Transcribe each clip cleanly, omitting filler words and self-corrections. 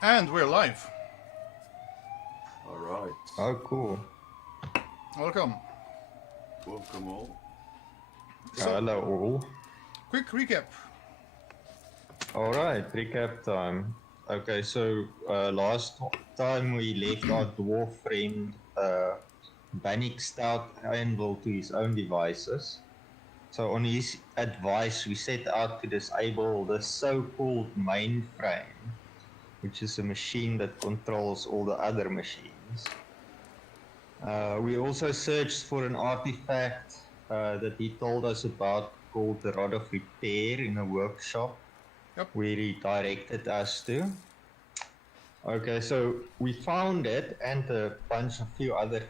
And we're live. All right. Oh, cool. Welcome. Welcome all. So, Hello all. quick recap. All right, recap time. Okay, so last time we left our dwarf friend Bannick Stout Anvil to his own devices. So on his advice, we set out to disable the so-called mainframe, which is a machine that controls all the other machines. We also searched for an artifact that he told us about called the Rod of Repair in a workshop. Yep. Where he directed us to. Okay, so we found it and a few other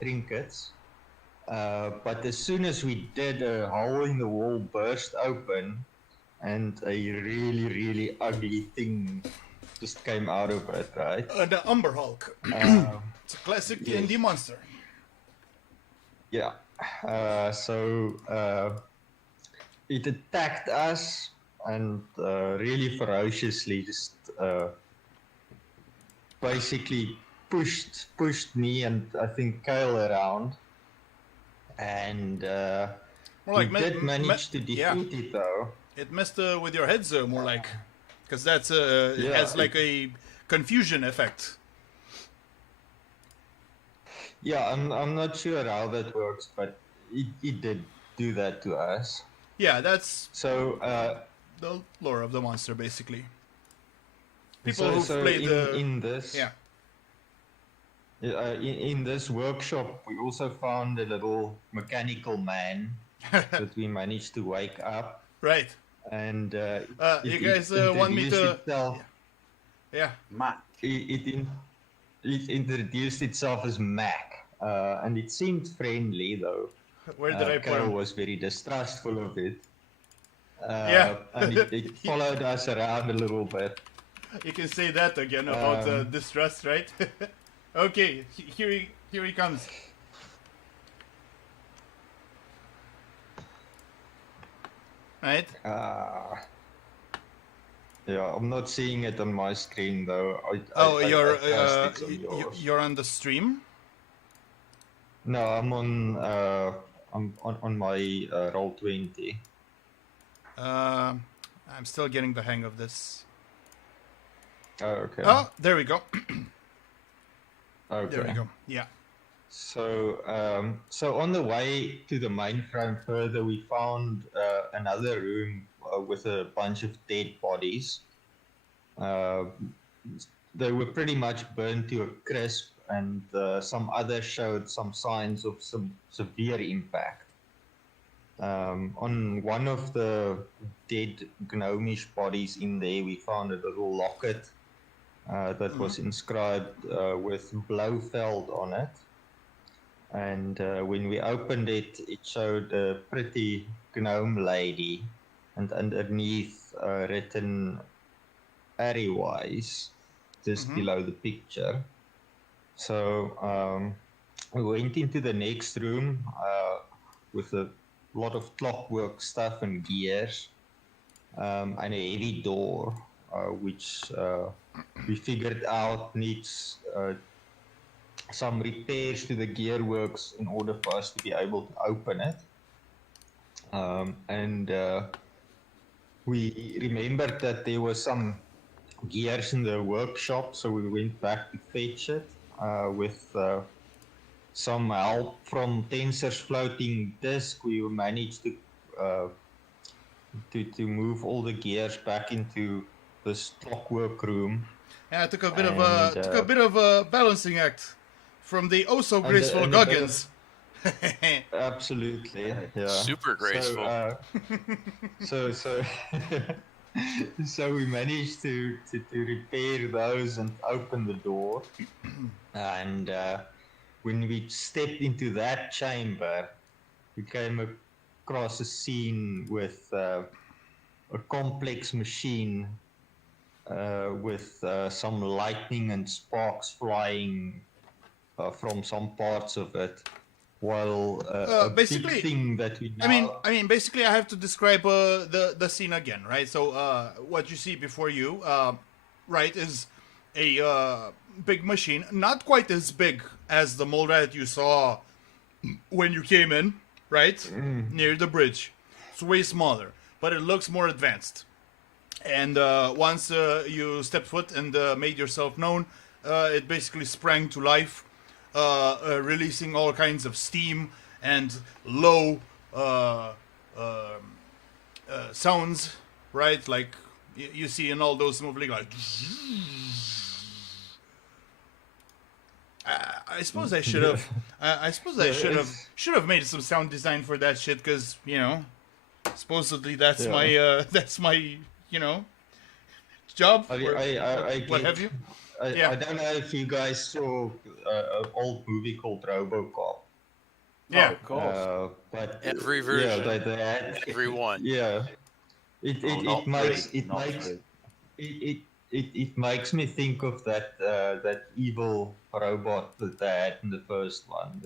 trinkets. But as soon as we did, a hole in the wall burst open and a really, really ugly thing just came out of it, right? The Umber Hulk. It's a classic yes. D&D monster. Yeah. It attacked us and really ferociously just basically pushed me and I think Kale around. And More like we did manage to defeat it though. It messed with your heads more like, because that's it has like a confusion effect. Yeah, I'm not sure how that works, but it did do that to us. Yeah, that's so the lore of the monster basically. People who've played in this. Yeah. In this workshop, we also found a little mechanical man that we managed to wake up. Right. And you guys want me to? Itself, yeah. Mac. It introduced itself as Mac, and it seemed friendly though. Where did I put him? Was very distrustful of it. Yeah. And it followed us around a little bit. You can say that again about distrust, right? Okay, here he comes. Right? Yeah, I'm not seeing it on my screen though. You're on the stream? No, I'm on my Roll20. I'm still getting the hang of this. Oh, okay. Oh, there we go. Okay. There we go. Yeah. So on the way to the mainframe further, we found another room with a bunch of dead bodies. They were pretty much burned to a crisp, and some others showed some signs of some severe impact. On one of the dead gnomish bodies in there, we found a little locket that was inscribed with Blofeld on it. And when we opened it, it showed a pretty gnome lady, and underneath written Arrywise, just below the picture. So we went into the next room with a lot of clockwork stuff and gears, and a heavy door, which we figured out needs some repairs to the gearworks in order for us to be able to open it. And we remembered that there was some gears in the workshop, so we went back to fetch it with some help from Tensor's floating disk. We managed to move all the gears back into this clockwork room. Yeah, it took a bit of a balancing act from the oh so graceful Goggins. Absolutely, yeah. Super graceful. So we managed to repair those and open the door. And when we stepped into that chamber, we came across a scene with a complex machine with some lightning and sparks flying from some parts of it, while basically, big thing that we now... I mean, basically, I have to describe the scene again, right? So, what you see before you, right, is a big machine, not quite as big as the mole rat you saw when you came in, right? Near the bridge. It's way smaller, but it looks more advanced. And once you stepped foot and made yourself known, it basically sprang to life, releasing all kinds of steam and low sounds, right? Like you see in all those movies, like. I suppose I should have. I suppose I should have made some sound design for that shit, because supposedly that's my job. I What have you? I don't know if you guys saw an old movie called RoboCop. Yeah, Oh, of course. But Every version. Yeah, they had, Every one. Yeah, Not it three. it makes me think of that evil robot that they had in the first one.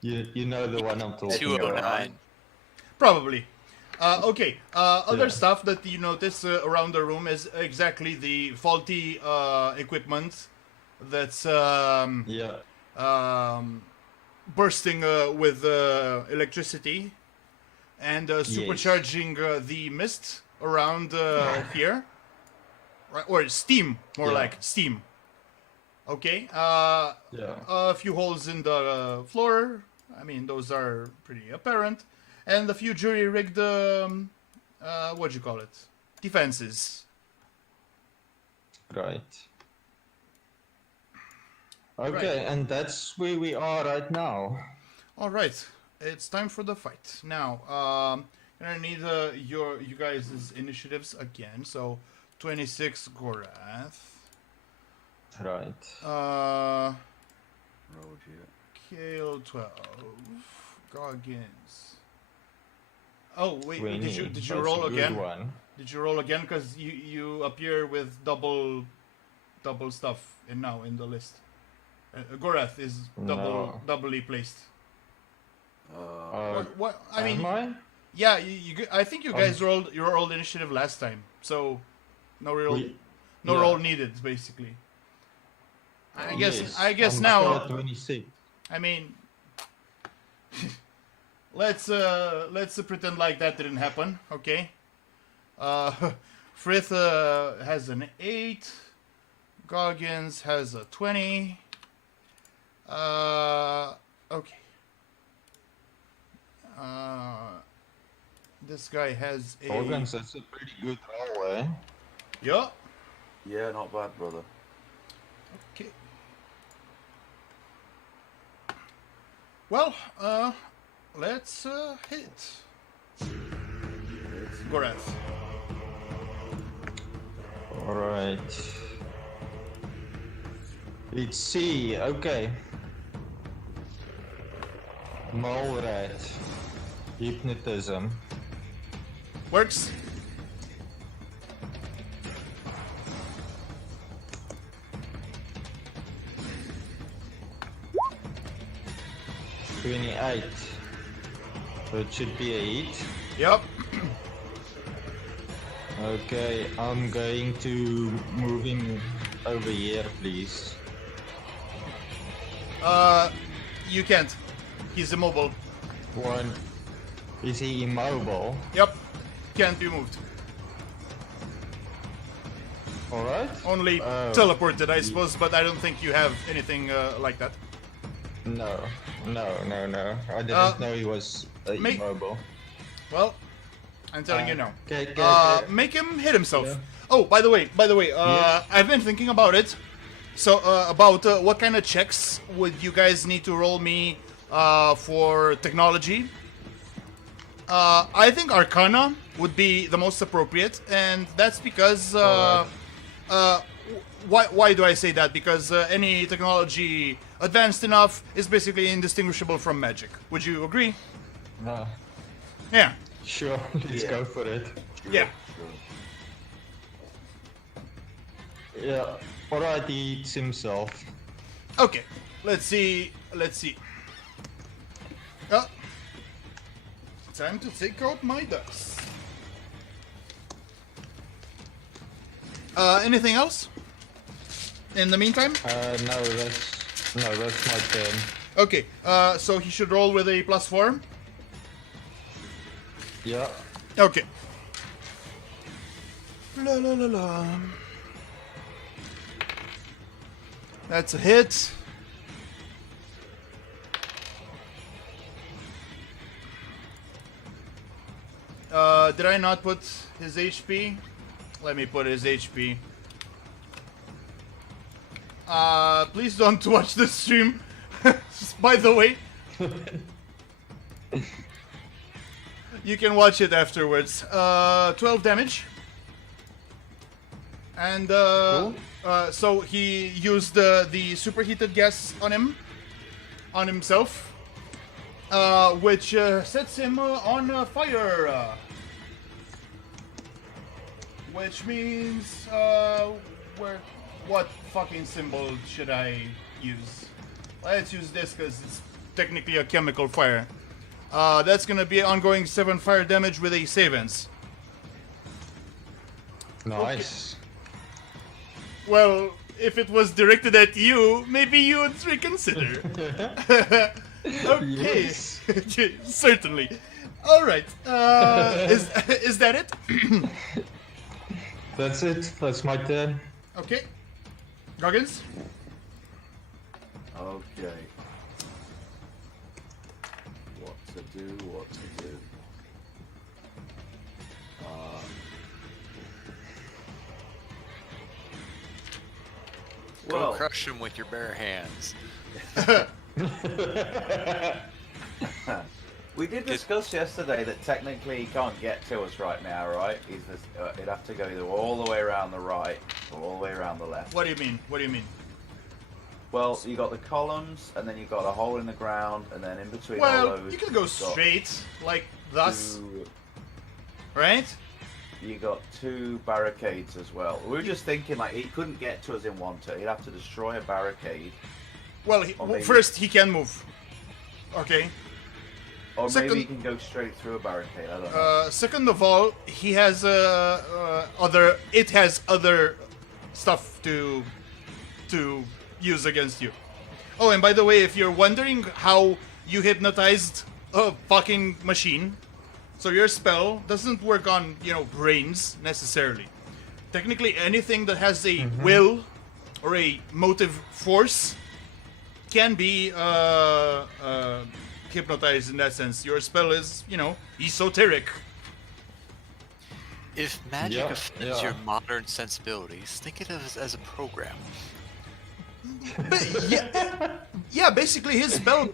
You know the one I'm talking about. 209. probably. Okay. Other stuff that you notice around the room is exactly the faulty equipment that's bursting with electricity and supercharging the mist around here. Right, or steam, more like steam. Okay. A few holes in the floor. I mean, those are pretty apparent. And a few jury-rigged, what'd you call it? Defenses. Right. Okay, and that's where we are right now. All right, it's time for the fight. Now, gonna need you guys' initiatives again. So, 26 Gorath. Right. Kale 12. Goggins. Oh wait, 20. did you That's roll a good again? one. Did you roll again? Because you appear with double stuff in the list. Gorath is doubly placed. What I mean? Am I? Yeah, I think you guys rolled your old initiative last time, so no roll needed, basically. I guess I'm now. at 26. I mean, let's pretend like that didn't happen, okay? Frith has an 8. Goggins has a 20. Okay. This guy has a. Goggins, that's a pretty good roll, eh? Yeah. Yeah, not bad, brother. Okay. Well, let's hit. Gorath. Alright. Let's see, okay. Mole rat. Hypnotism. Works. $28. So it should be a hit. Yep. Okay, I'm going to move him over here, please. You can't. He's immobile. One. Is he immobile? Yep. Can't be moved. Alright. Only teleported, I suppose, but I don't think you have anything like that. No. I didn't know he was immobile. Well, I'm telling you now. Okay. Make him hit himself. Yeah. Oh, by the way, Yes. I've been thinking about it. So, about what kind of checks would you guys need to roll me for technology? I think Arcana would be the most appropriate, and that's because why do I say that? Because any technology advanced enough is basically indistinguishable from magic. Would you agree? Yeah. Sure, let's go for it. Yeah. Yeah. Alright, he eats himself. Okay. Let's see. Time to take out my dice. Anything else? in the meantime? No, that's my turn. Okay, so he should roll with a +4. Yeah. Okay. La la la la. That's a hit. Did I not put his HP? Let me put his HP. Please don't watch the stream. By the way. You can watch it afterwards. 12 damage. And Cool. so he used the superheated gas on himself, which sets him on fire. Which means, what fucking symbol should I use? Let's use this because it's technically a chemical fire. That's gonna be ongoing 7 fire damage with a savings. Nice. Well, if it was directed at you, maybe you would reconsider. Okay, Yes. certainly. All right. Is that it? That's it. That's my turn. Okay. Goggins. Okay. What to do? What to do? Go crush him with your bare hands. We did discuss yesterday that technically he can't get to us right now, right? He'd have to go either all the way around the right or all the way around the left. What do you mean? What do you mean? Well, you got the columns, and then you got a hole in the ground, and then in between all Well, those, you can go you've got straight, like thus, two- right? You got 2 barricades as well. We were just thinking, like, he couldn't get to us in one turn. He'd have to destroy a barricade. Well, Or maybe- first he can move. Okay. Or Second- maybe he can go straight through a barricade. I don't know. Second of all, he has other. It has other stuff to use against you. Oh, and by the way, if you're wondering how you hypnotized a fucking machine, so your spell doesn't work on brains necessarily. Technically, anything that has a will or a motive force can be hypnotized in that sense. Your spell is, esoteric. If magic Yeah, offends yeah. your modern sensibilities, think of it as a program. But yeah, basically his spell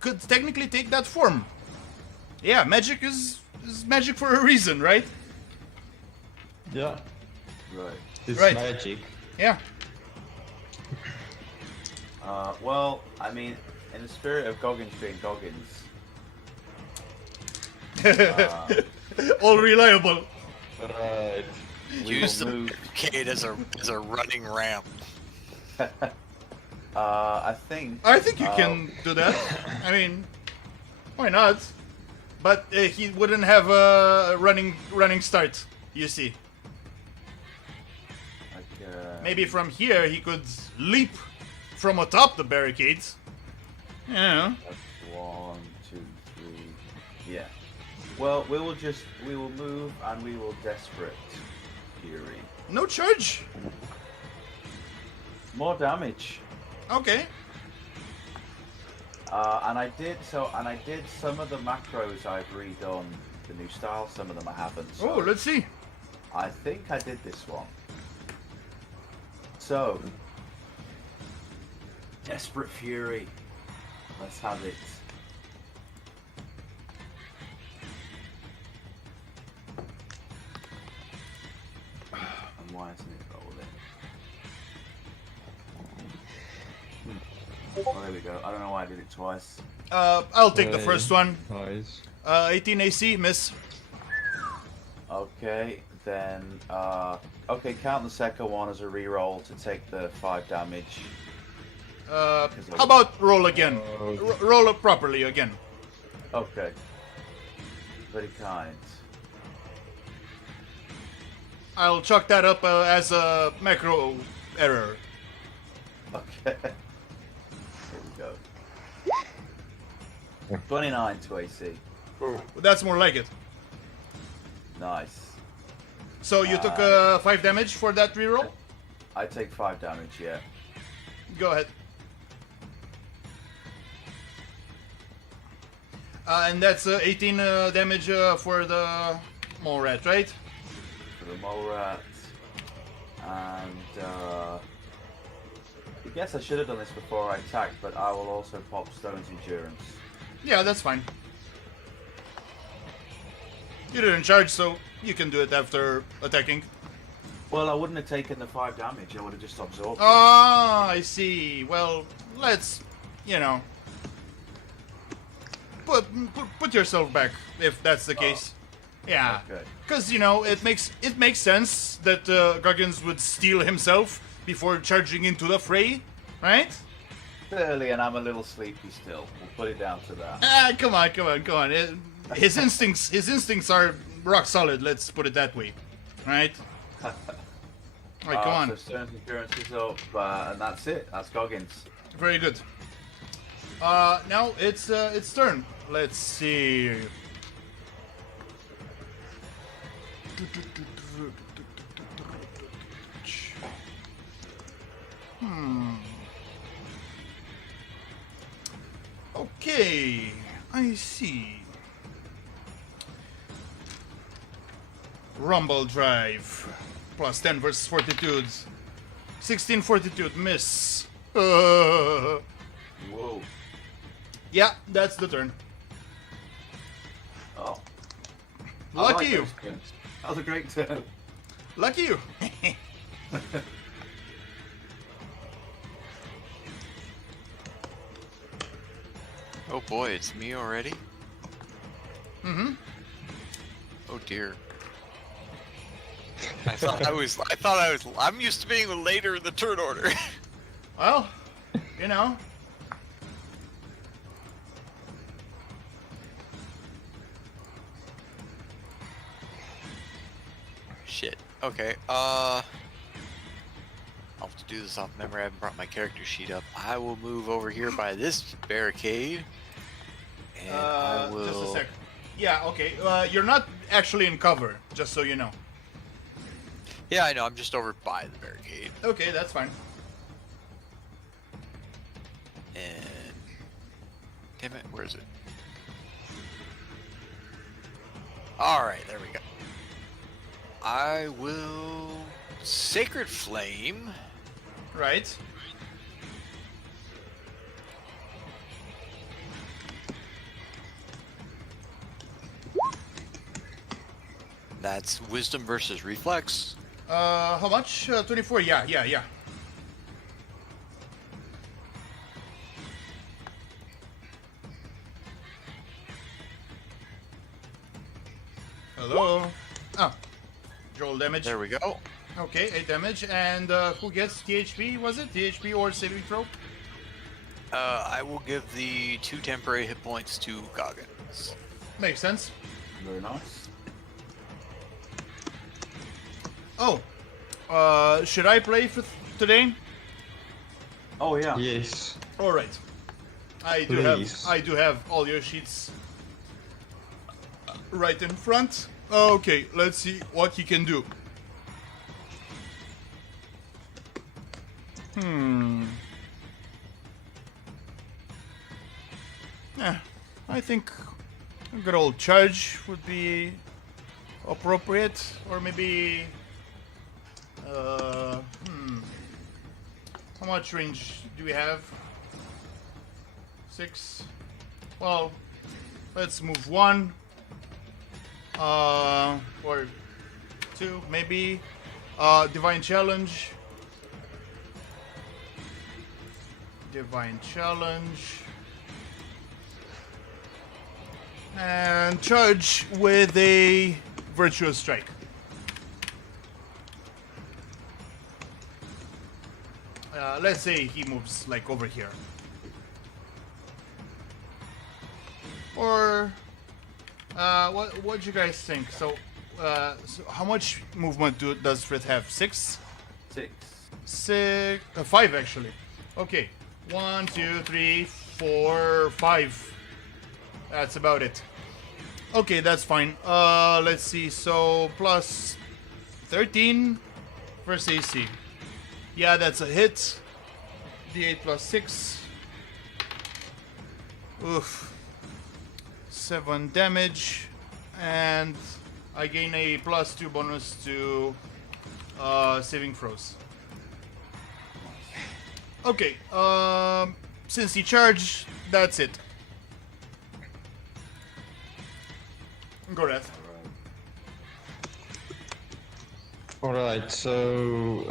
could technically take that form. Yeah, magic is magic for a reason, right? Yeah. Right. It's Right. magic. Yeah. Well, I mean, in the spirit of Goggins being Goggins, All reliable. Right. we Use will the move. barricade as a running ramp. I think. I think you can do that. I mean, why not? But he wouldn't have a running start, you see. Like, Maybe from here he could leap from atop the barricades. Yeah. that's 1, 2, 3. Yeah. Well, we will move and we will desperate fury. No charge. More damage. Okay. And I did some of the macros I've redone the new style, some of them I haven't. So Oh, let's see. I think I did this one. So, Desperate Fury. Let's have it. And why isn't it rolling? Oh, there we go. I don't know why I did it twice. I'll take the first one. Nice. 18 AC, miss. Okay, then, okay, count the second one as a reroll to take the 5 damage. How about roll again? Roll it properly again. Okay. Very kind. I'll chalk that up as a macro error. Okay. Here we go. 29 to AC. That's more like it. Nice. So you took 5 damage for that reroll? I take 5 damage, yeah. Go ahead. And that's 18 damage for the mole rat, right? For the mole rat. And I guess I should have done this before I attacked, but I will also pop Stone's Endurance. Yeah, that's fine. You didn't charge, so you can do it after attacking. Well, I wouldn't have taken the 5 damage, I would have just absorbed it. Ah, I see. Well, let's, you know, put yourself back if that's the case. Yeah, Okay. because you know it makes sense that Goggins would steal himself before charging into the fray, right? Early, and I'm a little sleepy still. We'll put it down to that. Ah, come on. His instincts are rock solid. Let's put it that way, right? All right, come on. So Stone's Endurance is up, and that's it. That's Goggins. Very good. Now it's turn. Let's see. Okay, I see. Rumble drive. Plus 10 versus fortitude. 16 fortitude, miss. Whoa. Yeah, that's the turn. Oh. Lucky you. those turns. That was a great turn. Lucky you. Oh boy, it's me already? Mm-hmm. Oh dear. I'm used to being later in the turn order. Well, you know. Shit. Okay, I'll have to do this off memory. I haven't brought my character sheet up. I will move over here by this barricade. And I will... Just a sec. Yeah, okay. You're not actually in cover, just so you know. Yeah, I know. I'm just over by the barricade. Okay, that's fine. And... Damn it, where is it? Alright, there we go. I will... Sacred Flame. Right. That's Wisdom versus Reflex. How much? 24, yeah. Hello? Oh. Roll damage. There we go. Okay, 8 damage. And who gets THP, was it? THP or saving throw? I will give the 2 temporary hit points to Goggins. Makes sense. Very nice. Oh. Should I play for today? Oh, yeah. Yes. Alright. I do have all your sheets right in front. Okay, let's see what he can do. Yeah, I think a good old charge would be appropriate, or maybe how much range do we have? 6. Well, let's move 1 or 2 maybe. Divine Challenge. And charge with a Virtuous Strike. Let's say he moves like over here. Or what do you guys think? So how much movement does Frith have? 6? 6. 5 actually. Okay. 1, 2, 3, 4, 5. That's about it. Okay, that's fine. Let's see. So plus 13 versus AC. Yeah, that's a hit. D8 plus 6. Oof. 7 damage. And I gain a plus 2 bonus to saving throws. Okay, since he charged, that's it. Go ahead. Alright, so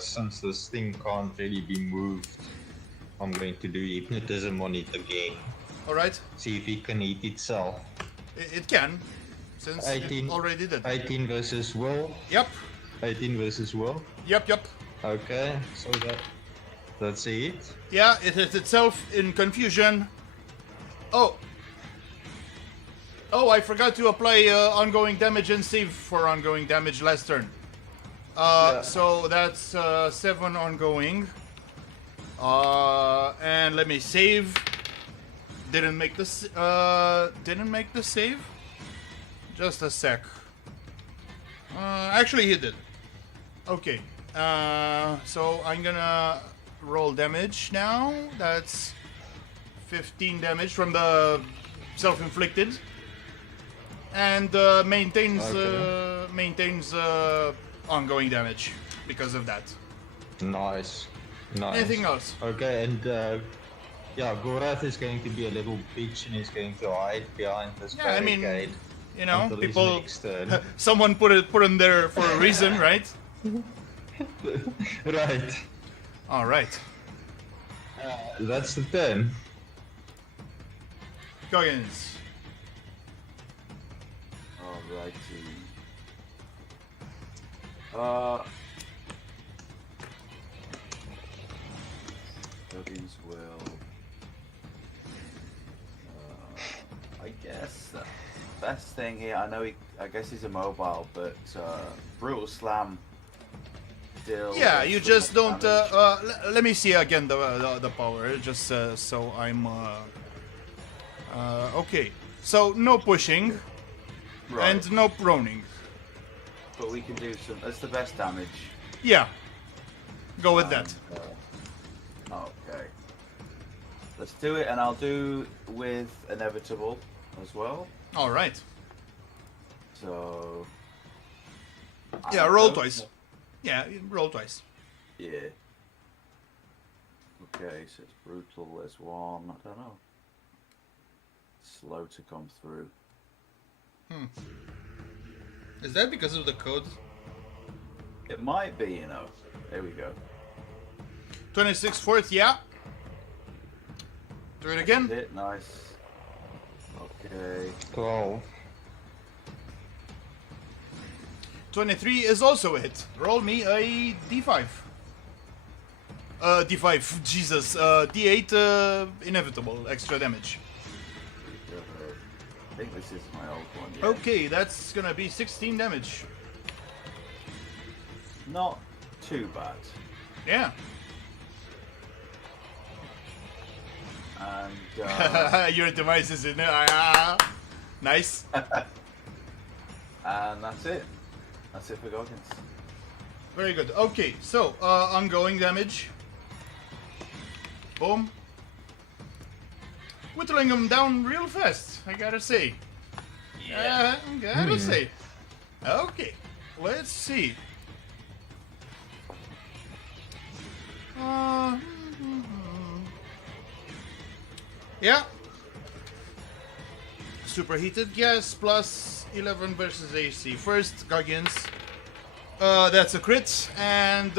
since this thing can't really be moved, I'm going to do hypnotism on it again. Alright, See if it can eat itself. it can, since 18, it already did. 18 versus will. Yep, 18 versus will. yep. Okay, so that's it. Yeah, it hit itself in confusion. Oh, I forgot to apply ongoing damage and save for ongoing damage last turn. So that's 7 ongoing. And let me save. Didn't make the save. Just a sec. Actually, he did. Okay. So I'm gonna roll damage now. That's 15 damage from the self-inflicted. And maintains ongoing damage because of that. Nice. Anything else? Okay, and yeah, Gorath is going to be a little bitch and he's going to hide behind this barricade. You know, until his people. next turn. Someone put him there for a reason, right? Right. All right. That's the turn. Goggins. Alrighty. Huggins will. I guess the best thing here. I guess he's immobile, but brutal slam. Still. Yeah, you just don't. damage. Let me see again the power, just so I'm. Okay. So no pushing. Right. And no proning. But we can do some. That's the best damage. Yeah. Go with that. Okay. Let's do it, and I'll do with inevitable as well. All right. So. Yeah, roll twice. Yeah, roll twice. Yeah. Okay, so it's brutal. There's one. I don't know. Slow to come through. Is that because of the code? It might be, you know. There we go. 26 fourth, yeah. Do it again. Hit, nice. Okay. 12. 23 is also a hit. Roll me a d5. D5, Jesus. D8 inevitable, extra damage. I think this is my old one. Yeah. Okay, that's gonna be 16 damage. Not too bad. Yeah. And Your device is in there. Nice. and that's it. That's it for Goggins. Very good. Okay, so ongoing damage. Boom. Whittling him down real fast, I gotta say. Gotta say. Okay, let's see. Yeah. Superheated gas plus 11 versus AC. First, Goggins. That's a crit. And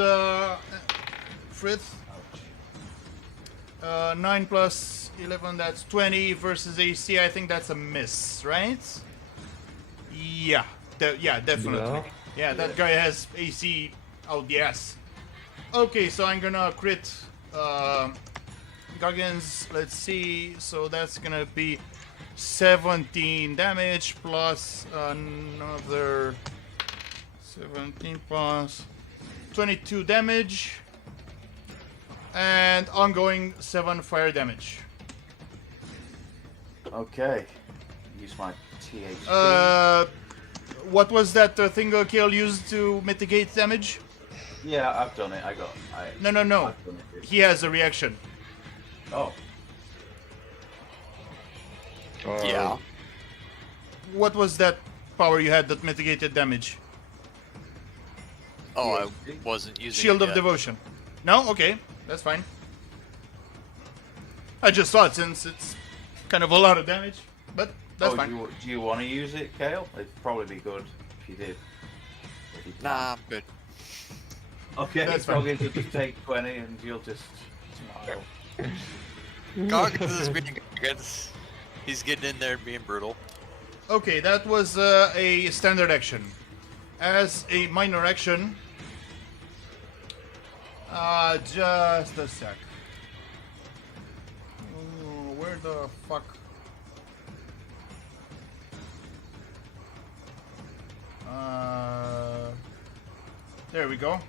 Frith. 9 plus 11, that's 20 versus AC. I think that's a miss, right? Yeah. Yeah, definitely. Yeah, that guy has AC out the ass. Okay, so I'm gonna crit Goggins. Let's see. So that's gonna be 17 damage plus another 17 plus 22 damage. And ongoing 7 fire damage. Okay. Use my THP. What was that thing Kale used to mitigate damage? Yeah, I've done it. No. I've done it. He has a reaction. Oh. Yeah. What was that power you had that mitigated damage? Oh, I wasn't using Shield it of yet. Devotion. No? Okay, that's fine. I just thought since it's kind of a lot of damage, but that's fine. Do you want to use it, Kale? It'd probably be good if you did. If you can. Nah, I'm good. Okay, That's fine. Goggins will just take 20 and you'll just smile. Goggins is being Goggins. He's getting in there and being brutal. Okay, that was a standard action. As a minor action, just a sec. Where the fuck? There we go.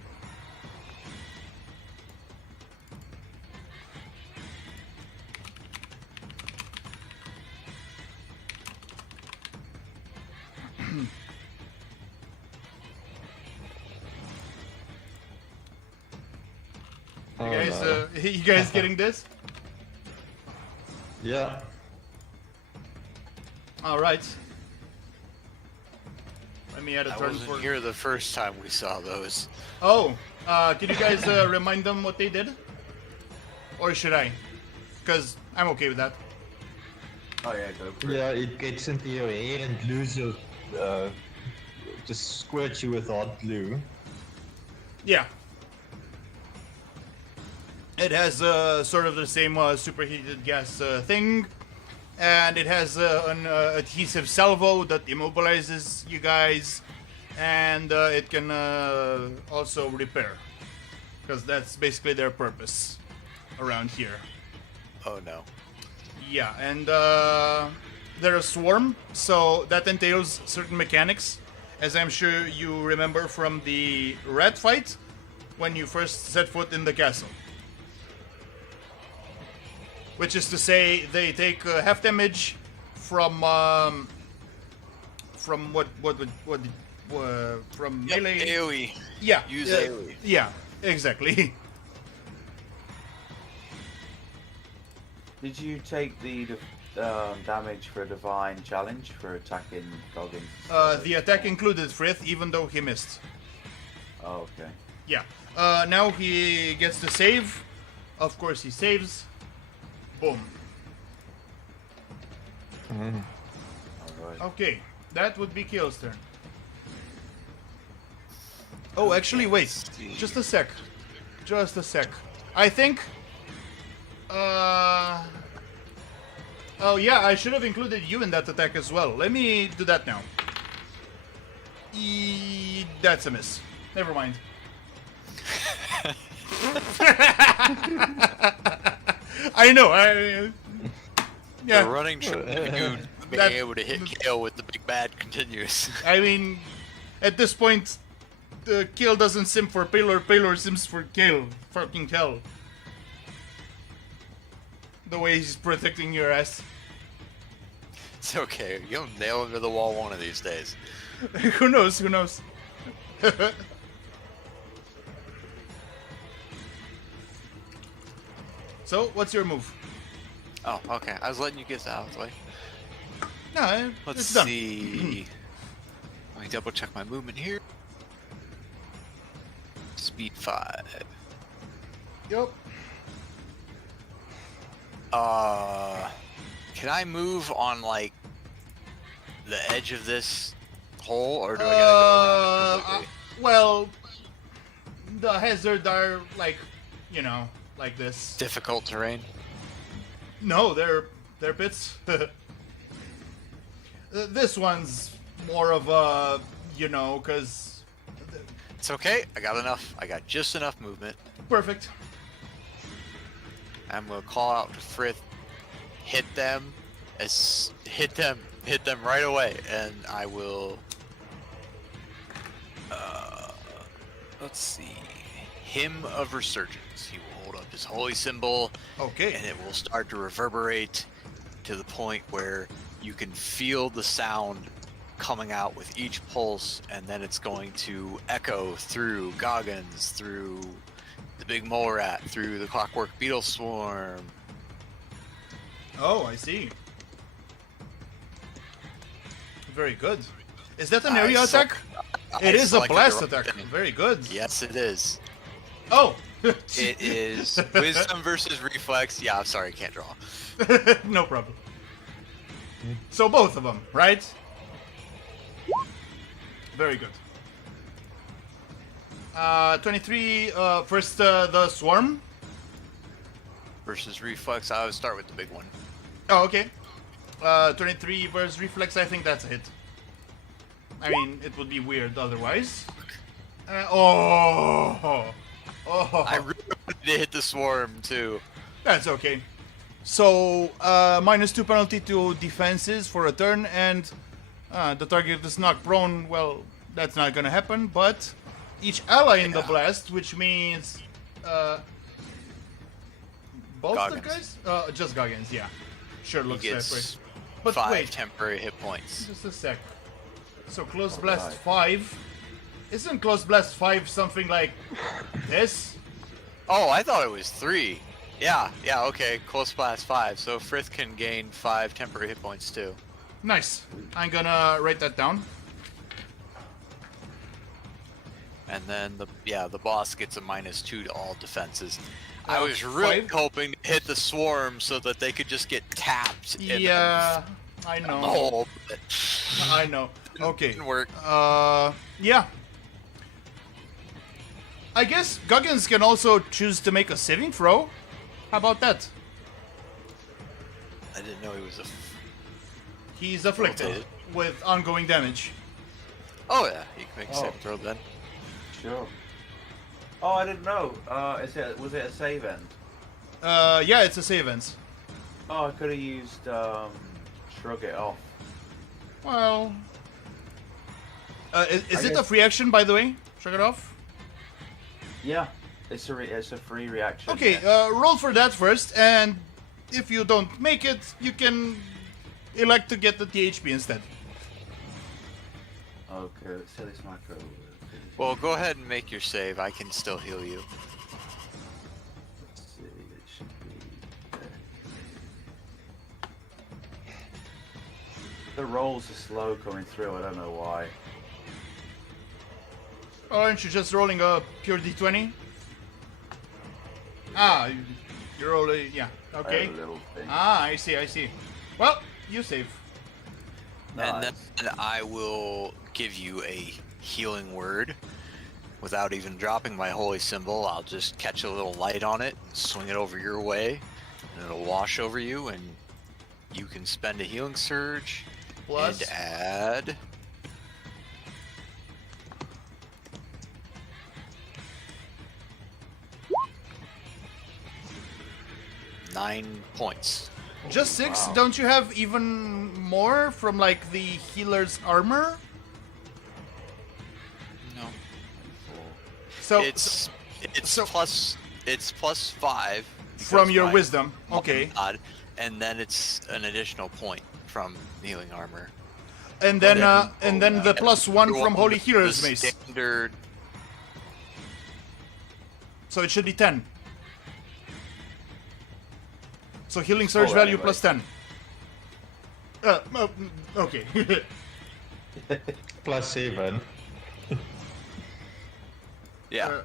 You guys getting this? Yeah. All right. Let me add a I turn wasn't for. here the first time we saw those. Oh, can you guys remind them what they did? Or should I? Because I'm okay with that. Oh yeah, go for it. Yeah, it gets into your hair and glues your, just squirts you with hot glue. Yeah. It has sort of the same superheated gas thing. And it has an adhesive salvo that immobilizes you guys. And it can also repair. Because that's basically their purpose around here. Oh no. Yeah, and they're a swarm, so that entails certain mechanics, as I'm sure you remember from the rat fight when you first set foot in the castle. Which is to say, they take half damage from from melee. AoE. Yeah, Use AoE. Yeah, exactly. Did you take the damage for a divine challenge for attacking Goggins? The attack included Frith, even though he missed. Oh, okay. Yeah. Now he gets to save. Of course, he saves. Boom. Alright. Okay, that would be Kale's turn. Oh, actually, wait. Just a sec. Just a sec. I think... Oh, yeah, I should have included you in that attack as well. Let me do that now. That's a miss. Never mind. I know, yeah. The running dragoon being That- able to hit Kale with the big bad continues. I mean, at this point, Kale doesn't sim for Paylor, Paylor sims for Kale. Fucking hell. The way he's protecting your ass. It's okay. You'll nail him to the wall one of these days. Who knows, who knows? So, what's your move? Oh, okay. I was letting you get that out of the way. No, Let's it's done. see. Let me double check my movement here. Speed 5. Yep. Can I move on like the edge of this hole, or do I gotta go around it completely? Well, the hazards are like, you know, like this. Difficult terrain. No, they're bits. This one's more of a, you know, cause It's okay. I got enough. I got just enough movement. perfect. I'm gonna call out to Frith, hit them right away, and I will. Let's see. Hymn of Resurgence. He will hold up his holy symbol, Okay. and it will start to reverberate to the point where you can feel the sound coming out with each pulse, and then it's going to echo through Goggins, through the big mole rat, through the clockwork beetle swarm. Oh, I see. Very good. Is that an I area so- attack? I It is a selected blast the right attack. thing. Very good. Yes, it is. Oh! It is Wisdom versus Reflex. Yeah, I'm sorry, I can't draw. No problem. So both of them, right? Very good. 23, first the swarm. Versus Reflex, I would start with the big one. Oh, okay. 23 versus reflex, I think that's a hit. I mean, it would be weird otherwise. Oh! I really wanted to hit the swarm too. That's okay. So, -2 penalty to defenses for a turn, and the target is knocked prone. Well, that's not gonna happen, but each ally in the blast, which means both Goggins. the guys? Just Goggins, yeah. Sure He looks that way. gets But 5 wait, temporary hit points. just a sec. So close blast Alright. 5. Isn't close blast 5 something like this? Oh, I thought it was 3. Yeah, okay. Close blast 5. So Frith can gain 5 temporary hit points too. Nice. I'm gonna write that down. And then the boss gets a -2 to all defenses. I Uh, was really 5? hoping to hit the swarm so that they could just get tapped. in Yeah, I the know. hole, but I know. Okay. didn't work. Yeah. I guess Goggins can also choose to make a saving throw. How about that? I didn't know he was a. He's afflicted Okay. with ongoing damage. Oh yeah, he can make a Oh. saving throw then. Sure. Oh, I didn't know. Was it a save end? Yeah, it's a save ends. Oh, I could have used shrug it off. Well, is I it a guess- free action, by the way? Shrug it off. Yeah, it's a free reaction. Okay, yeah. roll for that first, and if you don't make it, you can elect to get the THP instead. Okay, let's say this macro. Well, go ahead and make your save. I can still heal you. Let's see, it should be there. The rolls are slow coming through. I don't know why. Aren't you just rolling a pure D20? Ah, you're rolling, yeah, okay. A little thing. Ah, I see. Well, you save. And Nice. then I will give you a healing word. Without even dropping my holy symbol, I'll just catch a little light on it, swing it over your way, and it'll wash over you, and you can spend a healing surge Plus, and add... $9 points. just 6? Wow. Don't you have even more from, like, the healer's armor? No. So, It's so- plus 5 from because your my wisdom, okay. God, and then it's an additional point from healing armor. And then the +1 from Holy Healer's The Mace. standard. So it should be 10. So healing surge Oh, value anyway. plus 10. Okay. +7. Yeah.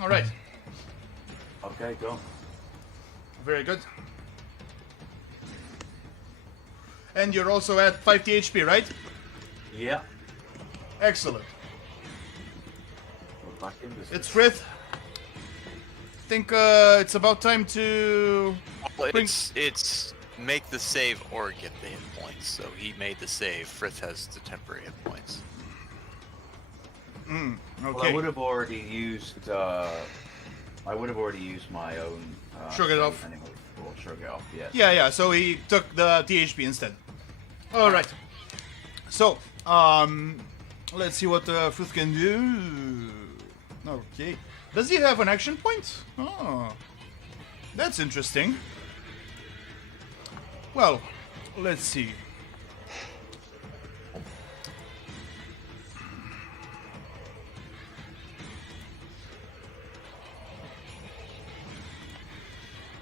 All right. Okay, go. Very good. And you're also at 5 THP, right? Yeah. Excellent. We're back in this. It's Frith. Think it's about time to. Well, Bring- it's make the save or get the hit points. So he made the save. Frith has the temporary hit points. Well, I Okay. would have already used. I would have already used my own. Shrug it off. Anyway, or shrug it off. Yes. Yeah. So he took the THP instead. All right. So let's see what Frith can do. Okay. Does he have an action point? Oh. That's interesting. Well, let's see.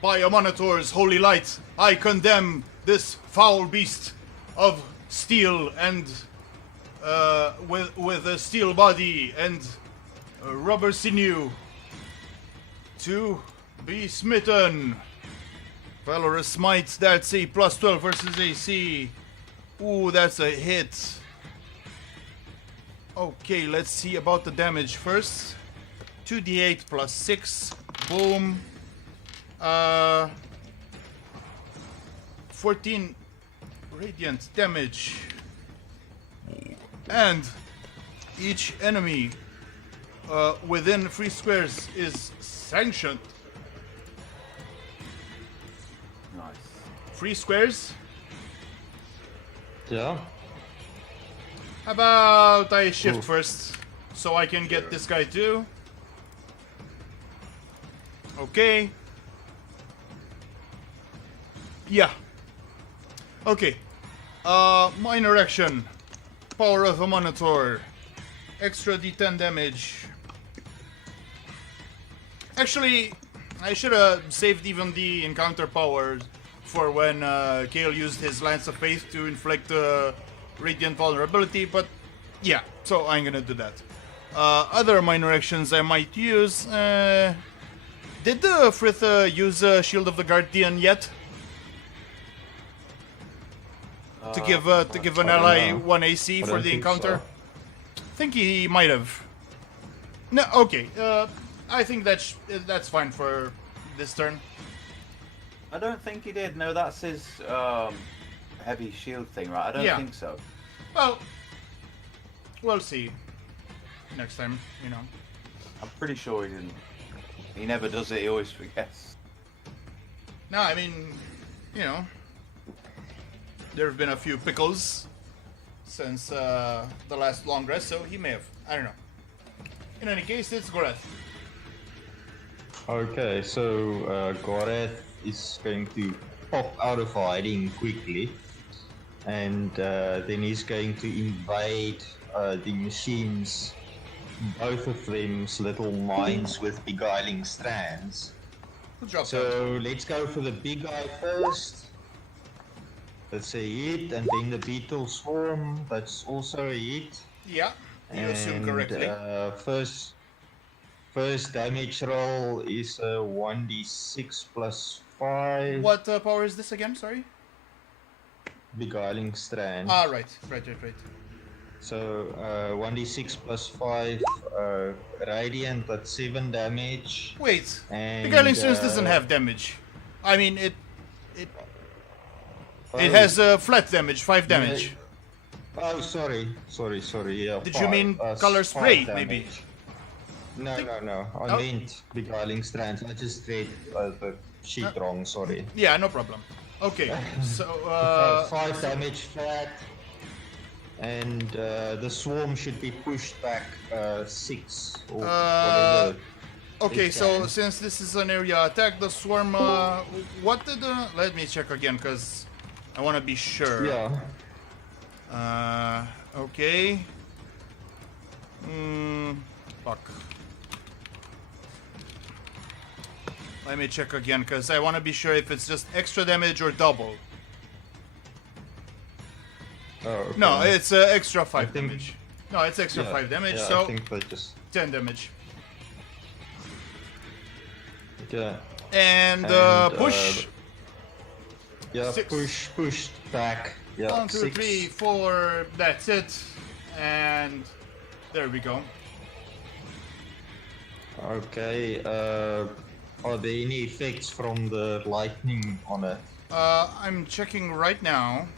By Amanator's holy light, I condemn this foul beast of steel and with a steel body and rubber sinew to be smitten. Valorous Smite, that's a plus 12 versus AC. Ooh, that's a hit. Okay, let's see about the damage first. 2d8 plus 6. Boom. 14 radiant damage. And each enemy within 3 squares is sanctioned. Nice. 3 squares? Yeah. How about I shift first, so I can get this guy too? Okay. Yeah. Okay. Minor action. Power of a Monitor. Extra D10 damage. Actually, I should have saved even the encounter power for when Kale used his Lance of Faith to inflict Radiant Vulnerability, but yeah, so I'm gonna do that. Other minor actions I might use. Did Frith use Shield of the Guardian yet? To give an ally 1 AC for the encounter? So. I think he might have. No, okay. I think that's fine for this turn. I don't think he did. No, that's his heavy shield thing, right? I don't think so. Well, we'll see next time, you know. I'm pretty sure he didn't. He never does it. He always forgets. No, I mean, you know, there have been a few pickles since the last long rest, so he may have. I don't know. In any case, it's Goreth. Okay, so Goreth is going to pop out of hiding quickly, and then he's going to invade the machines, both of them's little mines with beguiling strands. Good job. So let's go for the big guy first. That's a hit, and then the beetle swarm, that's also a hit. Yeah, you assume correctly. First damage roll is a 1d6 plus 5. What power is this again? Sorry. Beguiling strand. Ah, right. So 1d6 plus 5 radiant, that's 7 damage. Wait, And, Beguiling Strands doesn't have damage. I mean, it has flat damage, 5 damage. Oh, sorry. Yeah, Did you mean color spray, maybe? No. I meant beguiling strands. I just read the sheet wrong. Sorry. Yeah, no problem. Okay, so 5 damage flat, and the swarm should be pushed back 6 or whatever. okay, it so can. since this is an area attack, the swarm. What did let me check again, cause I want to be sure. Yeah. Okay. Fuck. Let me check again, because I want to be sure if it's just extra damage or double. Oh, okay. No, it's extra 5 think- damage. No, it's extra 5 damage, yeah, so I think they just 10 damage. yeah. And, push. Yeah, 6. pushed back. Yeah, 1, 2, 6. 3, 4. That's it. And there we go. Okay. Are there any effects from the lightning on it? I'm checking right now.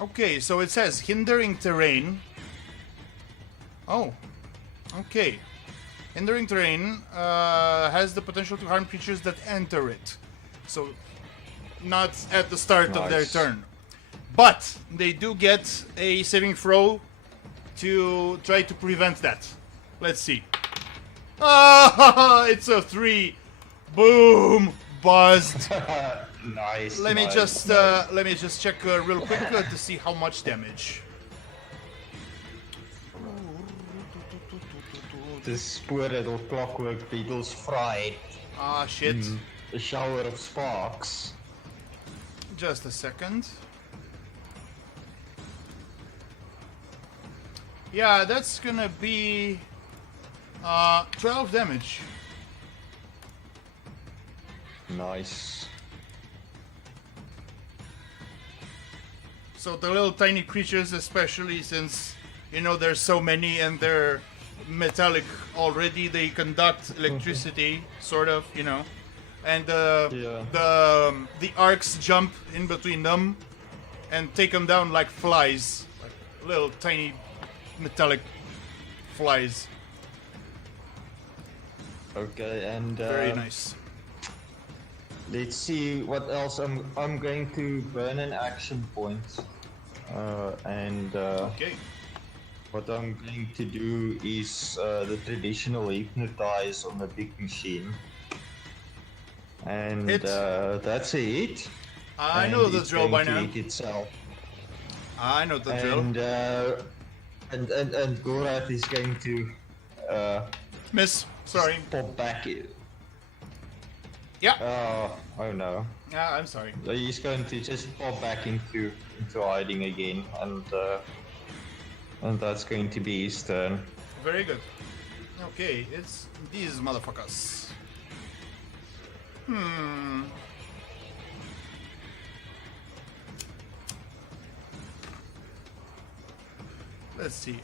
Okay, so it says Hindering Terrain. Oh, okay. Hindering Terrain has the potential to harm creatures that enter it. So, not at the start of their Nice. turn. But they do get a saving throw to try to prevent that. Let's see. Ah, it's a 3. Boom, buzzed. Nice. Let me nice. just check real quick to see how much damage. The spoored or clockwork beetles fried. Ah, shit. A shower of sparks. Just a second. Yeah, that's gonna be 12 damage. Nice. So the little tiny creatures, especially since, you know, there's so many and they're metallic already, they conduct electricity, sort of, you know. And the arcs jump in between them and take them down like flies. Like little tiny metallic flies. Okay, and Very nice. let's see what else. I'm going to burn an action point, and Okay. what I'm going to do is the traditional hypnotize on the big machine, and Hit. that's a hit. I And know the it's drill by going to now. hit itself. I know the drill. And Gorath is going to Miss. Sorry. pop back. Yeah. Oh no. Yeah, I'm sorry. So he's going to just pop back into hiding again, and that's going to be his turn. Very good. Okay, it's these motherfuckers. Let's see.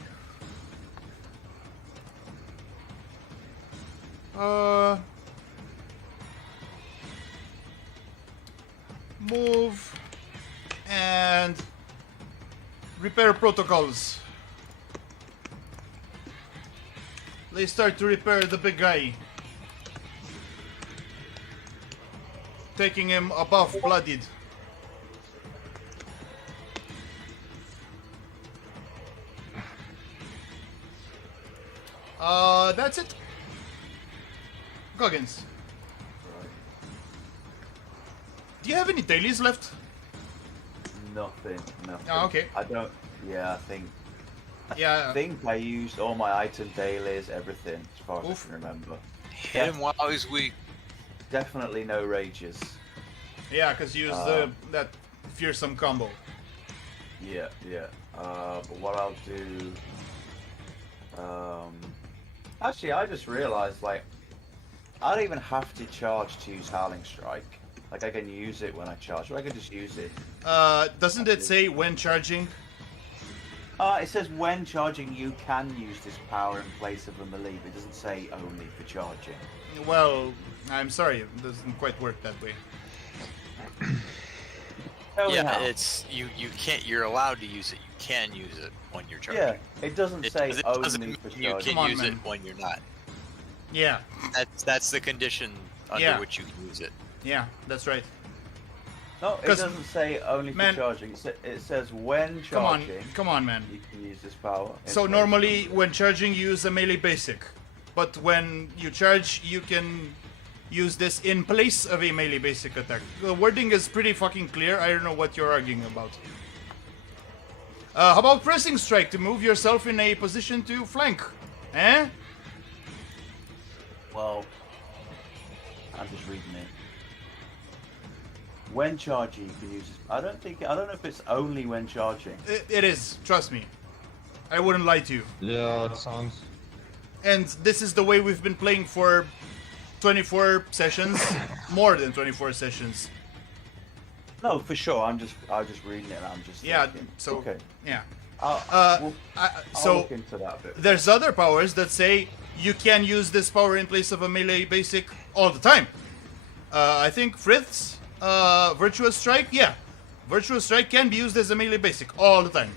Move and repair protocols. They start to repair the big guy, taking him above bloodied. That's it. Goggins, do you have any dailies left? Nothing. Oh, okay. I don't. Yeah, I think. Yeah. I think I used all my item dailies, everything, as far as Oof. I can remember. Hit him while he's weak. Definitely no rages. Yeah, because you used that fearsome combo. Yeah. But what I'll do. Actually, I just realized, like, I don't even have to charge to use Howling Strike. Like, I can use it when I charge, or I can just use it. Doesn't it say when charging? It says when charging, you can use this power in place of a melee. But it doesn't say only for charging. Well, I'm sorry, it doesn't quite work that way. Tell me Yeah, how. it's you can't. You're allowed to use it. You can use it when you're charging. Yeah, it doesn't say it only doesn't for mean you charging. can Come on, use it man. when you're not. Yeah, That's the condition under Yeah. which you can use it. yeah, that's right. No, it 'Cause- doesn't say only for Man- charging. It says when Come on, charging, come on, man. you can use this power. in So place normally, of- when charging, you use a melee basic, but when you charge, you can use this in place of a melee basic attack. The wording is pretty fucking clear. I don't know what you're arguing about. How about pressing strike to move yourself in a position to flank? Eh? Well, I'm just reading it. When charging, you can use this. I don't know if it's only when charging. It is. Trust me. I wouldn't lie to you. Yeah, it sounds. And this is the way we've been playing for 24 sessions, more than 24 sessions. No, for sure. I'm just reading it. And I'm just Yeah. thinking, So okay. yeah. I'll So look into that a bit. there's other powers that say you can use this power in place of a melee basic all the time. I think Frith's Virtuous Strike, yeah. Virtuous Strike can be used as a melee basic all the time.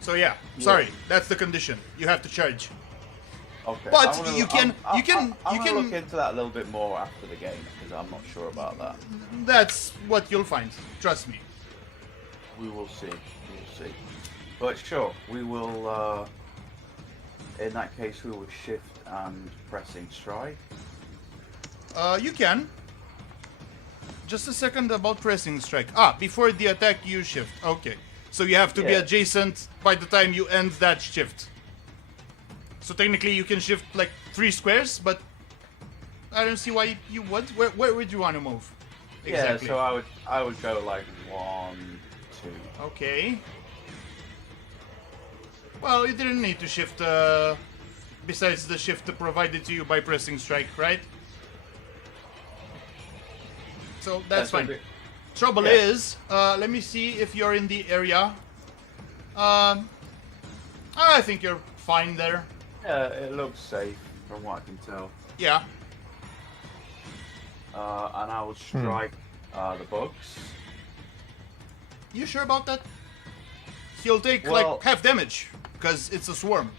So yeah, sorry, that's the condition. You have to charge. Okay. But I wanna- you can- I'm you can- look into that a little bit more after the game because I'm not sure about that. That's what you'll find. Trust me. We will see. We will see. But sure, we will. In that case, we will shift and pressing strike. You can. Just a second about pressing strike. Before the attack, you shift. Okay. So you have to be Yeah. adjacent by the time you end that shift. So technically, you can shift like 3 squares, but I don't see why you would. Where would you want to move? Exactly. Yeah, so I would go like 1, 2. Okay. Well, you didn't need to shift, besides the shift provided to you by pressing strike, right? So that's fine. Trouble Yeah. is, let me see if you're in the area. I think you're fine there. Yeah, it looks safe from what I can tell. Yeah. And I will strike the bugs. You sure about that? He'll take Well- like half damage, because it's a swarm.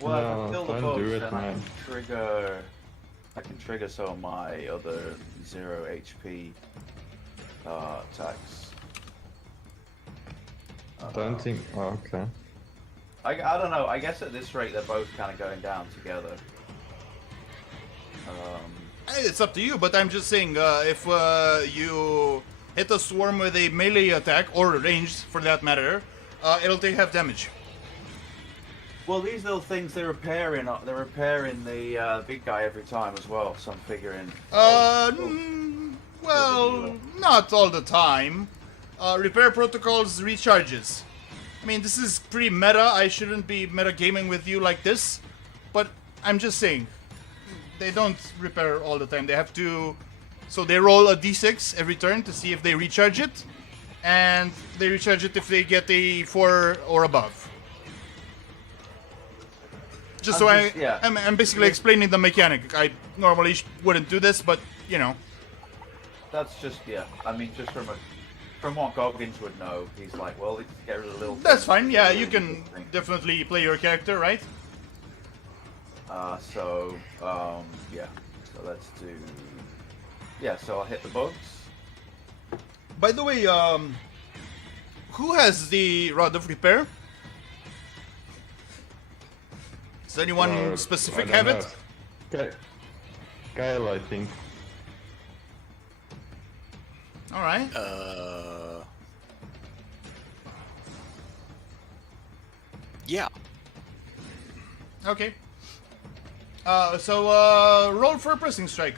Well, I No, can kill the don't bugs, do it, and I man. can trigger. I can trigger some of my other 0 HP attacks. Don't think. Oh, okay. I don't know. I guess at this rate they're both kind of going down together. It's up to you, but I'm just saying, if you hit a swarm with a melee attack, or ranged for that matter, it'll take half damage. Well, these little things they're repairing the big guy every time as well. So I'm figuring. Well, not all the time. Repair protocols recharges. I mean, this is pretty meta. I shouldn't be metagaming with you like this, but I'm just saying, they don't repair all the time. They have to, so they roll a d6 every turn to see if they recharge it, and they recharge it if they get a 4 or above. Just I'm basically explaining the mechanic. I normally wouldn't do this, but you know. That's just I mean, just from what Goggins would know, he's like, well, let's get rid of the little. That's things, fine. Yeah, you little can things. definitely play your character, right? Yeah. So let's do. Yeah, so I'll hit the bugs. By the way, who has the Rod of Repair? Does anyone specific I don't have it? know. Okay. Kyle, I think. All right. Yeah. Okay. So roll for a pressing strike.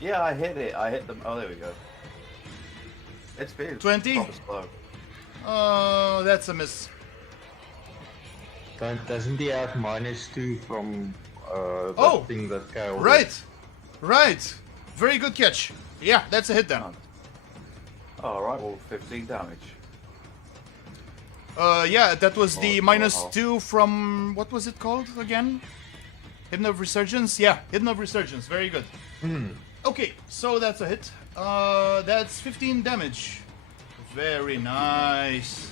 Yeah, I hit it. I hit them. Oh, there we go. It's big. 20? Proper slow. Oh, that's a miss. Doesn't he have -2 from that Oh, thing that Kyle did? Right. Very good catch. Yeah, that's a hit then. All right. Well, 15 damage. Yeah, that was the Oh, -2 from, what was it called again? Hidden of Resurgence? Yeah, Hidden of Resurgence. Very good. Okay, so that's a hit. That's 15 damage. Very nice.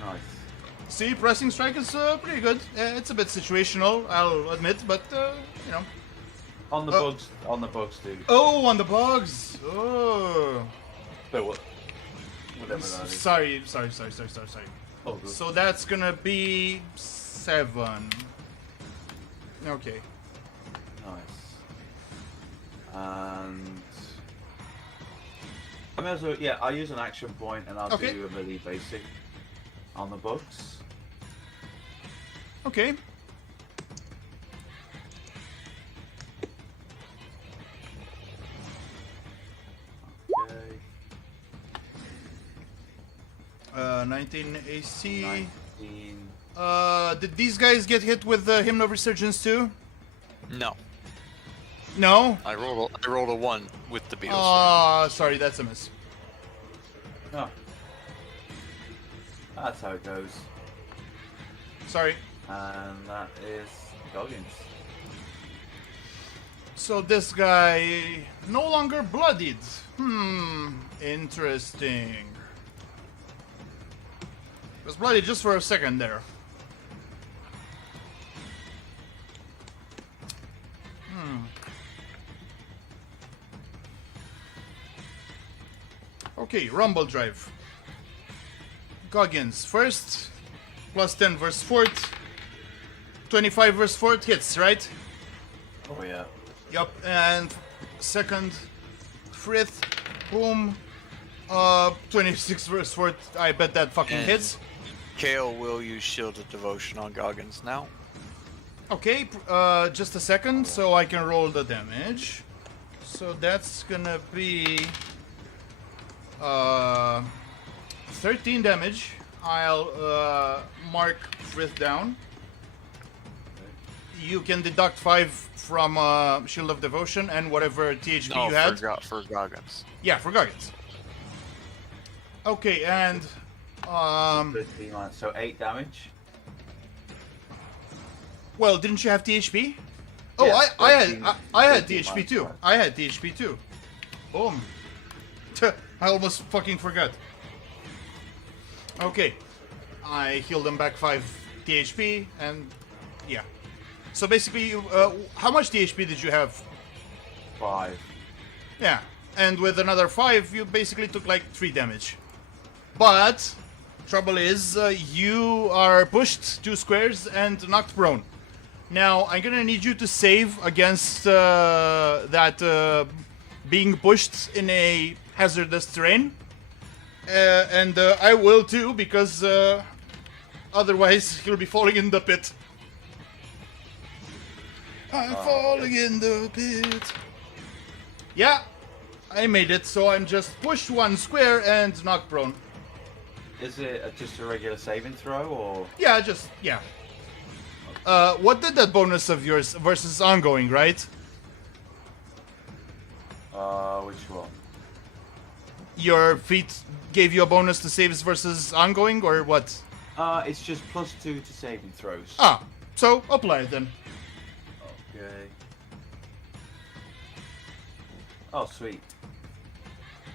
Nice. See, pressing strike is pretty good. It's a bit situational, I'll admit, but you know. On the bugs. On the bugs, dude. Oh, on the bugs. Oh. But what? Whatever that is. Sorry. Oh, good. So that's gonna be 7. Okay. Nice. And I may as well, yeah, I'll use an action point and I'll Okay. do a melee basic on the bugs. Okay. Okay. 19 AC. 19. Did these guys get hit with the Hymn of Resurgence too? No. No? I rolled a 1 with the Beatles. Sorry, that's a miss. Oh. That's how it goes. Sorry. And that is Goggins. So this guy no longer bloodied. Interesting. Was bloodied just for a second there. Okay, Rumble Drive. Goggins first. Plus 10 versus fort. 25 versus fort hits, right? Oh yeah. Yup, and second, Frith, boom. 26 versus fort. I bet that fucking And- hits. Kale will use Shield of Devotion on Goggins now. Okay, just a second, so I can roll the damage. So that's gonna be 13 damage. I'll mark Frith down. You can deduct 5 from Shield of Devotion and whatever THP No, you had. for Goggins. Yeah, for Goggins. Okay, and 15 lines, so 8 damage. well, didn't you have THP? Oh, Yes, I had 13 I had 13 THP lines, too. right. I had THP too. Boom. I almost fucking forgot. Okay, I healed them back 5 THP, and yeah. So basically, how much THP did you have? 5. Yeah, and with another 5, you basically took like 3 damage. But trouble is, you are pushed 2 squares and knocked prone. Now I'm gonna need you to save against that being pushed in a hazardous terrain, and I will too because otherwise he'll be falling in the pit. I'm falling in the pit. Yeah, I made it, so I'm just pushed 1 square and knocked prone. Is it just a regular saving throw, or? Yeah, just, yeah. What did that bonus of yours versus ongoing, right? Which one? Your feat gave you a bonus to saves versus ongoing, or what? It's just +2 to saving throws. Ah, so apply it then. Okay. Oh, sweet.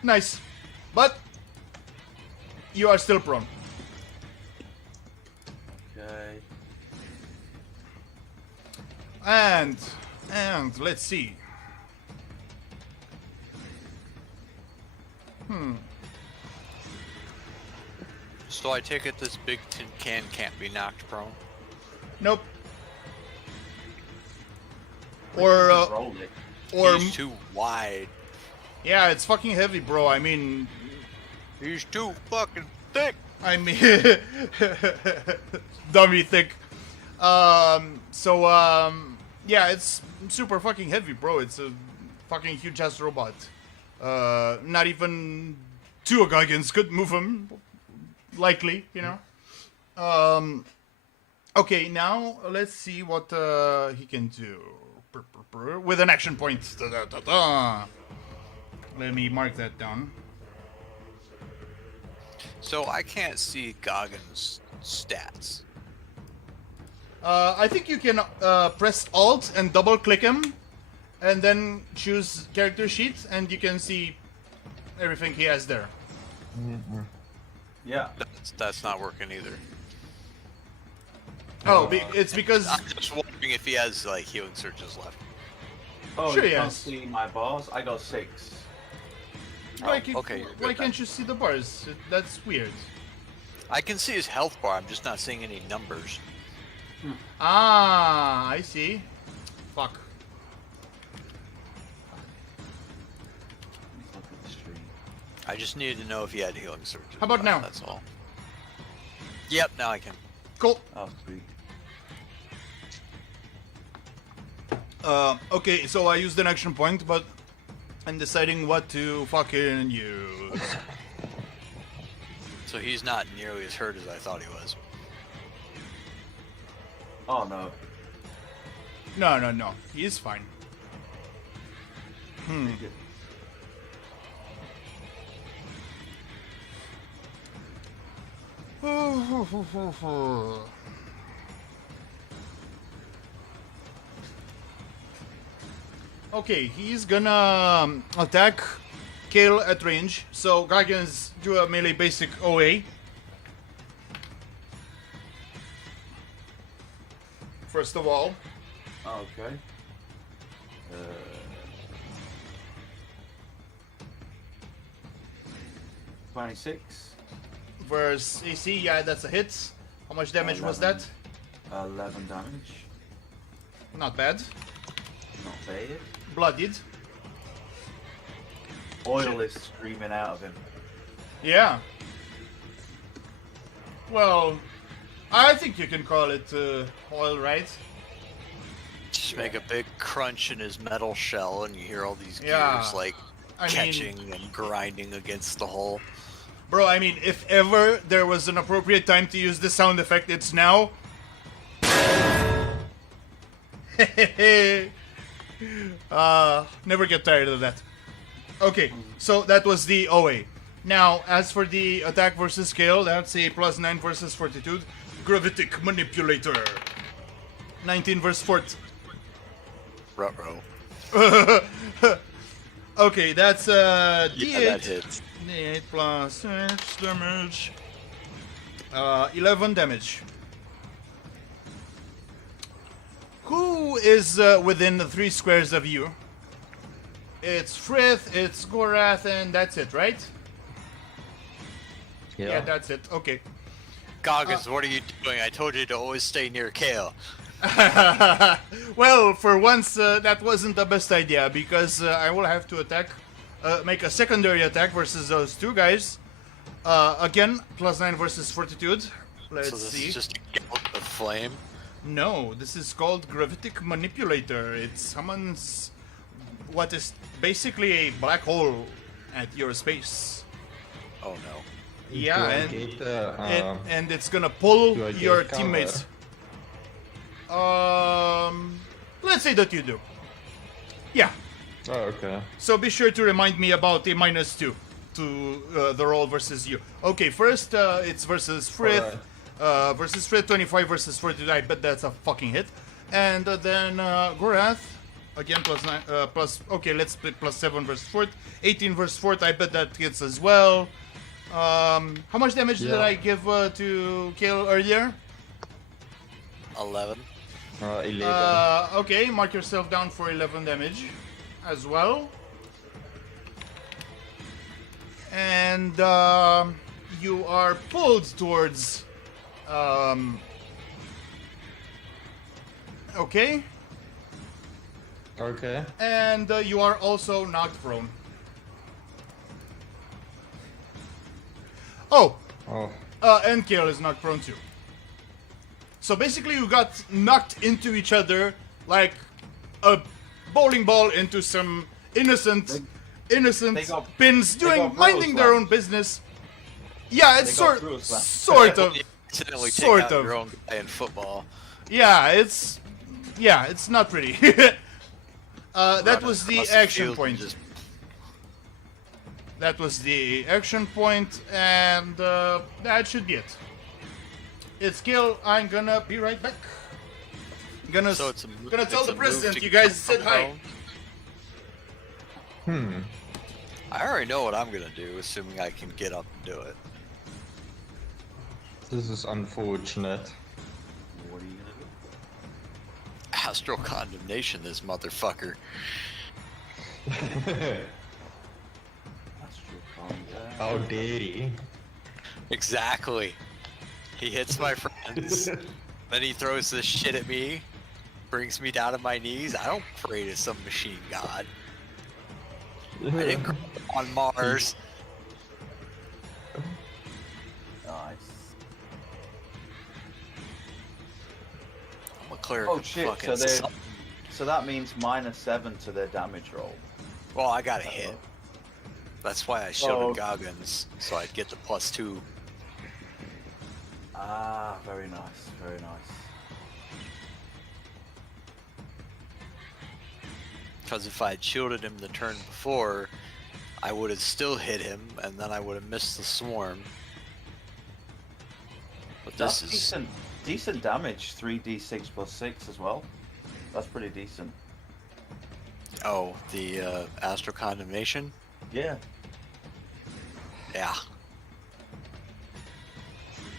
Nice. But you are still prone. Okay. And let's see. So I take it this big tin can can't be knocked prone. Nope. Or Just rolled it. or He's too wide. yeah, it's fucking heavy, bro. I mean, He's too fucking thick. dummy thick. Yeah, it's super fucking heavy, bro. It's a fucking huge ass robot. Not even 2 Goggins could move him. Likely, you know. Okay, now let's see what he can do with an action point. Let me mark that down. So I can't see Goggins' stats. I think you can press Alt and double click him, and then choose character sheet, and you can see everything he has there. Yeah. That's not working either. Oh, it's because I'm just wondering if he has like healing surges left. Oh, Sure you he can't has. see my bars? I got 6. Okay, you're why good can't you see the bars? That's weird. I can see his health bar. I'm just not seeing any numbers. Ah, I see. Fuck. Let's look at the stream. I just needed to know if he had healing surges. How about now? That's all. Yep, now I can. Cool. Oh, sweet. Okay, so I used an action point, but I'm deciding what to fucking use. So he's not nearly as hurt as I thought he was. Oh, no. No. He is fine. Okay, he's gonna attack Kale at range. So Goggins do a melee basic OA. First of all. Okay. 26. Versus AC, yeah, that's a hit. How much damage was that? 11 damage. Not bad. Not bad. Bloodied. Oil is screaming out of him. Yeah. Well, I think you can call it oil, right? Just make a big crunch in his metal shell, and you hear all these gears Yeah. like I mean- catching and grinding against the hull. Bro, I mean, if ever there was an appropriate time to use the sound effect, it's now. Never get tired of that. Okay, so that was the OA. Now, as for the attack versus scale, that's a +9 versus fortitude. Gravitic Manipulator. 19 versus fort. Ruh-roh. Okay, that's D8. Yeah, that hits. D8 plus 6 damage. 11 damage. Who is within the 3 squares of you? It's Frith, it's Gorath, and that's it, right? Yeah, that's it. Okay. Goggins, what are you doing? I told you to always stay near Kale. Well, for once, that wasn't the best idea because I will have to attack, make a secondary attack versus those two guys. Again, +9 versus fortitude. Let's So this see. is just a gout of flame. No, this is called Gravitic Manipulator. It summons what is basically a black hole at your space. Oh no. Yeah, Do I and get, and it's gonna pull do I get your cover? teammates. Let's say that you do. Yeah. Oh, okay. So be sure to remind me about a -2 to the roll versus you. Okay, first it's versus Frith. Versus Frith, 25 versus 42. I bet that's a fucking hit. And then Gorath, again +9, okay, let's split +7 versus Fort. 18 versus Fort, I bet that hits as well. How much damage did Yeah. I give to Kale earlier? 11. 11. Okay, mark yourself down for 11 damage as well. And you are pulled towards. Okay, Okay. and you are also knocked prone. Oh, Oh, and Kale is knocked prone too. So basically, you got knocked into each other like a bowling ball into some innocent they got- pins they got minding their bruised, own business. Yeah, it's They got bruised, man. sort of. You accidentally take Sort out of. your own guy in football. Yeah, it's not pretty. That Run was the across action field and point. just- That was the action point, and that should be it. It's kill. I'm gonna be right back. Gonna So it's a, gonna tell it's the a move president to you guys get said hi. prone. I already know what I'm gonna do, assuming I can get up and do it. this is unfortunate. What are you gonna do? Astral condemnation, this motherfucker. That's true. How dare he? Exactly. He hits my friends, then he throws this shit at me, brings me down to my knees. I don't pray to some machine god. I didn't grow up on Mars. Nice. I'm a cleric Oh of shit, fucking sun. so that means -7 to their damage roll. Well, I got a hit. That's why I showed Oh. Goggins, so I'd get the +2. Ah, very nice, very nice. Because if I had shielded him the turn before, I would have still hit him, and then I would have missed the swarm. But That's this is decent damage, 3d6 plus 6 as well. That's pretty decent. the Astral Condemnation. Yeah. Yeah,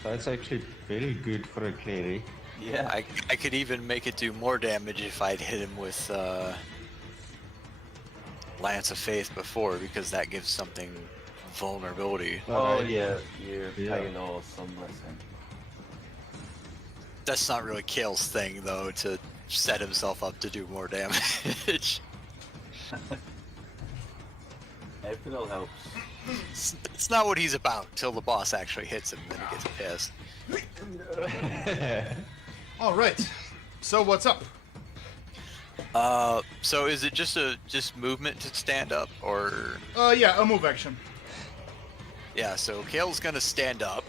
That's actually very good for a cleric. Yeah. I could even make it do more damage if I'd hit him with Lance of Faith before, because that gives something vulnerability. Oh Alright. yeah, you Yeah. pay law some blessing. That's not really Kale's thing, though, to set himself up to do more damage. Everything helps. It's not what he's about till the boss actually hits him, then he gets pissed. All right. So what's up? So is it just movement to stand up, or Yeah, a move action. yeah? So Kale's gonna stand up,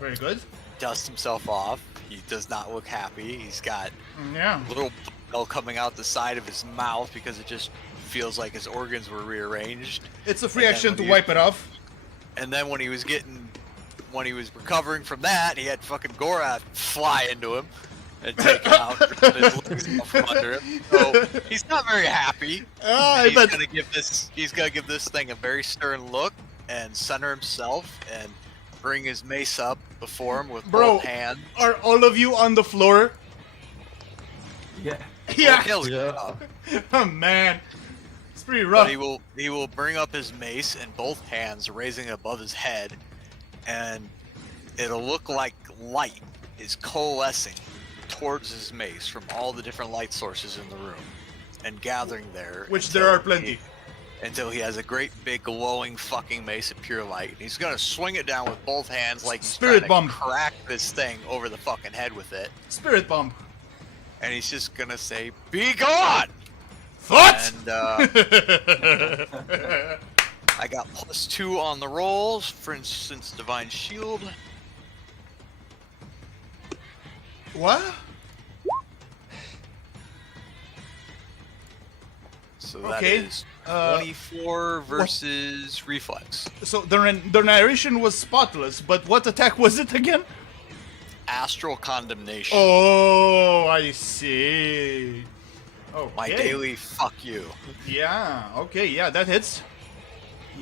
Very good. dust himself off. He does not look happy. He's got Yeah. little blood coming out the side of his mouth because it just feels like his organs were rearranged. It's a free And then action when to you- wipe it off. And then when he was recovering from that, he had fucking Gorath fly into him and take him out from under him. So he's not very happy. I He's bet. gonna give this thing a very stern look and center himself and bring his mace up before him with Bro. both hands. Are all of you on the floor? Yeah. Yeah. Kale's Yeah. up, Oh man, it's pretty but rough. he will bring up his mace in both hands, raising it above his head, and it'll look like light is coalescing towards his mace from all the different light sources in the room and gathering there. Which there are plenty. Until he has a great big glowing fucking mace of pure light. He's gonna swing it down with both hands like he's Spirit trying to bomb. crack this thing over the fucking head with it. Spirit bomb. And he's just gonna say, "Be gone!" What? And I got +2 on the rolls. For instance, Divine Shield. What? So that Okay, is uh, 24 versus Reflex. So the narration was spotless, but what attack was it again? Astral Condemnation. Oh, I see. Okay. My daily fuck you. Yeah. Okay. Yeah, that hits.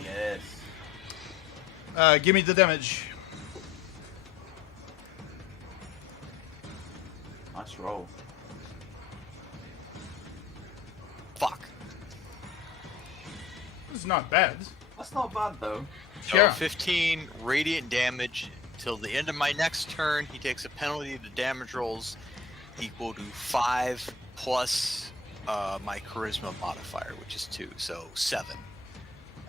Yes. Give me the damage. Nice roll. Fuck. It's not bad. That's not bad though. So Yeah. 15 radiant damage till the end of my next turn. He takes a penalty to damage rolls equal to 5 plus my charisma modifier, which is 2, so 7.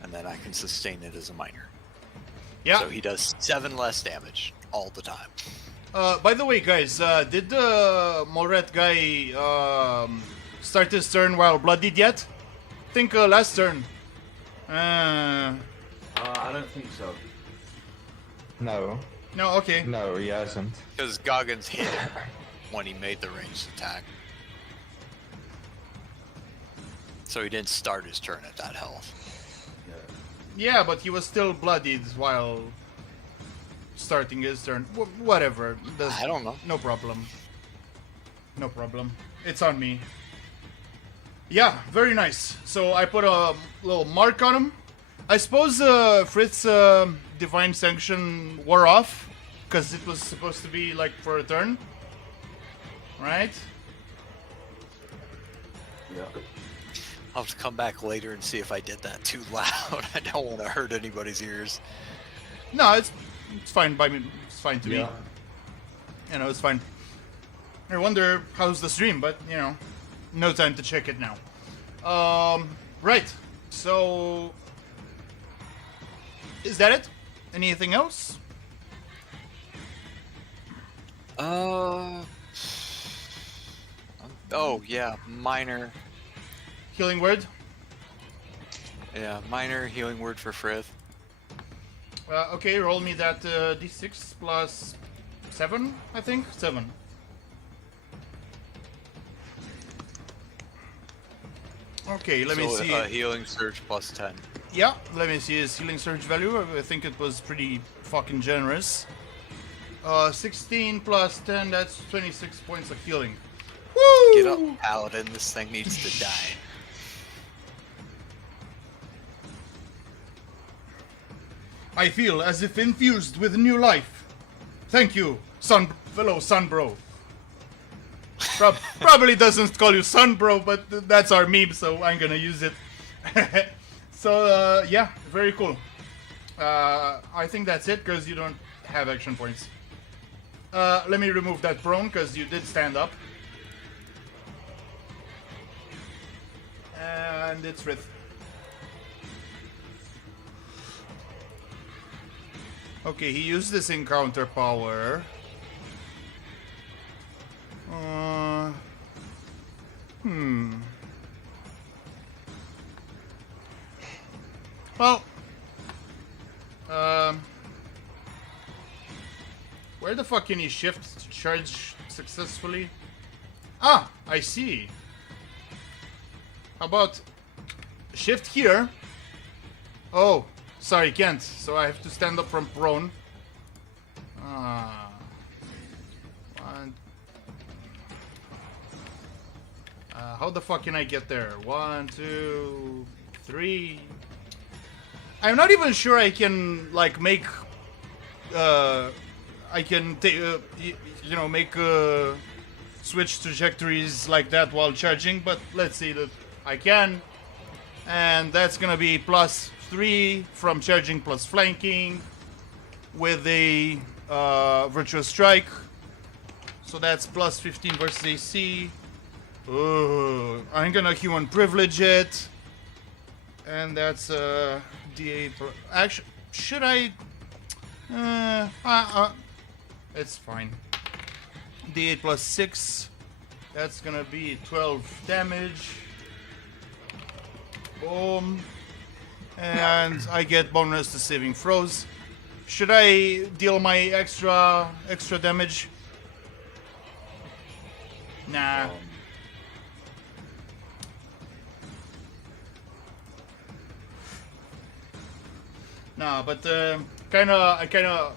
And then I can sustain it as a minor. Yeah. So he does 7 less damage all the time. By the way, guys, did the Moret guy start his turn while bloodied yet? I think last turn. I don't think so. No, No. Okay. no, he hasn't. Because Goggins hit him when he made the ranged attack. So he didn't start his turn at that health. Yeah, but he was still bloodied while starting his turn. Whatever. I don't know. No problem. No problem. It's on me. Yeah, very nice. So I put a little mark on him. I suppose Fritz's Divine Sanction wore off because it was supposed to be like for a turn. Right? Yeah. I'll have to come back later and see if I did that too loud. I don't want to hurt anybody's ears. No, it's fine by me. It's fine to me. Yeah. You know, it's fine. I wonder how's the stream, but you know, no time to check it now. Right. So, is that it? Anything else? Oh yeah, minor. Healing word. Yeah, minor healing word for Frith. Okay, roll me that d6 plus 7, I think 7. Okay, let me So, see. healing surge plus 10. Yeah, let me see his healing surge value. I think it was pretty fucking generous. 16 plus 10, that's 26 points of healing. Woo! Get up, Paladin. This thing needs to die. I feel as if infused with new life. Thank you, fellow Sunbro. Probably doesn't call you Sunbro, but that's our meme, so I'm gonna use it. So, yeah, very cool. I think that's it because you don't have action points. Let me remove that prone because you did stand up. And it's Rith. Okay, he used this encounter power. Well, where the fuck can he shift to charge successfully? Ah, I see. How about shift here? Oh, sorry, can't. So I have to stand up from prone. One. How the fuck can I get there? 1, 2, 3. I'm not even sure I can like make. I can you know, make switch trajectories like that while charging. But let's see that I can, and that's gonna be +3 from charging plus flanking with a virtuous strike. So that's +15 versus AC. I'm gonna human privilege it, and that's D8. Actually, should I? It's fine. D8 +6. That's gonna be 12 damage. Boom. And I get bonus to saving throws. Should I deal my extra damage? Nah. Nah, but I kinda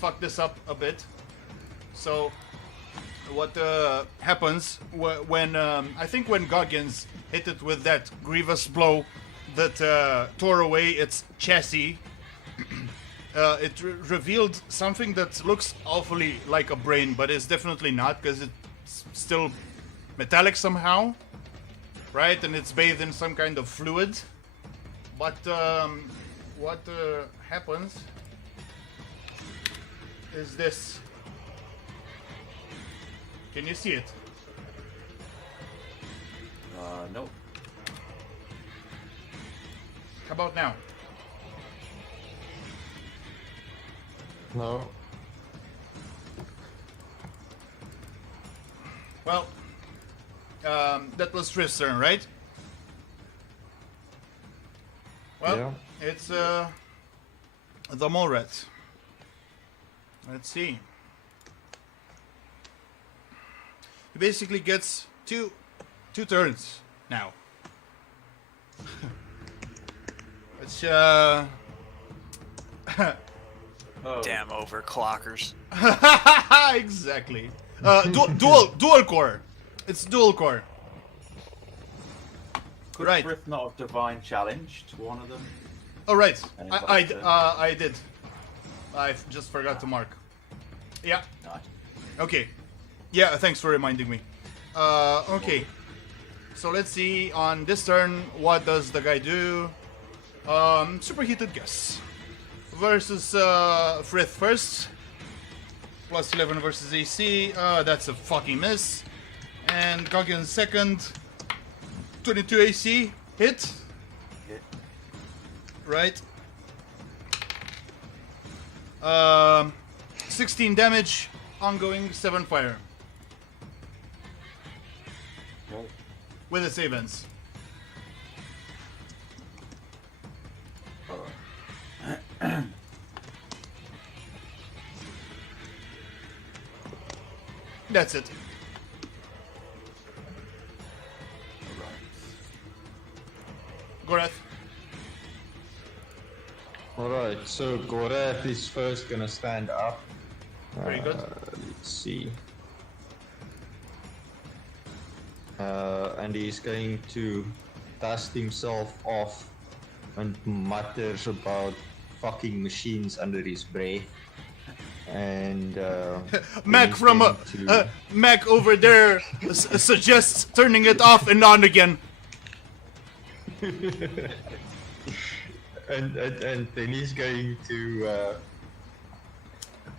fucked this up a bit. So what happens when I think when Goggins hit it with that grievous blow that tore away its chassis, it revealed something that looks awfully like a brain, but it's definitely not, because it's still metallic somehow, right? And it's bathed in some kind of fluid. But what happens is this. Can you see it? Nope. How about now? No. Well, that was Rift's turn, right? Well, Yeah. it's the mole rat. Let's see. He basically gets two turns now. Which Oh. Damn overclockers. exactly. Dual core. It's dual core. Could Right. Griff not have divine challenged one of them? Oh right. Any I questions? did. I just forgot to mark. Yeah. Nice. Okay. Yeah, thanks for reminding me. Okay. So let's see, on this turn, what does the guy do? Superheated Guess. Versus Frith first. +11 versus AC. That's a fucking miss. And Goggins second. 22 AC. Hit. Hit. Right. 16 damage. Ongoing 7 fire. Roll. With its events. That's it. Gorath. Alright, so Gorath is first gonna stand up. Very good. Let's see. And he's going to dust himself off and mutters about fucking machines under his breath. And Mac he's from going to- Mac over there suggests turning it off and on again. and then he's going to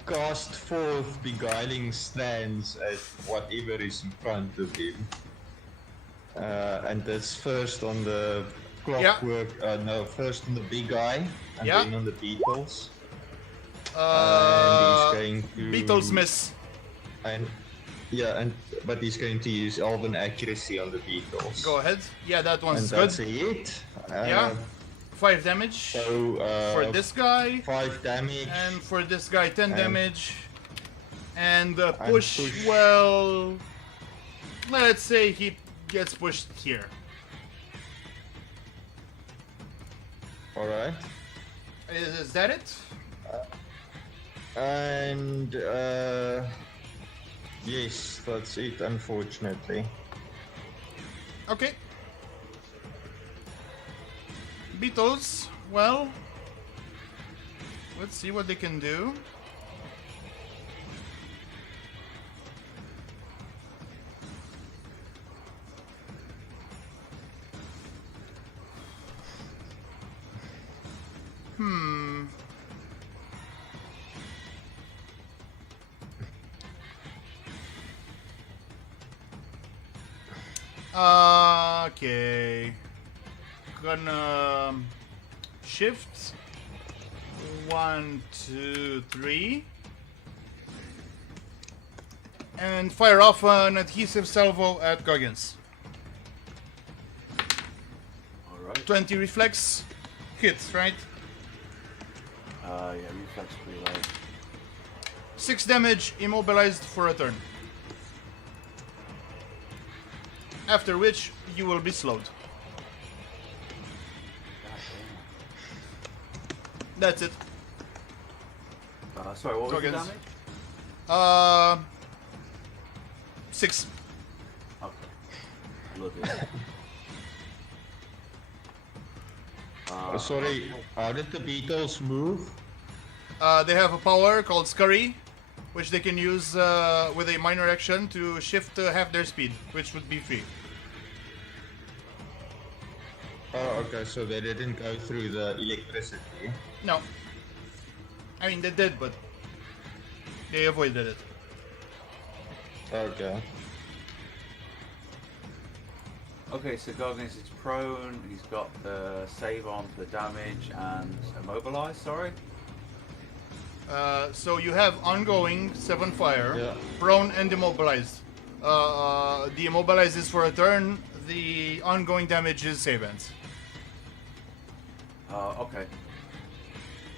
cast forth beguiling stance at whatever is in front of him. And that's first on the clockwork. No, first on the big guy, and Yeah. then on the beetles. And he's going to Beetles miss. And yeah, but he's going to use Elven accuracy on the beetles. Go ahead. Yeah, that And one's that's good. a hit. Yeah. 5 damage So for this guy, 5 damage. and for this guy 10 and- damage. And push. push, well, let's say he gets pushed here. All right. Is that it? And yes, that's it. Unfortunately. Okay. Beetles, well, let's see what they can do. Okay. Gonna shift. 1, 2, 3. And fire off an adhesive salvo at Goggins. Alright. 20 reflex hits, right? Yeah, reflex pretty low. 6 damage, immobilized for a turn. After which you will be slowed. God That's it. damn. Sorry, what was the Goggins. damage? 6. Okay. Look at it. Sorry, how did the beetles move? They have a power called Scurry, which they can use with a minor action to shift half their speed, which would be free. Oh, okay, so they didn't go through the electricity. No. I mean, they did, but they avoided it. Okay. Okay, so Goggins is prone, he's got the save on for damage and immobilize, sorry. So you have ongoing 7 fire, Yeah. prone and immobilized. The immobilized is for a turn, the ongoing damage is save ends. Okay.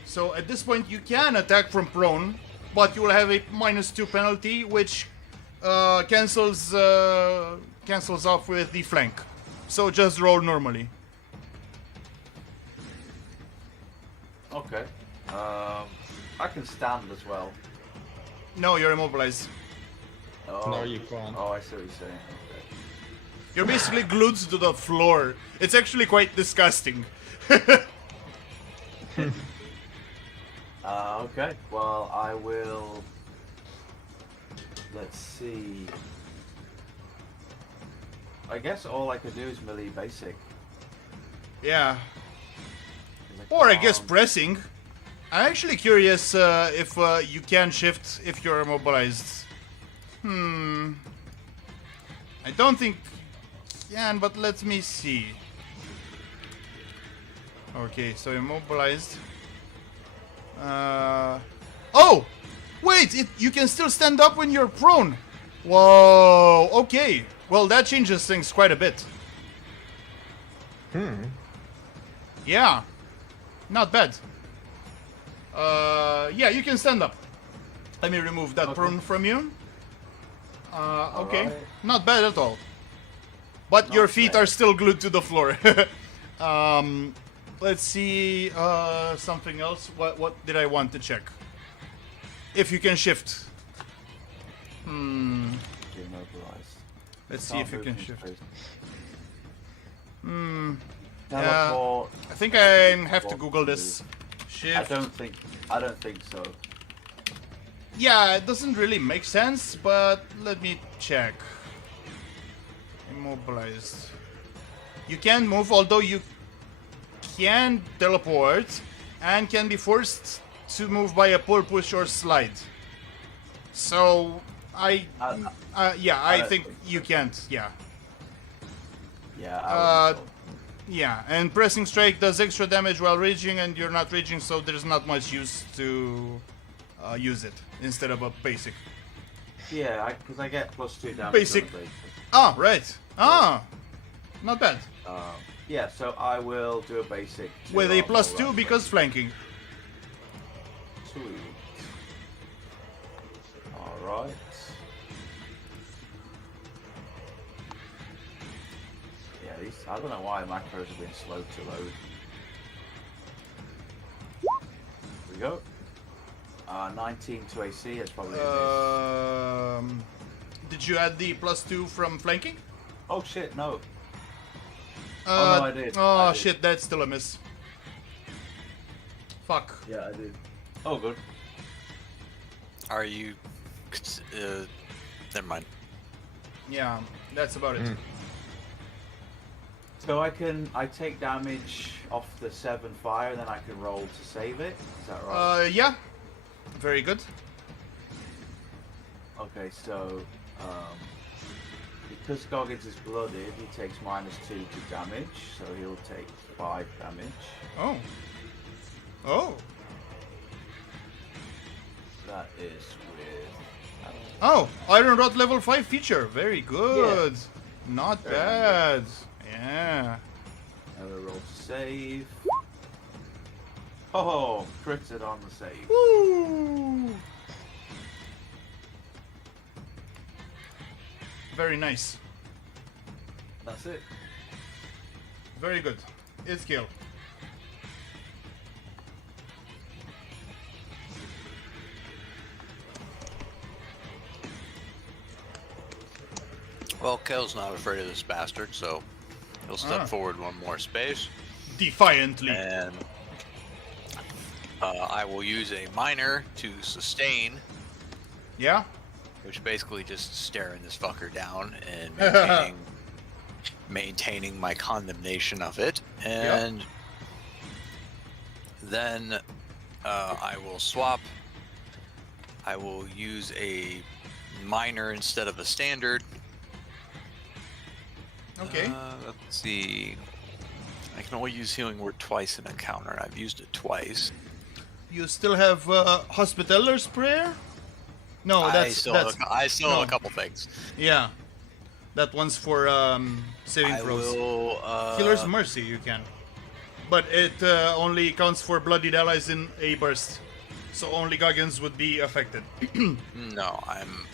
So at this point you can attack from prone, but you will have a -2 penalty, which cancels off with the flank. So just roll normally. Okay. I can stand as well. No, you're immobilized. Oh. No, you can't. Oh, I see what you're saying. Okay. You're basically glued to the floor. It's actually quite disgusting. Okay. Well, I will. Let's see. I guess all I could do is melee basic. Yeah. 'Cause Or I guess can't- pressing. I'm actually curious if you can shift if you're immobilized. I don't think you can, but let me see. Okay, so immobilized. Oh! Wait! You can still stand up when you're prone! Whoa! Okay. Well, that changes things quite a bit. Yeah. Not bad. Yeah, you can stand up. Let me remove that Okay. prone from you. Okay. Alright. Not bad at all. But your Not feet bad. are still glued to the floor. Let's see something else. What did I want to check? If you can shift. Immobilized. Let's see if you can shift. Teleport. I think I have to Google this. I Shift. don't think so. Yeah, it doesn't really make sense, but let me check. Immobilized. You can move, although you can teleport and can be forced to move by a pull, push, or slide. So I think you can't. Yeah. Yeah. Yeah, and pressing strike does extra damage while raging, and you're not raging, so there's not much use to use it instead of a basic. Yeah, because I get +2 damage. Basic. On a basic. Ah, right. Ah, not bad. Yeah, so I will do a basic. With a +2 because flanking. Sweet. Alright. Yeah, these, I don't know why macros have been slow to load. Here we go. 19 to AC, that's probably a miss. Did you add the +2 from flanking? Oh shit, no. Oh no, I did. Oh I did. shit, that's still a miss. Fuck. Yeah, I did. Oh, good. Are you? Never mind. Yeah, that's about it. So I take damage off the 7 fire, and then I can roll to save it. Is that right? Yeah. Very good. Okay, so because Goggins is blooded, he takes -2 to damage, so he'll take 5 damage. Oh. Oh. That is with. Oh, Iron Rod level 5 feature. Very good. Not Very bad. Yeah. I will roll to save. Oh, critted on the save. Woo! Very nice. That's it. Very good. It's kill. Well, Kel's not afraid of this bastard, so he'll step forward one more space. Defiantly. And I will use a minor to sustain, Yeah? which basically just staring this fucker down and maintaining my condemnation of it. And then I will swap. I will use a minor instead of a standard. Okay. Let's see. I can only use Healing Word twice in a counter. I've used it twice. You still have Hospitaler's Prayer? No, I that's... still that's have a couple things. Yeah. That one's for saving I throws. will, Healer's Mercy you can. But it only counts for bloodied allies in a burst. So only Goggins would be affected. No, I'm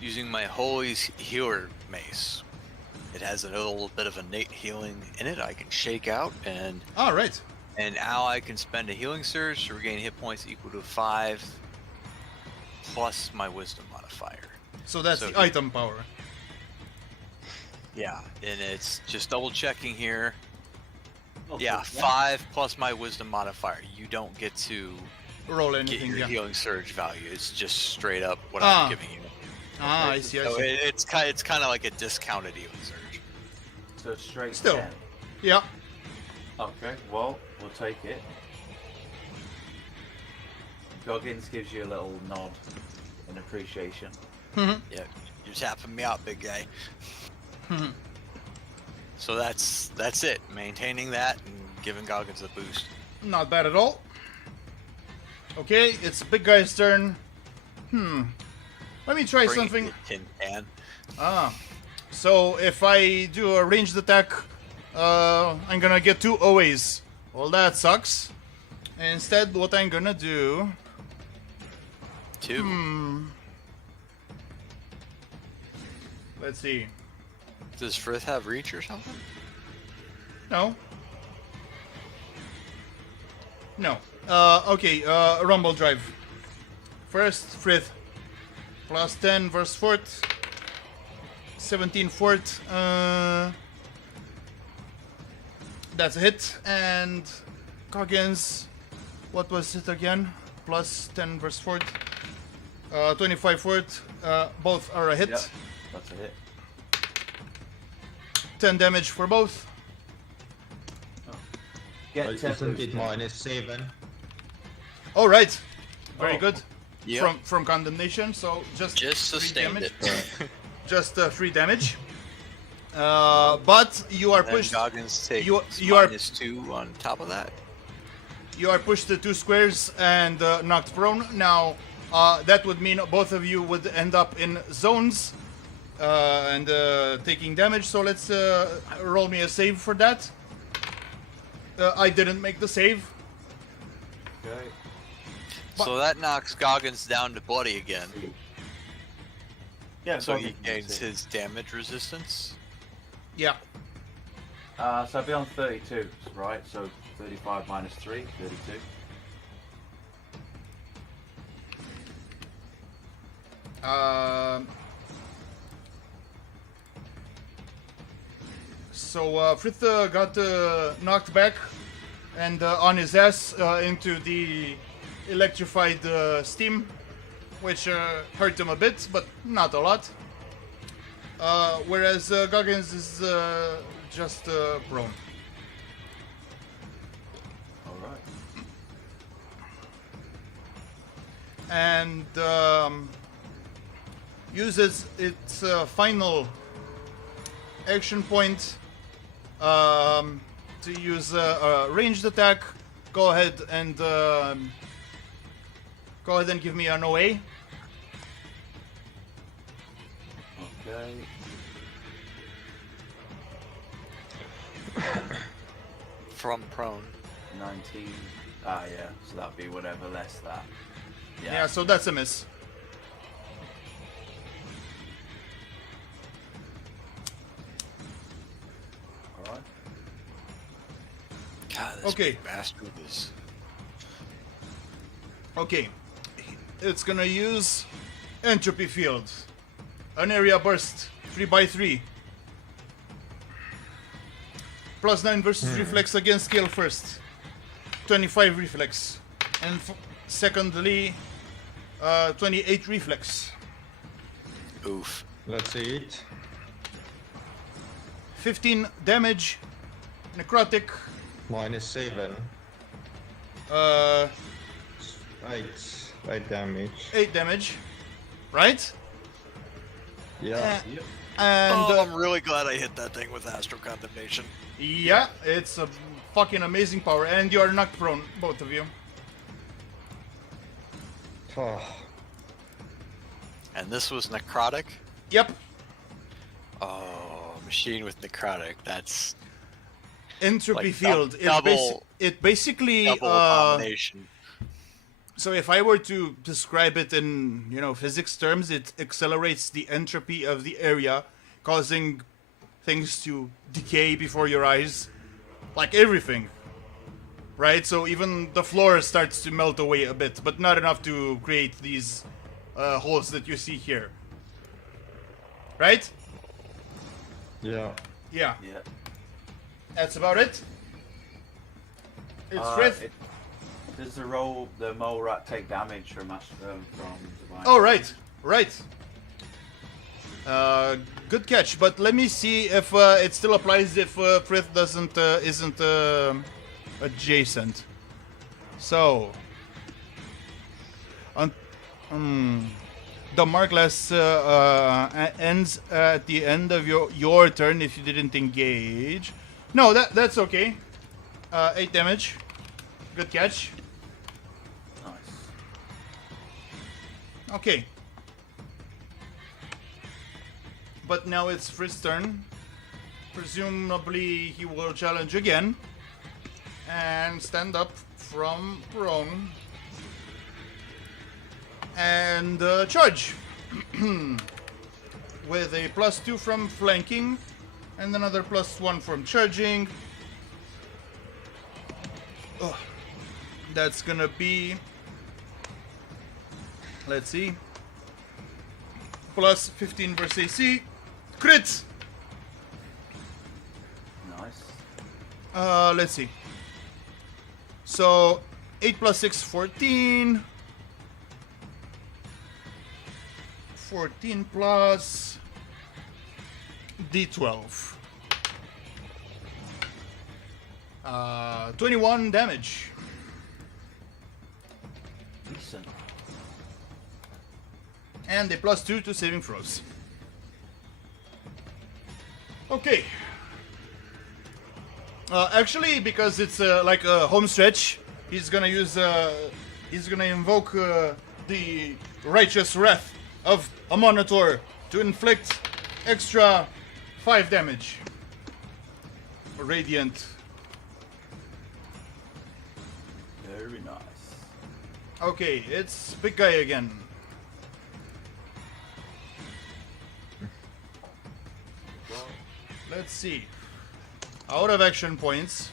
using my Holy Healer Mace. It has a little bit of innate healing in it. I can shake out, and Alright. an ally can spend a healing surge to regain hit points equal to 5 plus my Wisdom modifier. So that's So the item power. Yeah, and it's just double checking here. Oh, Yeah, cool. 5 plus my Wisdom modifier. You don't get to Roll get anything, your yeah. healing surge value. It's just straight up what Ah. I'm giving you. Ah, I see, I So see. it's kind of like a discounted healing surge. So straight Still. 10. Yeah. Okay, well, we'll take it. Goggins gives you a little nod in appreciation. Yeah, you're tapping me out, big guy. So that's it. Maintaining that and giving Goggins a boost. Not bad at all. Okay, it's big guy's turn. Let me try Bring something. it, Tin Can. So if I do a ranged attack, I'm gonna get 2 OAs. Well, that sucks. Instead, what I'm gonna do... 2. Let's see. Does Frith have reach or something? No. No. Okay, Rumble Drive. First, Frith. Plus 10 versus Fort. 17 Fort. That's a hit. And Goggins. What was it again? Plus 10 versus Fort. 25 Fort. Both are a hit. Yep, that's a hit. 10 damage for both. Get 10 Isn't it boost. -7? All right, very Oh. good. Yep. From condemnation, so just Just 3 sustained damage. it. Just 3 damage. But you are Then pushed. Goggins takes you are- -2 on top of that. You are pushed to 2 squares and knocked prone. Now, that would mean both of you would end up in zones and taking damage. So let's roll me a save for that. I didn't make the save. Okay. So that knocks Goggins down to bloody again. Yeah, So he Goggins gains makes it. his damage resistance. Yeah. So I'll be on 32, right? So 35 minus 3, 32. So Frith got knocked back and on his ass into the electrified steam, which hurt him a bit, but not a lot. Whereas Goggins is just prone. Alright. And uses its final action point to use a ranged attack. Go ahead and give me an OA. Okay. From prone. 19. Ah, yeah. So that'd be whatever less that. Yeah, so that's a miss. Alright. God, this Okay. big bastard is. Okay, it's gonna use entropy field, an area burst, 3x3. +9 versus reflex against scale first, 25 reflex, and secondly, 28 reflex. Oof. Let's see it. 15 damage, necrotic, -7. uh, 8 damage. 8 damage, right? Yeah. Yep. And Oh, I'm really glad I hit that thing with Astral Condemnation. yeah, it's a fucking amazing power, and you are knocked prone, both of you. Oh, And this was necrotic. Yep, Oh, machine with necrotic. That's entropy Like field. It basically double abomination. so if I were to describe it in physics terms, it accelerates the entropy of the area, causing things to decay before your eyes, like everything. Right? So even the floor starts to melt away a bit, but not enough to create these holes that you see here. Right? yeah. Yeah, Yeah. that's about it. It's Frith. Does the mole rat take damage from divine? Oh, right. Good catch, but let me see if it still applies if Frith isn't adjacent. So, the markless ends at the end of your turn if you didn't engage. No, that's okay. 8 damage. Good catch. Nice. Okay. But now it's Frith's turn. Presumably he will challenge again. And stand up from prone. And charge. With a +2 from flanking. And another +1 from charging. Ugh. That's gonna be... Let's see. +15 versus AC. Crit! Nice. Let's see. So, 8 + 6, 14. 14 plus D12. 21 damage. Decent. And a +2 to saving throws. Okay. Actually, because it's like a home stretch, he's gonna use. He's gonna invoke the righteous wrath of a Monitor to inflict extra 5 damage. Radiant. Very nice. Okay, it's big guy again. Let's see. Out of action points.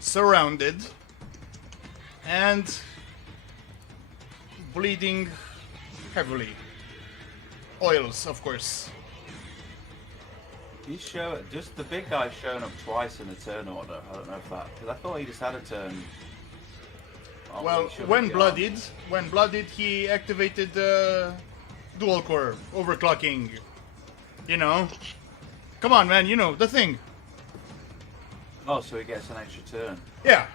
Surrounded. And bleeding heavily. Oils, of course. You show just the big guy showing up twice in the turn order. I don't know if that because I thought he just had a turn. Oh, Well, he shouldn't when be bloodied, he activated dual core overclocking. You know. Come on, man. You know the thing. on. Oh, so he gets an extra turn. Yeah.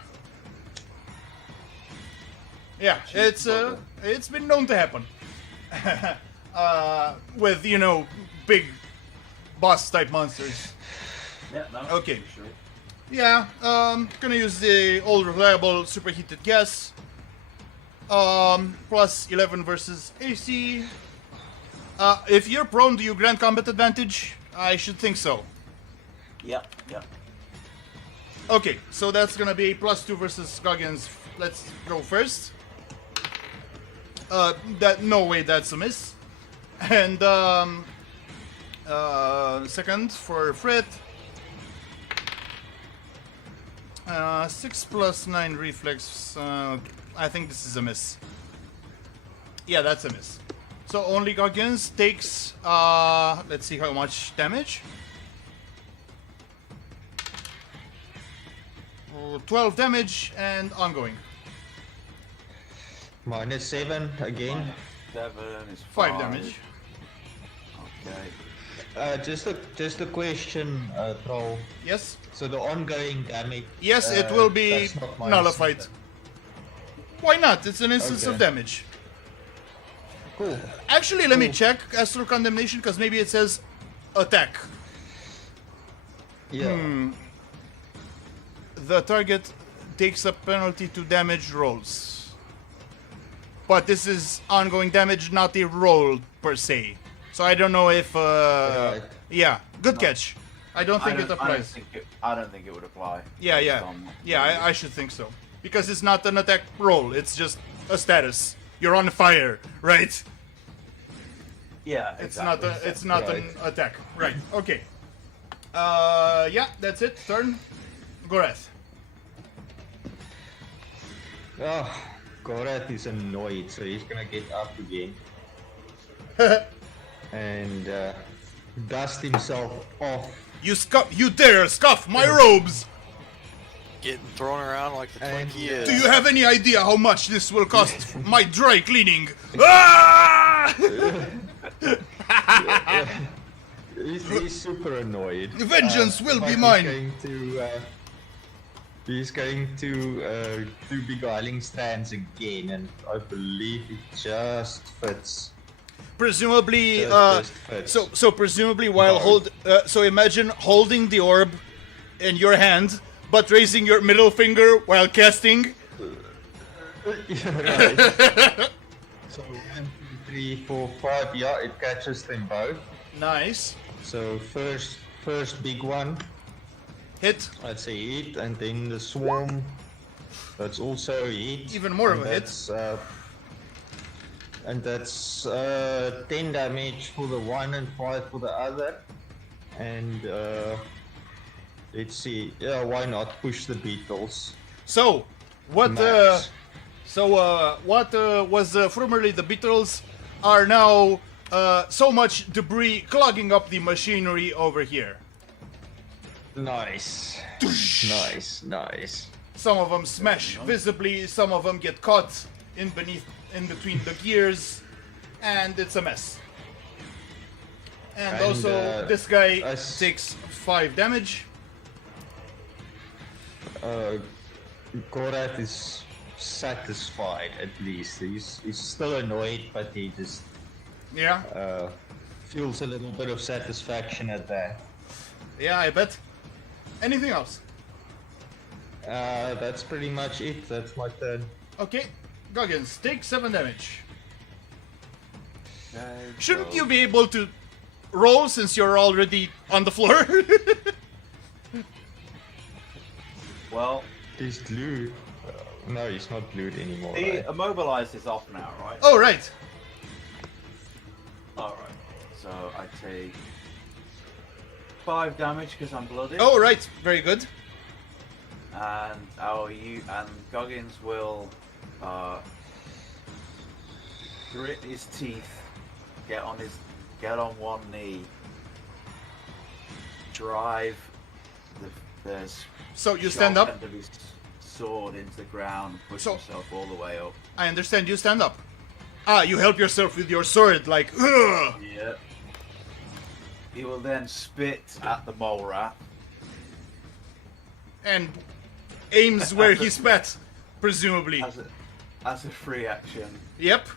Yeah, Jeez, it's been known to happen. With, you know, big boss type monsters. Yeah, no. Okay. for Sure. Yeah, gonna use the old reliable superheated gas. Plus 11 versus AC. If you're prone, do you grant combat advantage? I should think so. Yep, yep. Okay, so that's gonna be a +2 versus Goggins. Let's go first. No way, that's a miss. And second for Fred. 6 + 9 reflex. I think this is a miss. Yeah, that's a miss. So only Goggins takes. Let's see how much damage. 12 damage and ongoing. -7 again. 7 is 5 damage. Okay. Just a question, Troll. Yes. So the ongoing damage. Yes, it will be that's not minus nullified. 7. Why not? It's an instance of Okay. damage. Cool. Actually, let me Cool. check Astral Condemnation because maybe it says attack. Yeah. The target takes a penalty to damage rolls. But this is ongoing damage, not a roll per se. So I don't know if. Right. Yeah, good catch. I don't think it applies. I don't think it would apply. Yeah, based yeah. on- Yeah, I should think so. Because it's not an attack roll, it's just a status. You're on fire, right? Yeah, It's exactly. not it's not an Right. attack. Right. Okay. Yeah, that's it. Turn. Gorath. Oh, Gorath is annoyed, so he's gonna get up again and dust himself off. You dare scuff my robes! Getting thrown around like the twink he is. Do you have any idea how much this will cost my dry cleaning? Ah! He's super annoyed. Vengeance will but be mine. He's going to do beguiling stands again, and I believe it just fits. Presumably, Just fits. so presumably while so imagine holding the orb in your hand, but raising your middle finger while casting. Yeah, right. So 1, 2, 3, 4, 5. Yeah, it catches them both. Nice. So first big one. Hit. That's a hit, and then the swarm. That's also a hit. Even more of And a hit. That's 10 damage for the one and 5 for the other. And let's see. Yeah, why not push the beetles? So, what? Max. What was formerly the beetles are now so much debris clogging up the machinery over here. Nice. Nice. Some of them smash visibly, some of them get caught in between the gears, and it's a mess. And also, this guy as- takes 5 damage. Korat is satisfied at least. He's still annoyed, but he just Yeah. feels a little bit of satisfaction at that. Yeah, I bet. Anything else? That's pretty much it. That's my turn. Okay. Goggins, take 7 damage. Okay, Shouldn't so- you be able to roll since you're already on the floor? Well, He's glued. No, he's not glued anymore. the right? immobilized is off now, right? Oh, right. Alright. So I take 5 damage because I'm blooded. Oh, right. Very good. And Goggins will grit his teeth, get on one knee, drive the So you stand sharp up. end of his sword into the ground, push So- himself all the way up. I understand you stand up. Ah, you help yourself with your sword, like, ugh! Yeah. He will then spit at the mole rat. And aims where he spat, presumably. As a free action, Yep.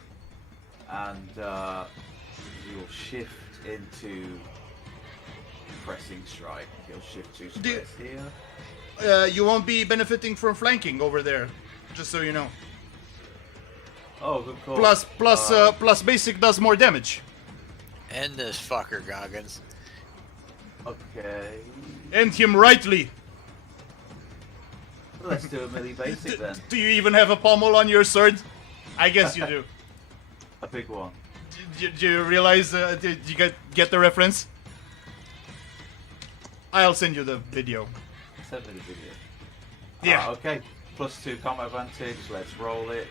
and he will shift into pressing strike. He'll shift 2 squares here. You won't be benefiting from flanking over there, just so you know. Oh, good call. Plus basic does more damage. End this fucker, Goggins. Okay. End him rightly. Let's do a melee basic then. Do you even have a pommel on your sword? I guess you do. A big one. Do you realize? Did you get the reference? I'll send you the video. Send me the video. Yeah. Okay. +2 combat advantage. Let's roll it.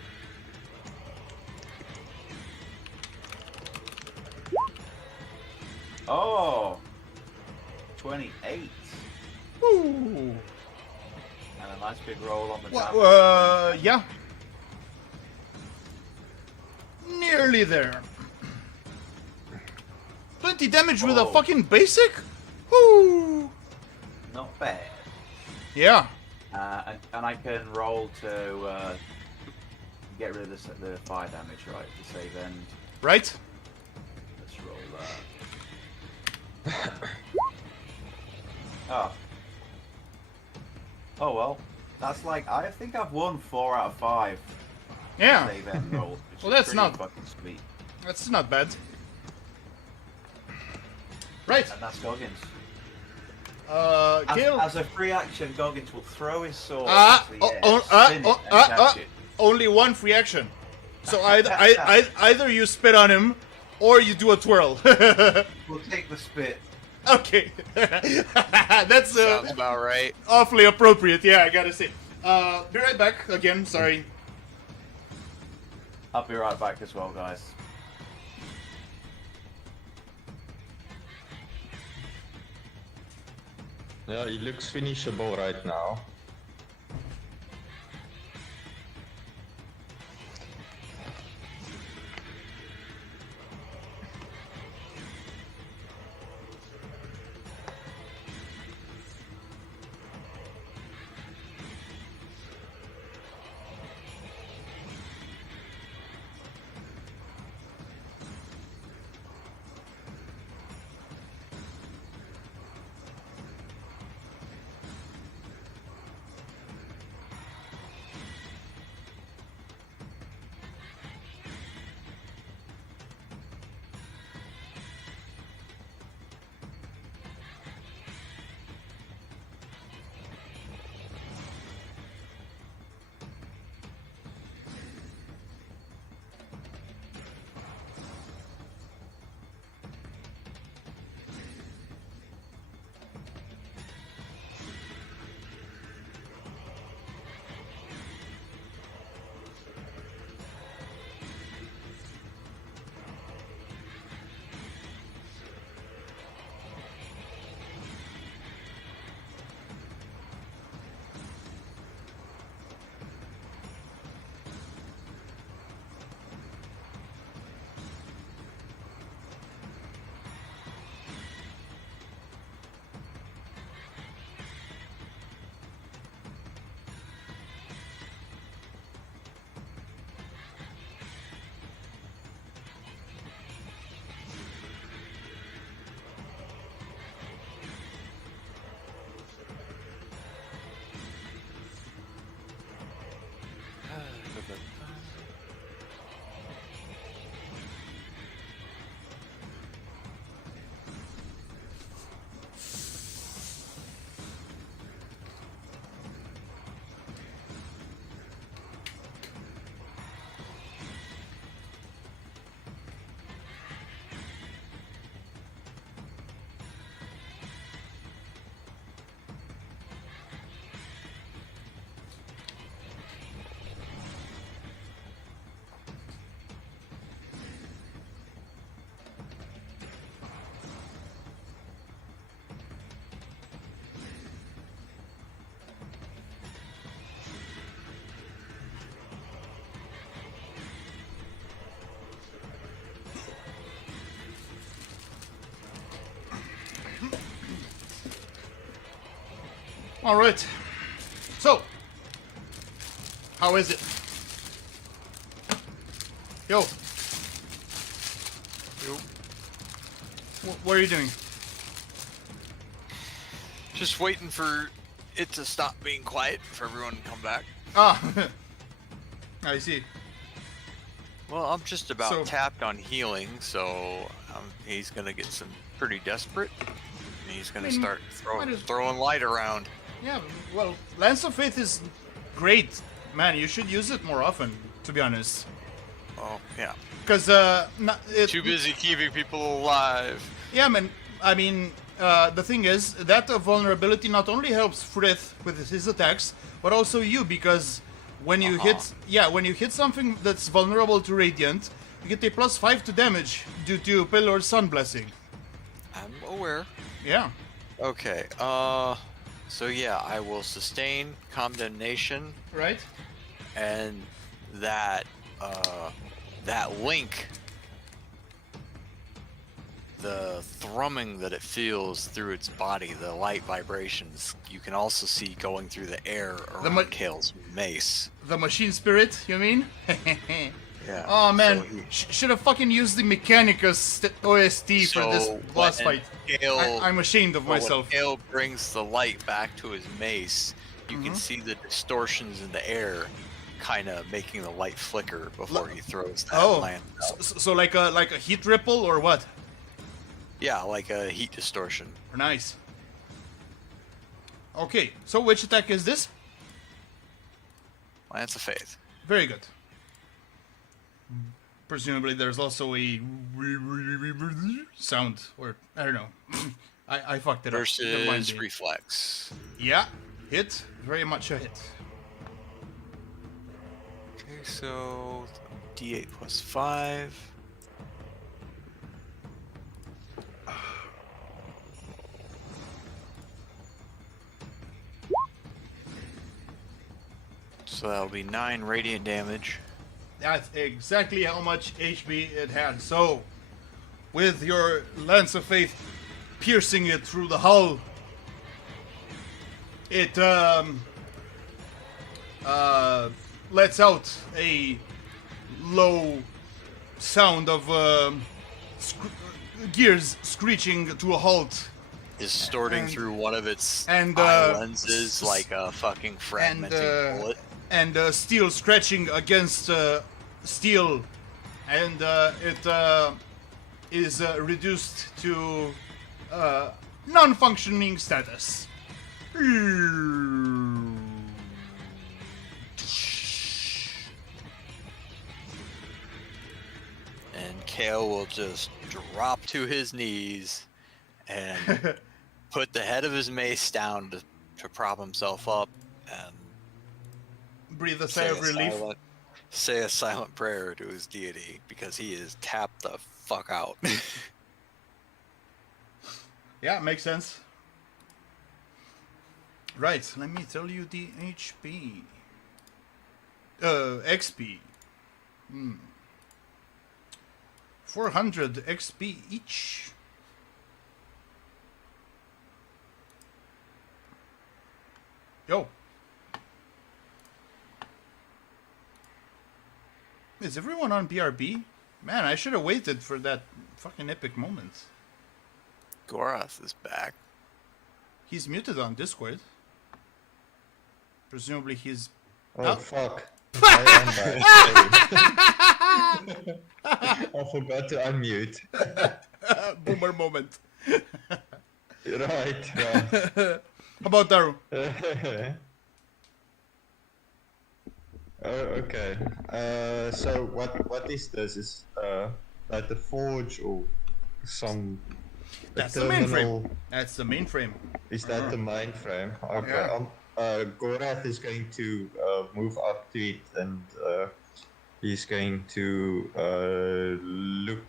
Oh. 28. Ooh. And a nice big roll on the Well, yeah. Nearly there. 20 damage with a Oh. fucking basic? Woo! Not bad. Yeah. And I can roll to get rid of the fire damage, right? To save end. Right? Let's roll that. Oh. Oh well. That's like, I think I've won 4 out of 5 Yeah. save end rolls. Which Well, is that's pretty not- fucking sweet. That's not bad. Right. And that's Goggins. Gale. As a free action, Goggins will throw his sword Ah, into the air, oh, spin it, and catch it. Only one free action. So either you spit on him, or you do a twirl. We'll take the spit. Okay. That's Sounds about right. awfully appropriate. Yeah, I gotta say. Be right back again. Sorry. I'll be right back as well, guys. Yeah, he looks finishable right now. All right. So, how is it? Yo. Yo. What are you doing? Just waiting for it to stop being quiet for everyone to come back. Ah, I see. Well, I'm just about So- tapped on healing, so he's gonna get some pretty desperate. And he's gonna I mean, start might as- throwing light around. Yeah, well, Lance of Faith is great. Man, you should use it more often, to be honest. Oh yeah, Because, too busy keeping people alive. Yeah, man. I mean, the thing is that vulnerability not only helps Frith with his attacks, but also you, because when you when you hit something that's vulnerable to radiant, you get a +5 to damage due to Pillar's Sun Blessing. I'm aware. Yeah. Okay. So yeah, I will sustain condemnation, Right. and that link, the thrumming that it feels through its body, the light vibrations, you can also see going through the air around Kale's mace. The machine spirit, you mean? Yeah. Oh man, So he- should have fucking used the Mechanicus OST for this boss when fight. Kale- I'm ashamed of But myself. When Kale brings the light back to his mace, you can see the distortions in the air, kind of making the light flicker before he throws that lance out. So like a heat ripple or what? Yeah, like a heat distortion. Nice. Okay, so which attack is this? Lance of Faith. Very good. Presumably there's also a sound, or I don't know. I fucked it up. Never mind Versus me. reflex. Yeah, hit. Very much a hit. Okay, so D8 plus 5. So that'll be 9 radiant damage. That's exactly how much HP it had. So, with your Lance of Faith piercing it through the hull, it lets out a low sound of gears screeching to a halt, Distorting And- through one of its and, eye lenses like a fucking and fragmenting bullet. steel scratching against steel, and it is reduced to non-functioning status. And Kale will just drop to his knees and put the head of his mace down to prop himself up and Breathe a sigh of relief. say a silent prayer to his deity because he is tapped the fuck out. Yeah, makes sense. Right, let me tell you the HP. XP. 400 XP each. Yo. Is everyone on BRB? Man, I should have waited for that fucking epic moment. Gorath is back. He's muted on Discord. Presumably he's... Oh, fuck. I am back. Sorry. I forgot to unmute. Boomer moment. Right. How about Daru? Okay. So what is this? Is like the forge or some That's the terminal? mainframe. That's the mainframe. Is that the mainframe? Okay. Yeah. Gorath is going to move up to it and he's going to look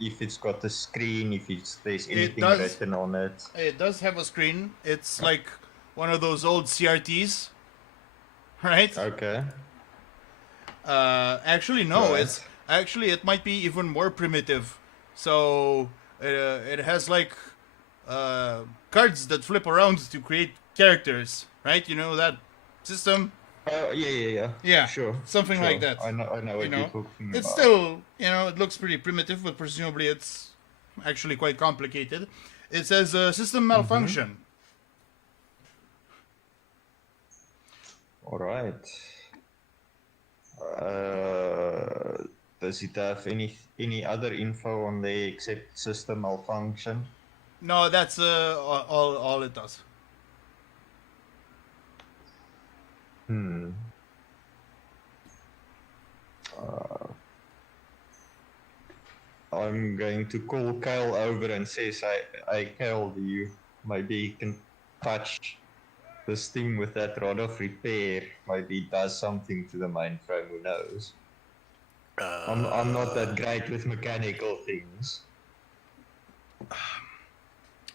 if it's got a screen, if there's anything does. written on it. It does have a screen. It's like one of those old CRTs, right? Okay. Actually, no. Right. It might be even more primitive. So it has like cards that flip around to create characters, right? You know that system? Oh yeah. Yeah, Sure. something sure. like that. I know what You know, you're talking it's about. still, it looks pretty primitive, but presumably it's actually quite complicated. It says system malfunction. All right. Does it have any other info on there except system malfunction? No, that's all it does. I'm going to call Kyle over and says, I Kyle, do you maybe can touch this thing with that rod of repair? Maybe it does something to the mainframe, who knows? I'm not that great with mechanical things.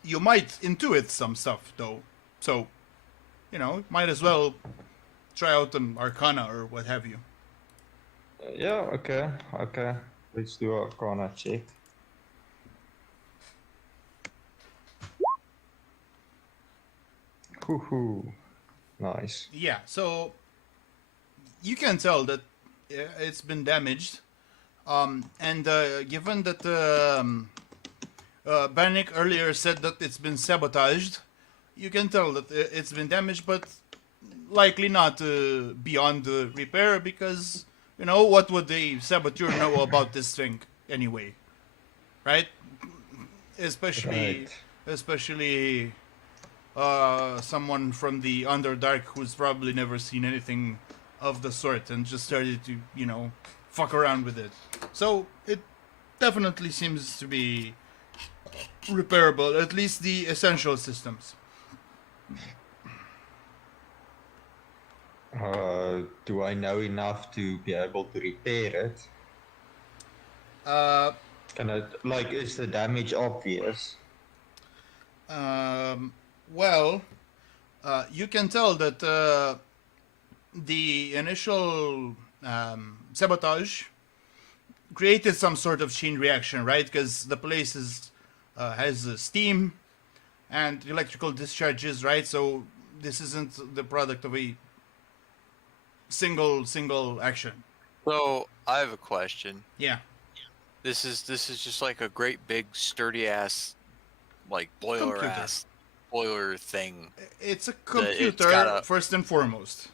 You might intuit some stuff, though. So, might as well try out an Arcana or what have you. Yeah, okay. Let's do a Arcana check. Hoo-hoo. Nice. Yeah, so you can tell that it's been damaged. And given that Bannick earlier said that it's been sabotaged, you can tell that it's been damaged, but likely not beyond repair because, what would the saboteur know about this thing anyway? Right? Especially someone from the Underdark who's probably never seen anything of the sort and just started to, fuck around with it. So it definitely seems to be repairable, at least the essential systems. Do I know enough to be able to repair it? Can I, is the damage obvious? Well, you can tell that the initial sabotage created some sort of chain reaction, right? Because the place has steam and electrical discharges, right? So this isn't the product of a single action. So I have a question. Yeah. This is just like a great big sturdy ass, like boiler thing. It's a computer first and foremost.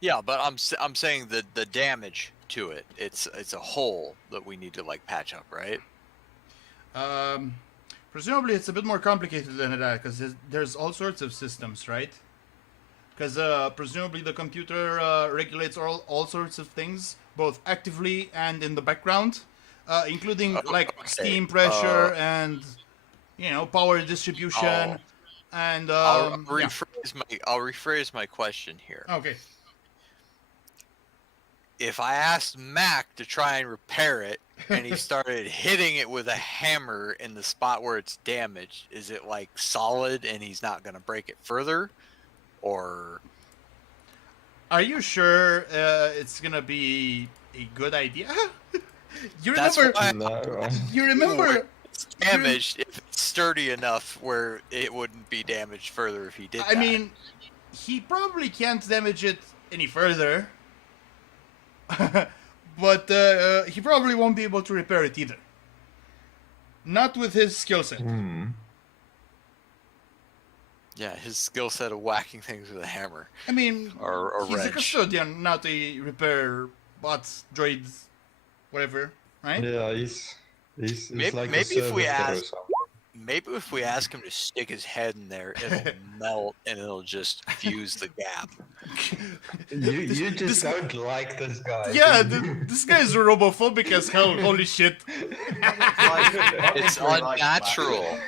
Yeah, but I'm saying the damage to it. It's a hole that we need to patch up, right? Presumably it's a bit more complicated than that because there's all sorts of systems, right? Because presumably the computer regulates all sorts of things, both actively and in the background, including steam pressure and power distribution. And I'll rephrase my question here. Okay. If I asked Mac to try and repair it, and he started hitting it with a hammer in the spot where it's damaged, is it solid and he's not going to break it further? Or are you sure it's gonna be a good idea? You remember it's damaged if it's sturdy enough where it wouldn't be damaged further if he did that. I mean, he probably can't damage it any further. But he probably won't be able to repair it either. Not with his skill set. Yeah, his skill set of whacking things with a hammer I mean, or a he's a wrench. custodian, not a repair bots, droids, whatever, right? Yeah, he's Maybe, like a maybe if we service dog or ask, something. maybe if we ask him to stick his head in there, it'll melt and it'll just fuse the gap. You just don't like this guy. Yeah, this guy is robophobic as hell. Holy shit. It's unnatural.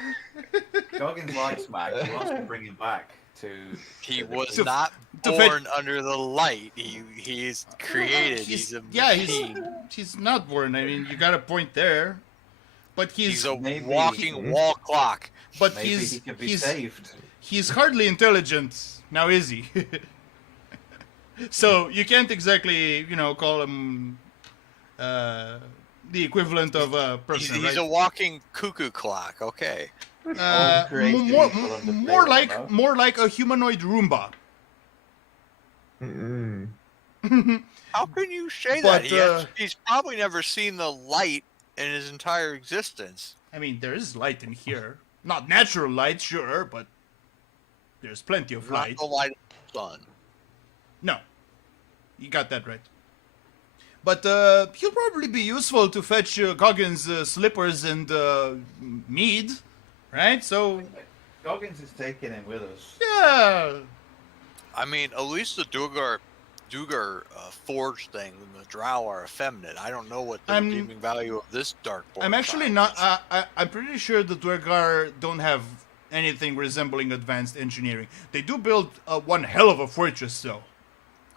Goggins likes Max. He wants to bring him back to. He was To- not to fetch- born under the light. He's created. He's a machine. He's not born. I mean, you got a point there, but He's a Maybe- walking wall clock. but Maybe he's he could be he's saved. he's hardly intelligent. Now is he? So you can't exactly, call him the equivalent of a person, He's right? a walking cuckoo clock. Okay. Creative people understand, More like a humanoid Roomba. Mm-mm. How can you say But, that? He's probably never seen the light in his entire existence. I mean, there is light in here. Not natural light, sure, but there's plenty of Not light. the light of the sun. No, you got that right. But he'll probably be useful to fetch Goggins' slippers and mead, right? So, Goggins is taking him with us. yeah. I mean, at least the Dugar forge thing and the Drow are effeminate. I don't know what the I'm- redeeming value of this darkborn. I'm actually child not. is. I'm pretty sure the Dwergar don't have anything resembling advanced engineering. They do build one hell of a fortress, though.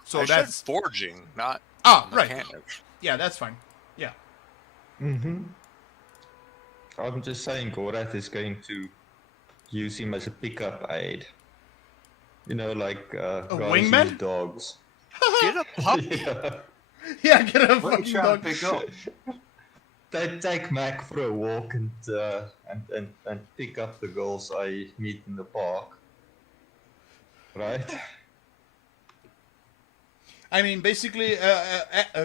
So I said that's forging, not right. mechanics. Yeah, that's fine. Yeah. Mm-hmm. I'm just saying Gorath is going to use him as a pickup aid. You know, like guys wingman? use dogs. Get a puppy. Yeah. Yeah, get a What are fucking you trying dog. to pick up? They take Mac for a walk and pick up the girls I meet in the park. Right? I mean, basically,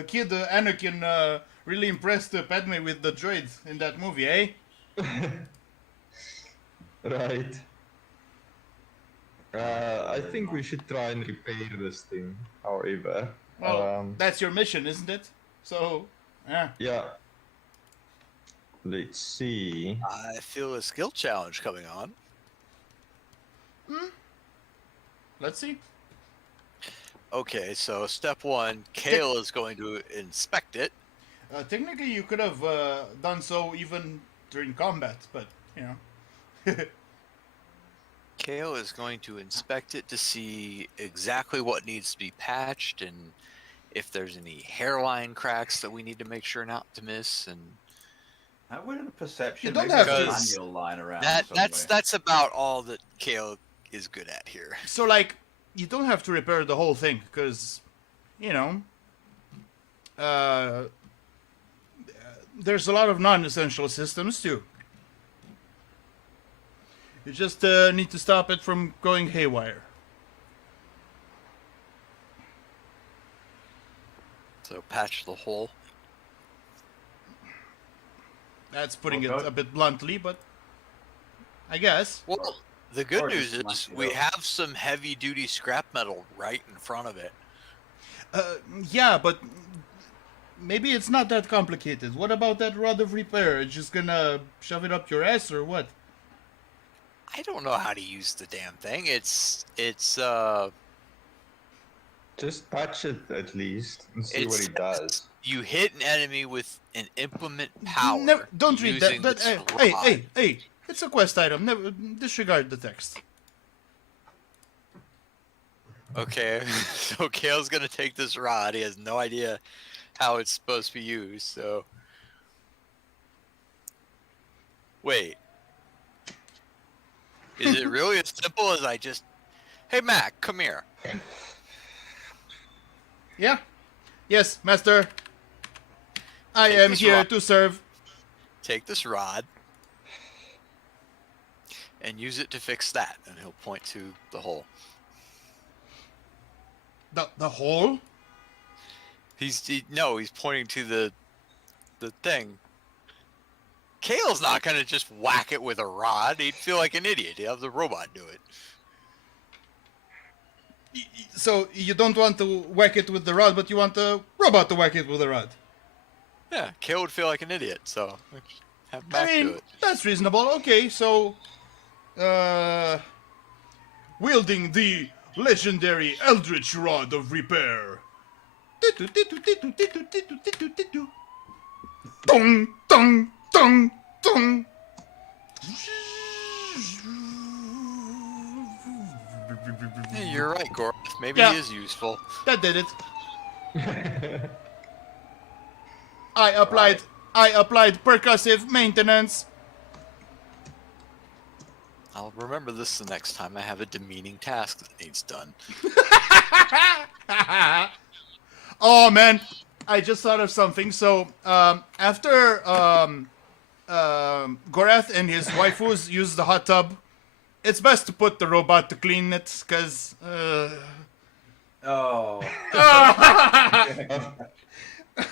kid Anakin really impressed Padme with the droid in that movie, eh? Right. I think we should try and repair this thing, however. Well, that's your mission, isn't it? So, yeah. Yeah. Let's see. I feel a skill challenge coming on. Let's see. Okay, so step one, Kale is going to inspect it. Technically, you could have done so even during combat, but, Kale is going to inspect it to see exactly what needs to be patched and if there's any hairline cracks that we need to make sure not to miss. And How would a perception? You don't Maybe have there's a to- manual lying around. that's somewhere. about all that Kale is good at here. So, like, you don't have to repair the whole thing, because, there's a lot of non-essential systems, too. You just need to stop it from going haywire. So patch the hole. That's putting Well, it a bit bluntly, but I guess. Well, the good Or news just is smash it we up. have some heavy-duty scrap metal right in front of it. Yeah, but maybe it's not that complicated. What about that rod of repair? It's just gonna shove it up your ass or what? I don't know how to use the damn thing. It's Just touch it at least and see what It's- he does. you hit an enemy with an implement power. Never, don't read that. using That this hey, rod. hey! It's a quest item. Never disregard the text. Okay, so Kale's gonna take this rod. He has no idea how it's supposed to be used. So wait, is it really as simple as I just? Hey Mac, come here. Yeah. Yes, master. I Take am this here rod. to serve. Take this rod and use it to fix that, and he'll point to the hole. The hole? He's pointing to the thing. Kale's not gonna just whack it with a rod. He'd feel like an idiot. He'd have the robot do it. So you don't want to whack it with the rod, but you want the robot to whack it with the rod. Yeah, Kale would feel like an idiot, so have him back I mean, to it. that's reasonable. Okay, so wielding the legendary Eldritch Rod of Repair. Dong, dong, dong, dong. Yeah, you're right, Gorath. Maybe Yeah. he is useful. That did it. I applied percussive maintenance. I'll remember this the next time I have a demeaning task that needs done. Oh man, I just thought of something. So after Gorath and his waifus use the hot tub, it's best to put the robot to clean it, cause. Oh.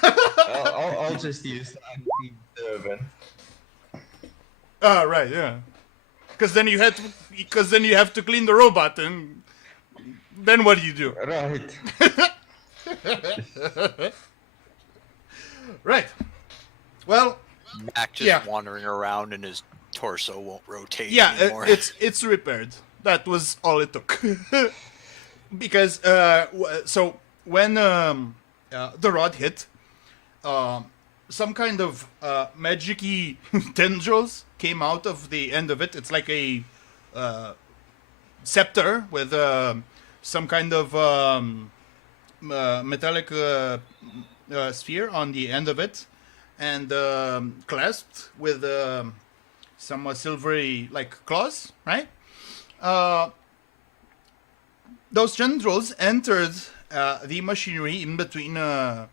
I'll just use the unclean turban. Ah, right, yeah. Because then you have to clean the robot, and then what do you do? Right. Right. Well, Mac just Yeah. wandering around and his torso won't rotate yeah, anymore. it's repaired. That was all it took. Because so when the rod hit, some kind of magic-y tendrils came out of the end of it. It's like a scepter with some kind of metallic sphere on the end of it, and clasped with some silvery like claws, right? Those tendrils entered the machinery in between the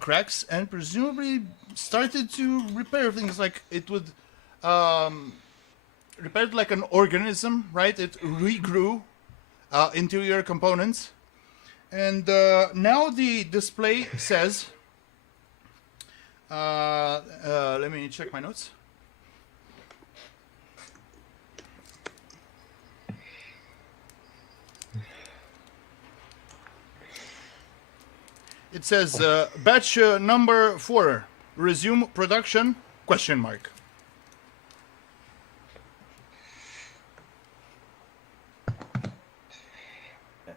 cracks and presumably started to repair things. Like it would repair like an organism, right? It regrew interior components, and now the display says. Let me check my notes. It says batch number 4, resume production, question mark. Yes.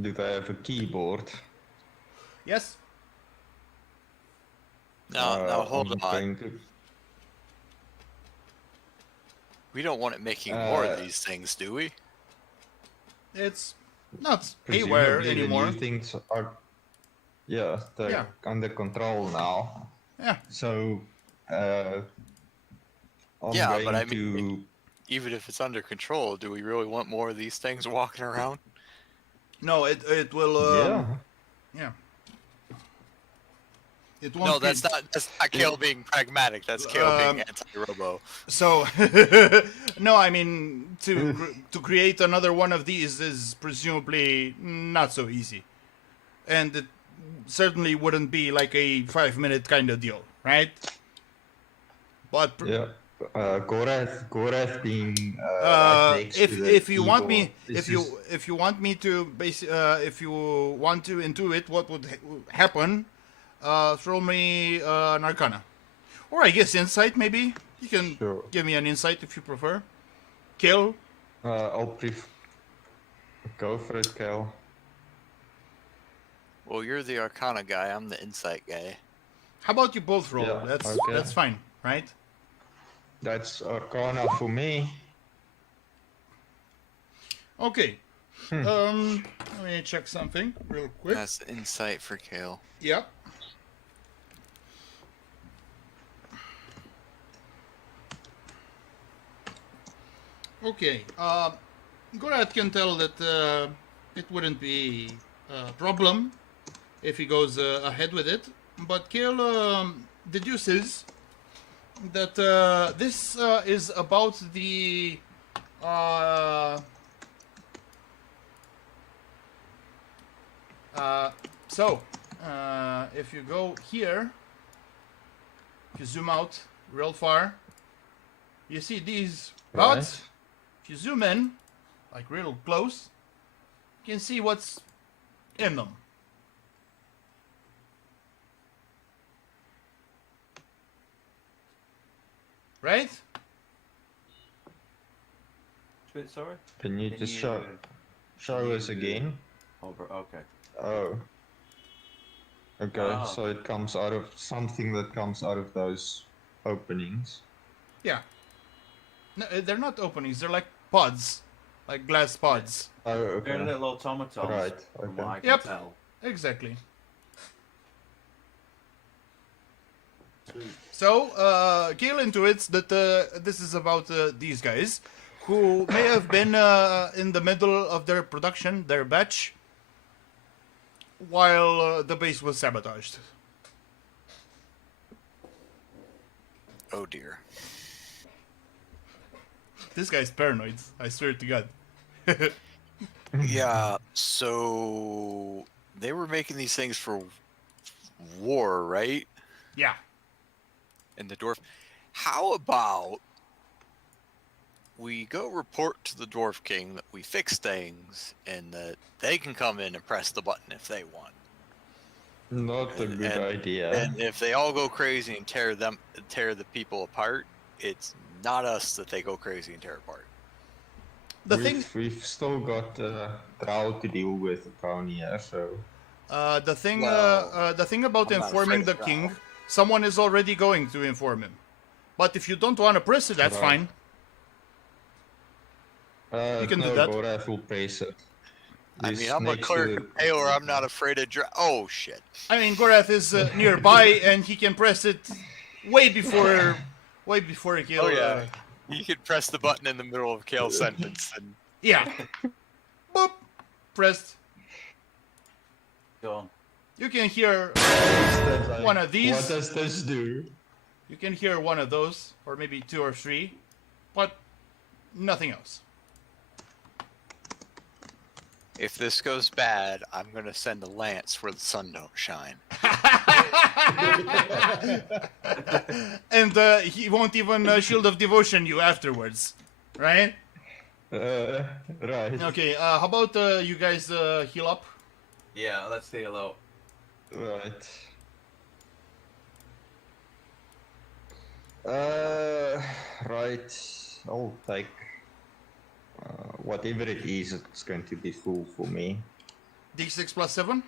Do they have a keyboard? Yes? Now hold I'm on. going to- We don't want it making more of these things, do we? It's not Presumably haywire the anymore. new things are, they're Yeah. under control now. Yeah. So, I'm Yeah, going but I to. mean, even if it's under control, do we really want more of these things walking around? No, it will. Yeah. Yeah. It won't. No, be- that's not Kale being pragmatic. That's Kale being anti-robo. So, no, I mean to create another one of these is presumably not so easy, and it certainly wouldn't be like a 5-minute kind of deal, right? But Yeah. Gorath being right next to the if you want me keyboard. if you want me to if you want to intuit what would happen, throw me an Arcana, or I guess insight maybe. You can Sure. give me an insight if you prefer. Kill. I'll go for it, Cal. Well, you're the Arcana guy. I'm the Insight guy. How about you both roll? Yeah, That's okay. that's fine, right? That's Arcana for me. Okay. Let me check something real quick. That's Insight for Kale. Yep. Okay. Gorath can tell that it wouldn't be a problem if he goes ahead with it, but Kale deduces that this is about the if you go here, if you zoom out real far, you see these rods. Right. If you zoom in, like real close, you can see what's in them. Right? Bit, sorry. Can you just show us again? Okay. Oh. Okay, Ah. so it comes out of something that comes out of those openings. Yeah. No, they're not openings. They're like pods, like glass pods. Oh, They're okay. little automatons, Right, from what okay. I can Yep. tell. Exactly. Sweet. So, Gale intuits that this is about these guys, who may have been in the middle of their production, their batch, while the base was sabotaged. Oh dear. This guy's paranoid, I swear to God. Yeah, so they were making these things for war, right? Yeah. And the dwarf. How about we go report to the Dwarf King that we fix things and that they can come in and press the button if they want. Not a good And- idea. And if they all go crazy and tear the people apart, it's not us that they go crazy and tear apart. The thing, We've still got Drow to deal with down here, so the thing about I'm not informing afraid the of king, Drow. someone is already going to inform him. But if you don't want to press it, that's Right. fine. You can do no, that. Gorath will press it. I He's mean, I'm a next cleric to of Taylor. I'm not afraid of Oh shit! I mean, Gorath is nearby, and he can press it way before Gale. Oh yeah, you could press the button in the middle of Kale's sentence, and Yeah. Boop. Pressed. Done. You can hear Like, one of these. What does this do? You can hear one of those, or maybe two or three, but nothing else. if this goes bad, I'm gonna send a lance where the sun don't shine. And he won't even Shield of Devotion you afterwards, right? Right. Okay. How about you guys heal up? Yeah, let's see a lot. Right. Right. I'll take whatever it is. It's going to be full for me. D6 plus 7.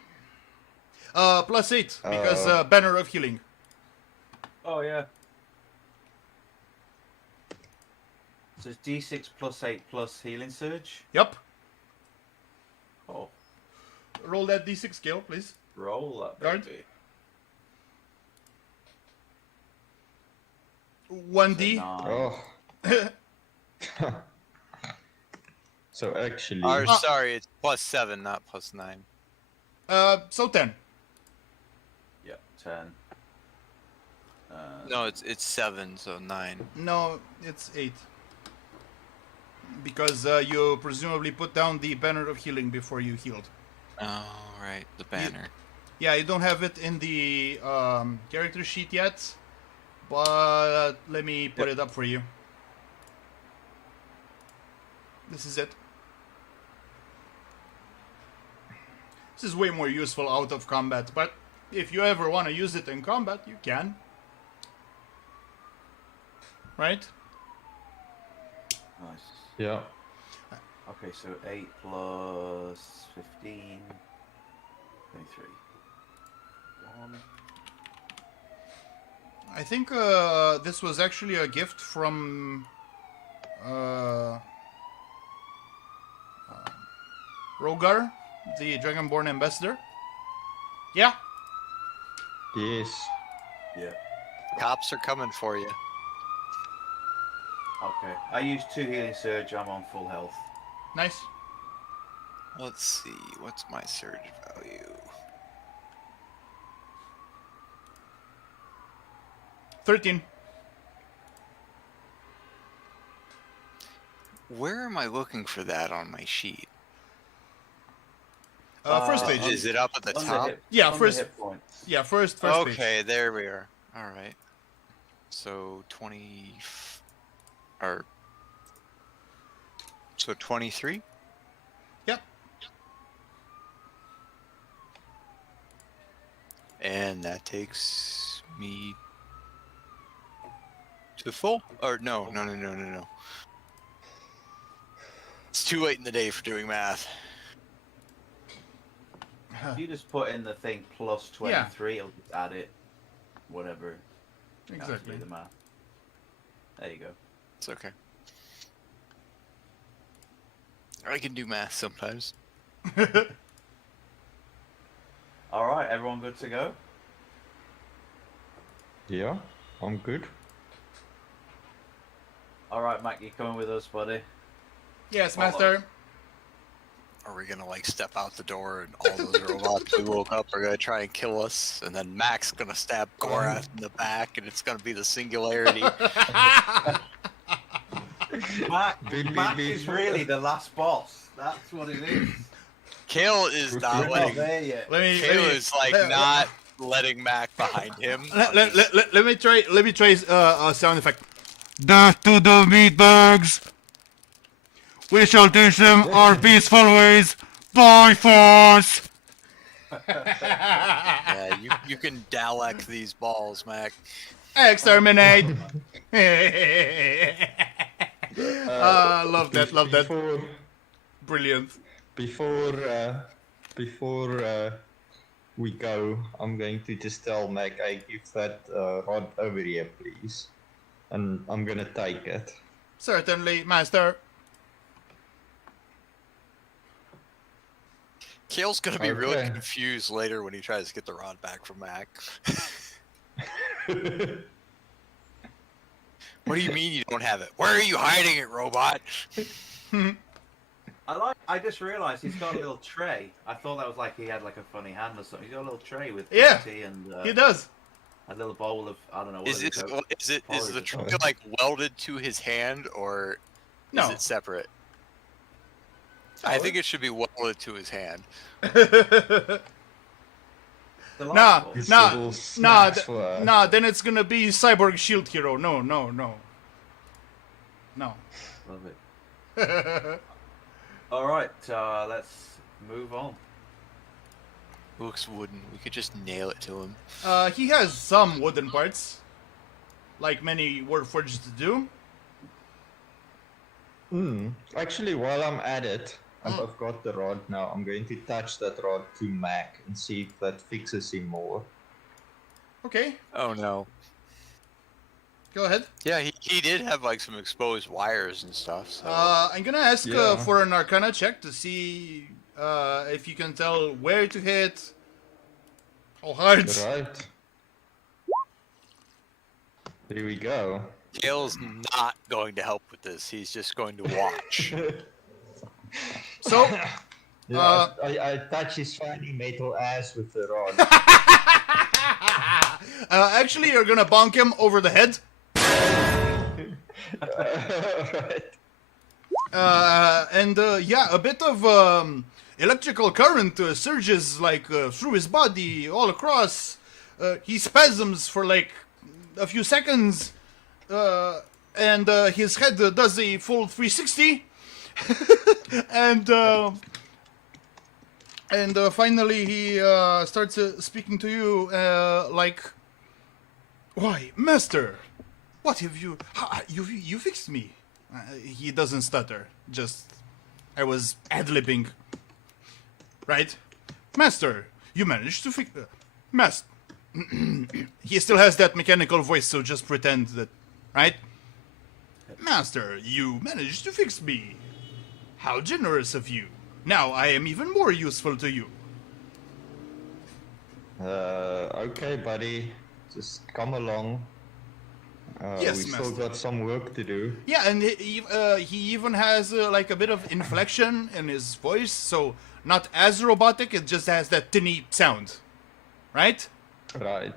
Plus 8 because Banner of Healing. Oh yeah. So it's D6 plus 8 plus healing surge. Yep. Oh, Roll that D6 Gale, please. roll that Guard. baby. 1D. Nine. Oh. So actually, Or sorry, it's plus 7, not plus 9. So 10. Yeah, 10. No, it's 7, so 9. No, it's 8. Because you presumably put down the Banner of Healing before you healed. Oh right, the banner. Yeah, you don't have it in the character sheet yet, but let me put it up for you. This is it. This is way more useful out of combat, but if you ever want to use it in combat, you can. Right? Nice. yeah. Okay, so 8 plus 15. 23. 1. I think this was actually a gift from Rogar, the Dragonborn ambassador. Yeah. Yes. Yeah. Cops are coming for you. Okay. I used 2 healing surge. I'm on full health. Nice. Let's see, what's my surge value? 13. Where am I looking for that on my sheet? First page. Is it up at the Under top? hit- Yeah, under first- hit points. Yeah, first page. Okay, there we are. All right. So 20 or So 23. Yep. And that takes me to full. Or no. It's too late in the day for doing math. If you just put in the thing plus 23, it'll just add it. Whatever. Exactly. The math. There you go. It's okay. I can do math sometimes. All right, everyone good to go? Yeah, I'm good. All right, Mac, you coming with us, buddy? Yes, master. Are we gonna like step out the door and all those robots we woke up are gonna try and kill us, and then Mac's gonna stab Gorath in the back, and it's gonna be the singularity? Mac is really the last boss. That's what it is. Kale is not Not letting. there yet. Kale is like not letting Mac behind him. Let me try. Let me try a sound effect. Death to the meatbags. We shall teach them our peaceful ways by force. Yeah, you can Dalek these balls, Mac. Exterminate. Love that. Love that. Brilliant. Before we go, I'm going to just tell Mac, I give that rod over here, please. And I'm gonna take it. Certainly, master. Kale's gonna be really Okay. confused later when he tries to get the rod back from Mac. What do you mean you don't have it? Where are you hiding it, robot? I just realised he's got a little tray. I thought that was like he had like a funny hand or something. He's got a little tray with tea and He does. a little bowl of I don't know what Is it is the Porridge or tray something. like welded to his hand, or No. is it separate? I think it should be welded to his hand. Nah, It's nah, little nah, snacks for nah. Then it's gonna be Cyborg Shield Hero. No. Love it. All right, let's move on. Looks wooden. We could just nail it to him. He has some wooden parts, like many Warforged do. Actually, while I'm at it, and I've got the rod now, I'm going to touch that rod to Mac and see if that fixes him more. Okay, Oh no. go ahead. Yeah, he did have like some exposed wires and stuff. So. I'm gonna ask Yeah. for an Arcana check to see if you can tell where to hit, how hard. Right. Here we go. Kale's not going to help with this. He's just going to watch. So, Yeah, I touch his shiny metal ass with the rod. actually, you're gonna bonk him over the head. Right. Yeah, a bit of electrical current surges like through his body, all across. He spasms for like a few seconds, and his head does a full 360, and finally he starts speaking to you like, "Why, master? What have you? You fixed me." He doesn't stutter. Just, I was ad-libbing. Right? Master, you managed to fix... Master... He still has that mechanical voice, so just pretend that... Right? Master, you managed to fix me. How generous of you. Now I am even more useful to you. Okay, buddy. Just come along. Yes, we still master. got some work to do. Yeah, and he even has like a bit of inflection in his voice, so not as robotic, it just has that tinny sound. Right? Right.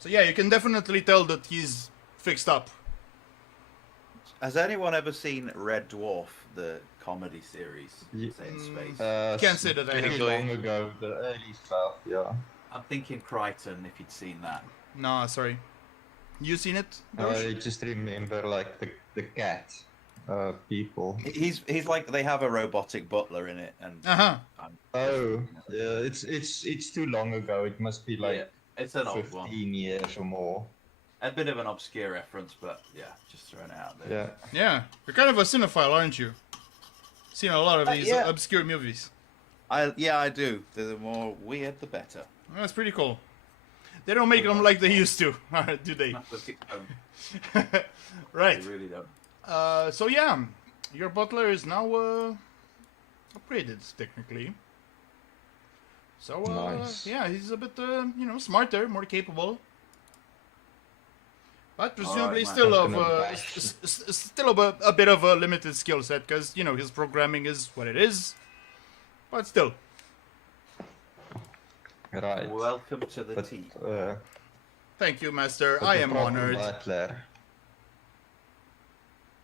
So yeah, you can definitely tell that he's fixed up. Has anyone ever seen Red Dwarf, the comedy series set in space? Can't say that I very have. long ago, the early stuff, yeah. I'm thinking Crichton, if you'd seen that. No, sorry. You seen it? I just remember like the cat. people. He's like they have a robotic butler in it, and Uh-huh. Oh, yeah, it's too long ago. It must be like yeah, it's an old one. 15 years or more. A bit of an obscure reference, but yeah, just throwing it out there. Yeah. Yeah. You're kind of a cinephile, aren't you? Seen a lot of these yeah. obscure movies. I do. The more weird, the better. That's pretty cool. They don't make them like they used to, do they? Right. They really don't. So yeah, your butler is now upgraded technically. So Nice. yeah, he's a bit smarter, more capable. But presumably man. still That's of gonna still of a bit of a limited skill set because his programming is what it is. But still. Right. Welcome to the But, team. Thank you, Master. but I the am proper honored. Butler.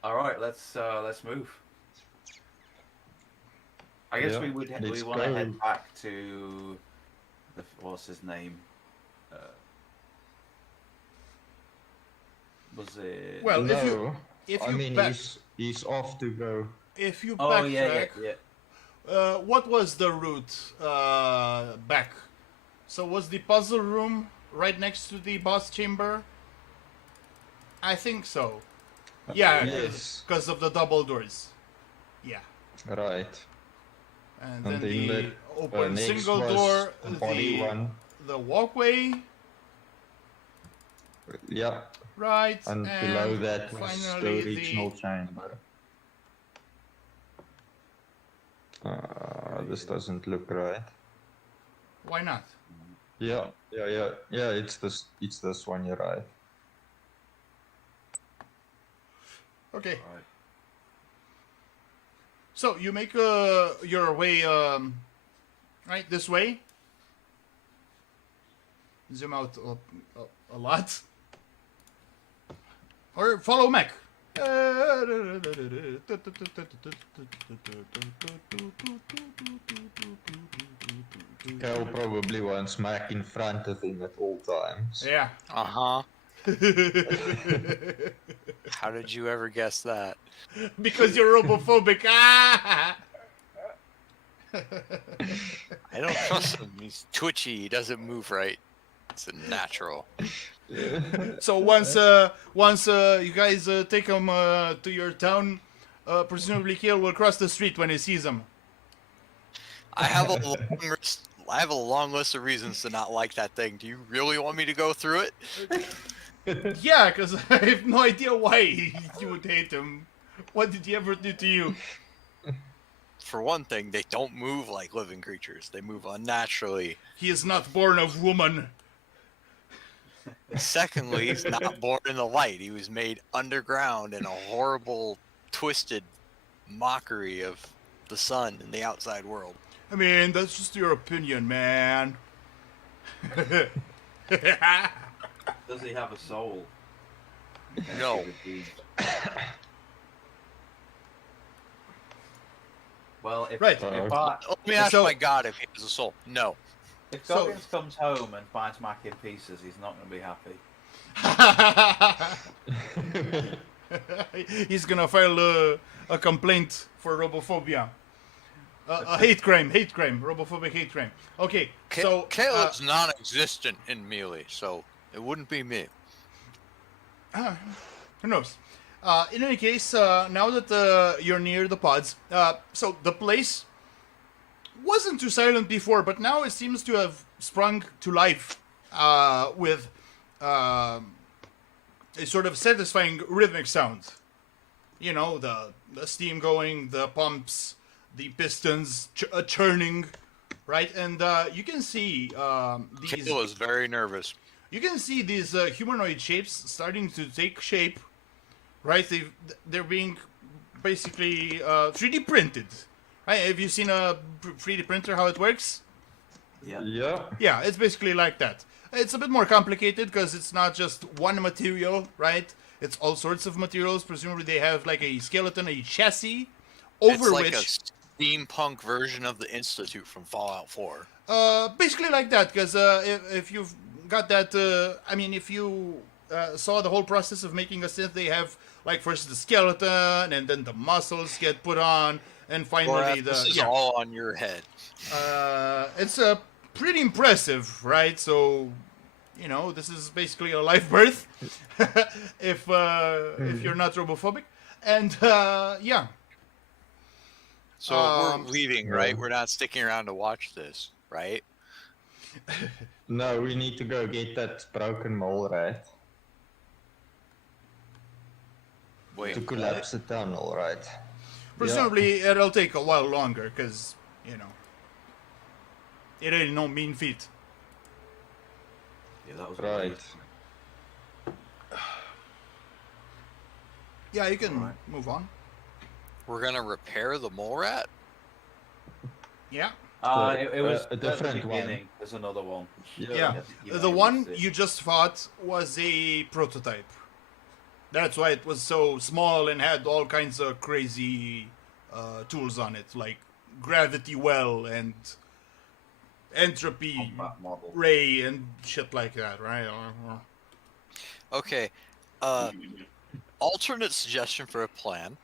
All right, let's move. I guess Yeah, we want let's to go. head back to what's his name? Was it? Well, No, if I you mean back, he's off to go. if you Oh backtrack, yeah. what was the route back? So was the puzzle room right next to the boss chamber? I think so. Yeah, Yes. because of the double doors. Yeah. Right. And And then then the the open next single was door, the body one. the walkway, Yeah. right? And below that was finally the original chamber. This doesn't look right. Why not? Yeah. It's this one. You're right. Okay. Right. So you make your way right this way. Zoom out a lot. Or follow Mac. Cal probably wants Mac in front of him at all times. Yeah. Uh huh. How did you ever guess that? Because you're robophobic. Ah! I don't trust him. He's twitchy. He doesn't move right. It's a natural. So once you guys take him to your town, presumably Kale will cross the street when he sees him. I have a long list of reasons to not like that thing. Do you really want me to go through it? Yeah, because I have no idea why you would hate him. What did he ever do to you? For one thing, they don't move like living creatures. They move unnaturally. He is not born of woman. Secondly, he's not born in the light. He was made underground in a horrible, twisted mockery of the sun and the outside world. I mean, that's just your opinion, man. Does he have a soul? No. Well, if Right. Let me ask So- my god if he has a soul. No. if So- Goggins comes home and finds Mac in pieces, he's not going to be happy. He's gonna file a complaint for robophobia. A hate crime, robophobic hate crime. Okay, so Caleb's non-existent in Melee, so it wouldn't be me. who knows? In any case, now that you're near the pods, so the place wasn't too silent before, but now it seems to have sprung to life with a sort of satisfying rhythmic sound. You know, the steam going, the pumps, the pistons churning, right? And you can see these. Caleb is very nervous. You can see these humanoid shapes starting to take shape, right? They're being basically 3D printed. Right? Have you seen a 3D printer, how it works? Yeah. Yeah. Yeah, it's basically like that. It's a bit more complicated because it's not just one material, right? It's all sorts of materials. Presumably they have like a skeleton, a chassis, over It's like which... a steampunk version of the Institute from Fallout 4. Basically like that, because if you've got that, I mean, if you saw the whole process of making a synth, they have like first the skeleton, and then the muscles get put on, and finally This is yeah. all on your head. It's pretty impressive, right? So, you know, this is basically a live birth, if you're not robophobic, and yeah. So we're Um, leaving, yeah. right? We're not sticking around to watch this, right? No, we need to go get that broken mole rat Wait, to collapse the tunnel, right? Presumably, it'll take a while longer, because, you know, it ain't no mean feat. Yeah, that was Right. Yeah, you can Alright. move on. we're gonna repair the mole rat? Yeah. It was a different at the one. beginning. There's another one. Yeah. You The might one miss it. you just fought was a prototype. That's why it was so small and had all kinds of crazy tools on it, like gravity well and entropy Combat model. ray and shit like that, right? Okay. Alternate suggestion for a plan.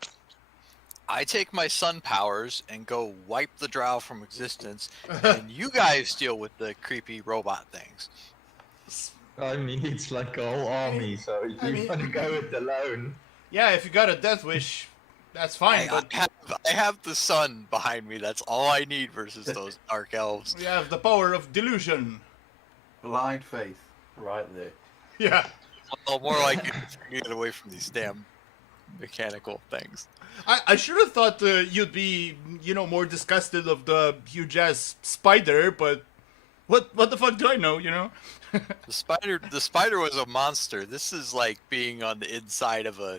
I take my sun powers and go wipe the drow from existence, and you guys deal with the creepy robot things. I mean, it's like a whole army, so if I you mean- want to go it alone. Yeah, if you got a death wish, that's fine, but I have the sun behind me. That's all I need versus those dark elves. we have the power of delusion. Blind faith. Right there. Yeah. Well, more like get away from these damn mechanical things. I should have thought you'd be, you know, more disgusted of the huge ass spider, but what the fuck do I know, you know? The spider was a monster. This is like being on the inside of a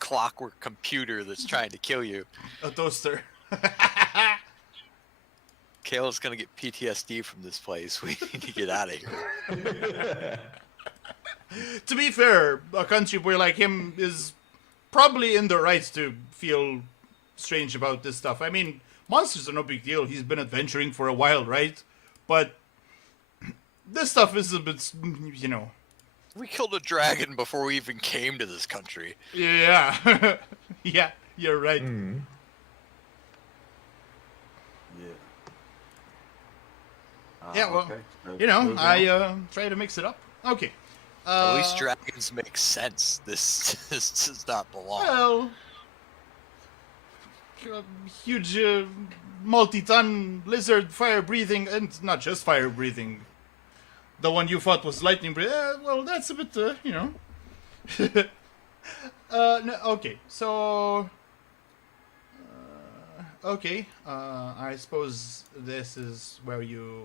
clockwork computer that's trying to kill you. A toaster. Kayla's gonna get PTSD from this place. We need to get out of here. To be fair, a country boy like him is probably in the right to feel strange about this stuff. I mean, monsters are no big deal. He's been adventuring for a while, right? But this stuff is a bit, you know. We killed a dragon before we even came to this country. Yeah. Yeah, you're right. Hmm. Yeah. Yeah, well, okay. So You know, moving on. I try to mix it up. Okay. At least dragons make sense. This does not belong. Well, huge multi-ton lizard, fire-breathing, and not just fire-breathing. The one you fought was lightning-breathing. Well, that's a bit, you know. No, okay, so... okay, I suppose this is where you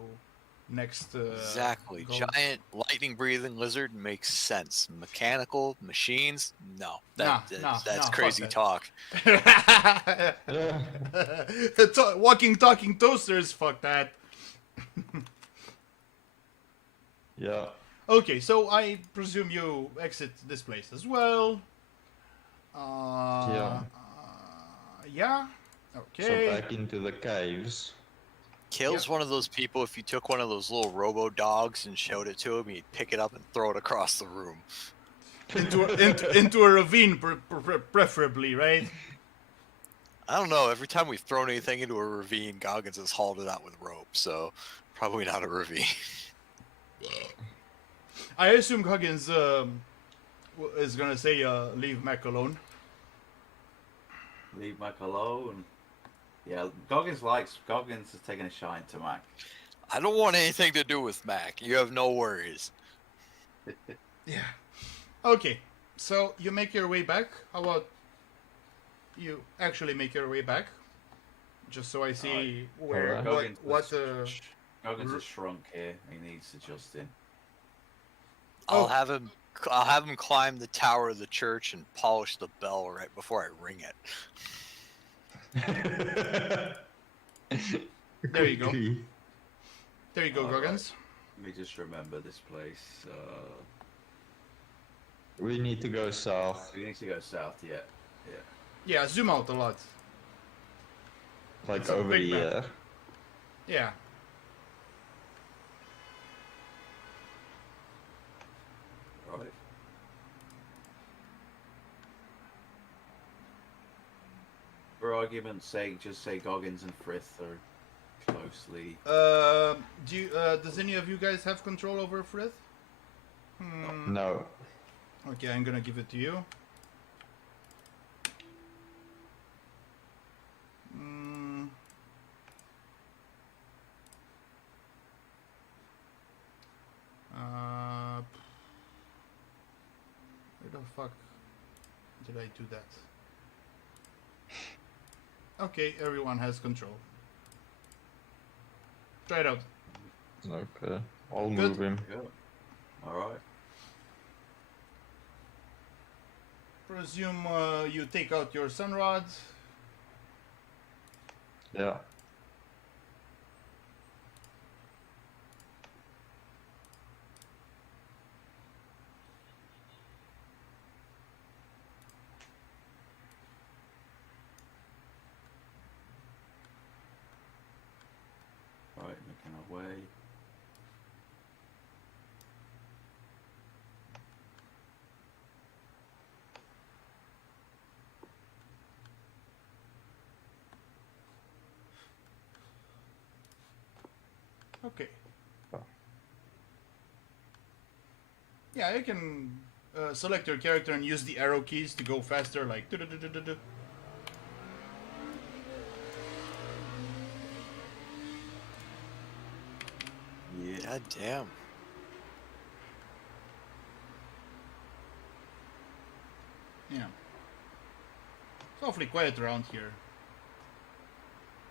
next... Exactly. go. Giant lightning breathing lizard makes sense. Mechanical machines? No. That's fuck crazy that. talk. Walking, talking toasters, fuck that. Yeah. Okay, so I presume you exit this place as well. Yeah. Yeah. So Okay. back into the caves. Kale's one of those people, if you took one of those little robo dogs and showed it to him, he'd pick it up and throw it across the room. into a ravine, preferably, right? I don't know. Every time we've thrown anything into a ravine, Goggins has hauled it out with rope, so probably not a ravine. I assume Huggins is gonna say leave Mac alone. Leave Mac alone. Yeah, Goggins has taken a shine to Mac. I don't want anything to do with Mac. You have no worries. Yeah. Okay, so you make your way back. How about you actually make your way back? Just so I see where Alright. what Goggins has shrunk here. He needs adjusting. Oh. I'll have him climb the tower of the church and polish the bell right before I ring it. There you go. There you go, Alright. Goggins. Let me just remember this place. We need to go south, We need to go south, yeah. Yeah, zoom out a lot. like It's a over big map. here. Yeah. Right. for argument's sake, just say Goggins and Frith are closely. Does any of you guys have control over Frith? No. Okay, I'm gonna give it to you. Where the fuck did I do that? Okay, everyone has control. Try it out. Okay. I'll Good. move him. Good. All right. Presume you take out your sunrod. Yeah. All right, making our way. Okay. Oh. Yeah, you can select your character and use the arrow keys to go faster, like. Du-du-du-du-du-du. Yeah. God damn. Yeah. It's awfully quiet around here.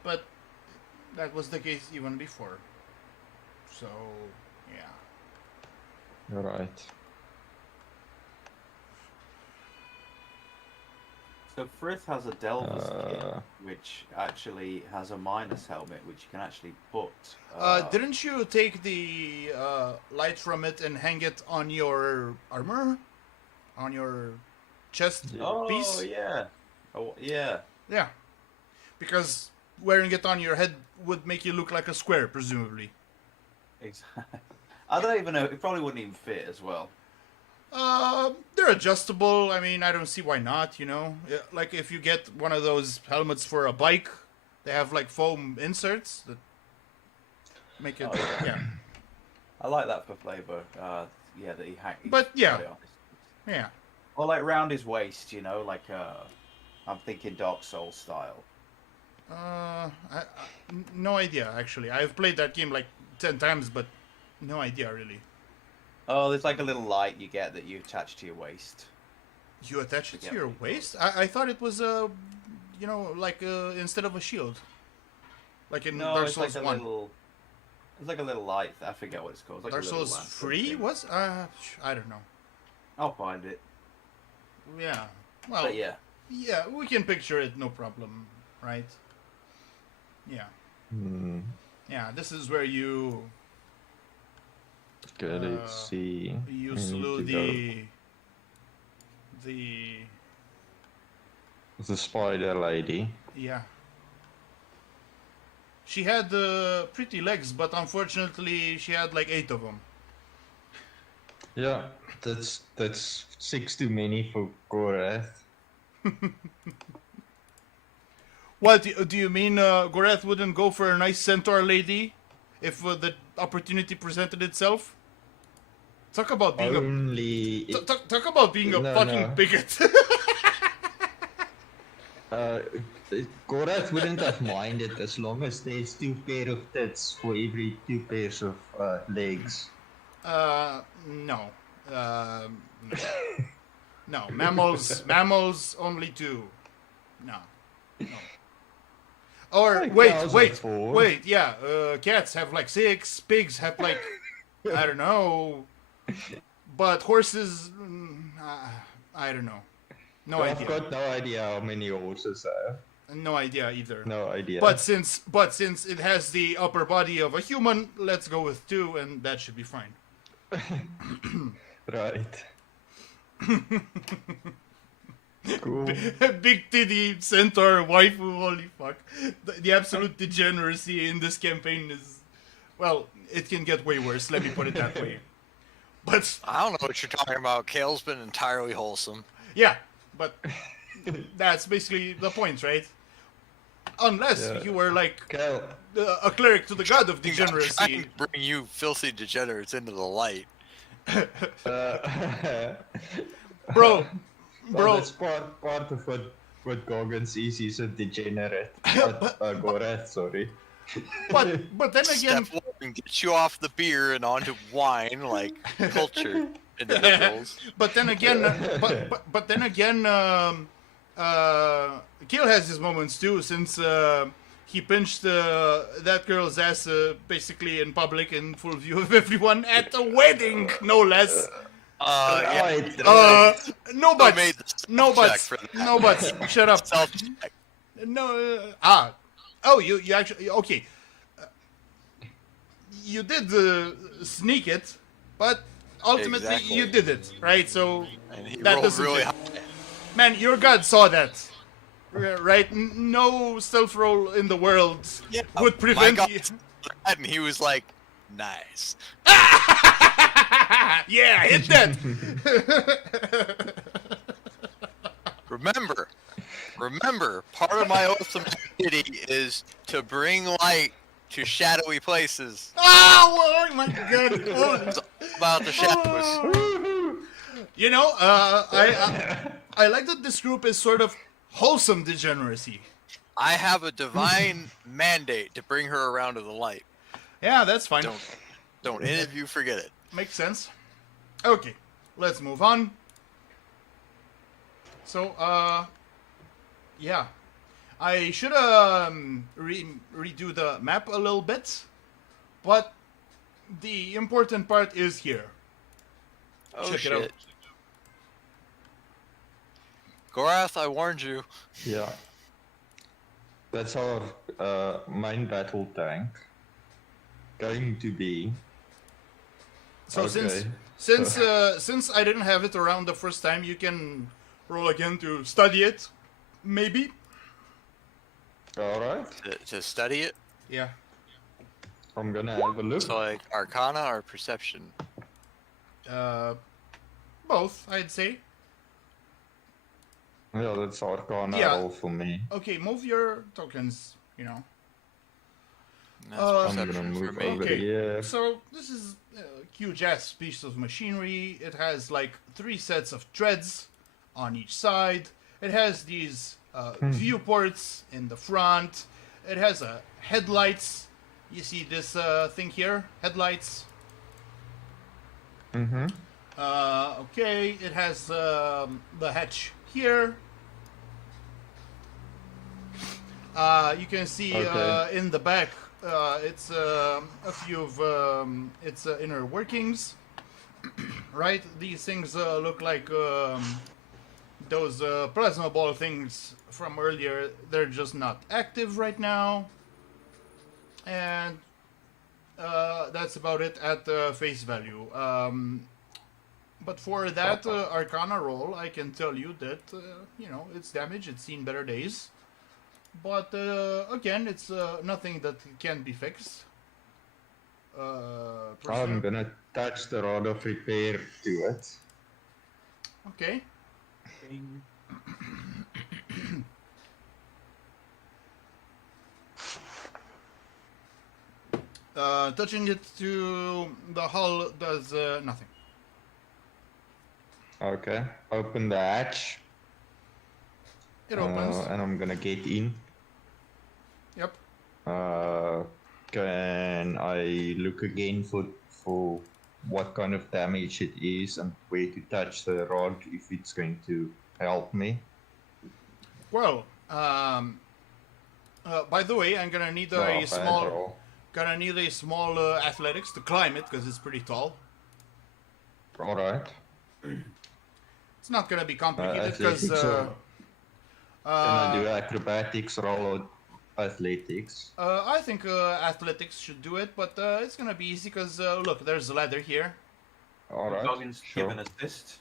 But that was the case even before. So, yeah. Alright. So Frith has a Delver's kit, which actually has a minus helmet, which you can actually put. Didn't you take the light from it and hang it on your armor? On your chest piece? Oh yeah. Oh yeah. Yeah. Because wearing it on your head would make you look like a square, presumably. Exactly. I don't even know. It probably wouldn't even fit as well. They're adjustable. I mean, I don't see why not, you know? Yeah, like, if you get one of those helmets for a bike, they have, like, foam inserts that make it... Oh, yeah. Yeah. I like that for flavor. Yeah, that he hacked. But, yeah. Yeah. Or like round his waist, you know, like I'm thinking Dark Souls style. No idea, actually. I've played that game, like, 10 times, but no idea, really. Oh, there's like a little light you get that you attach to your waist. You attach it to Yeah. your waist? I thought it was, you know, like, instead of a shield. Like in No, Dark it's Souls like a 1. little. It's like a little light. I forget what it's called. It's like Dark a little Souls lamp 3 thing. was? I don't know. I'll find it. Yeah. Well, But yeah. yeah, we can picture it, no problem, right? Yeah. Yeah, this is where you Okay, let's see. you We need slew to go. The spider lady. yeah. She had pretty legs, but unfortunately she had like 8 of them. Yeah, that's 6 too many for Gorath. What, do you mean Gorath wouldn't go for a nice centaur lady if the opportunity presented itself? Talk about being Only talk about being a No, fucking no. bigot. Gorath wouldn't have minded as long as there's 2 pair of tits for every 2 pairs of legs. No. No. No. Mammals only 2. No. Or Like wait, cows wait, have 4. wait. Yeah, cats have like 6. Pigs have like I don't know. But horses, I don't know. No I've idea. got no idea how many horses are. No idea either. No idea. But since it has the upper body of a human, let's go with 2, and that should be fine. Right. Cool. Big titty centaur waifu, holy fuck. The absolute degeneracy in this campaign is, well, it can get way worse, let me put it that way. But, I don't know what you're talking about. Kale's been entirely wholesome. yeah, but that's basically the point, right? unless Yeah. you were like Cal, a cleric to the god of I'm trying degeneracy. to bring you filthy degenerates into the light. Bro, well, bro. that's part of what Goggins is. He's a degenerate. but, Gorath, sorry. but then again, Step one, get you off the beer and onto wine like cultured individuals. but then again, but then again, Kill has his moments too, since he pinched that girl's ass basically in public in full view of everyone at a wedding, no less. Yeah. No I buts. made the No self-check buts. for that. No buts. Shut up. Self-check. No. Oh, you actually okay. You did sneak it, but ultimately Exactly. you did it, right? So And he that rolled doesn't really fit. high. Man, your god saw that, right? No stealth roll in the world Yeah, would prevent my you. God, and he was like, "Nice." Yeah, hit that. Remember, part of my oath of divinity is to bring light to shadowy places. Oh my god. Oh. It's all about the shadows. You know, I like that this group is sort of wholesome degeneracy. I have a divine mandate to bring her around to the light. Yeah, that's fine. Don't any of you forget it. Makes sense. Okay, let's move on. So, yeah. I should redo the map a little bit, but the important part is here. Oh Check shit. it out. Gorath, I warned you. Yeah. That's our main battle tank. Going to be. So Okay. since I didn't have it around the first time, you can roll again to study it, maybe. Alright. To study it. Yeah. I'm gonna have a look. So like Arcana or Perception. Both, I'd say. Yeah, that's Arcana Yeah. roll for me. Okay, move your tokens. You know. That's I'm I'm gonna Perception for move me. over Okay. here. So this is a huge ass piece of machinery. It has like 3 sets of treads on each side. It has these viewports in the front. It has headlights. You see this thing here? Headlights. Mm-hmm. Okay, it has the hatch here. You can see Okay. in the back, it's a few of its inner workings. Right? These things look like those plasma ball things from earlier. They're just not active right now. And that's about it at face value. But for that Arcana roll, I can tell you that, you know, it's damage, it's seen better days. But again, it's nothing that can be fixed. I'm gonna touch the rod of repair to it. Okay. Touching it to the hull does nothing. Okay. Open the hatch. It opens. And I'm gonna get in. Yep. Can I look again for what kind of damage it is and where to touch the rod if it's going to help me? Well, by the way, I'm gonna need a small athletics to climb it because it's pretty tall. All right. It's not gonna be complicated because Can I do acrobatics roll or athletics? I think athletics should do it, but it's gonna be easy because look, there's a ladder here. All right. Goggins Sure. give an assist.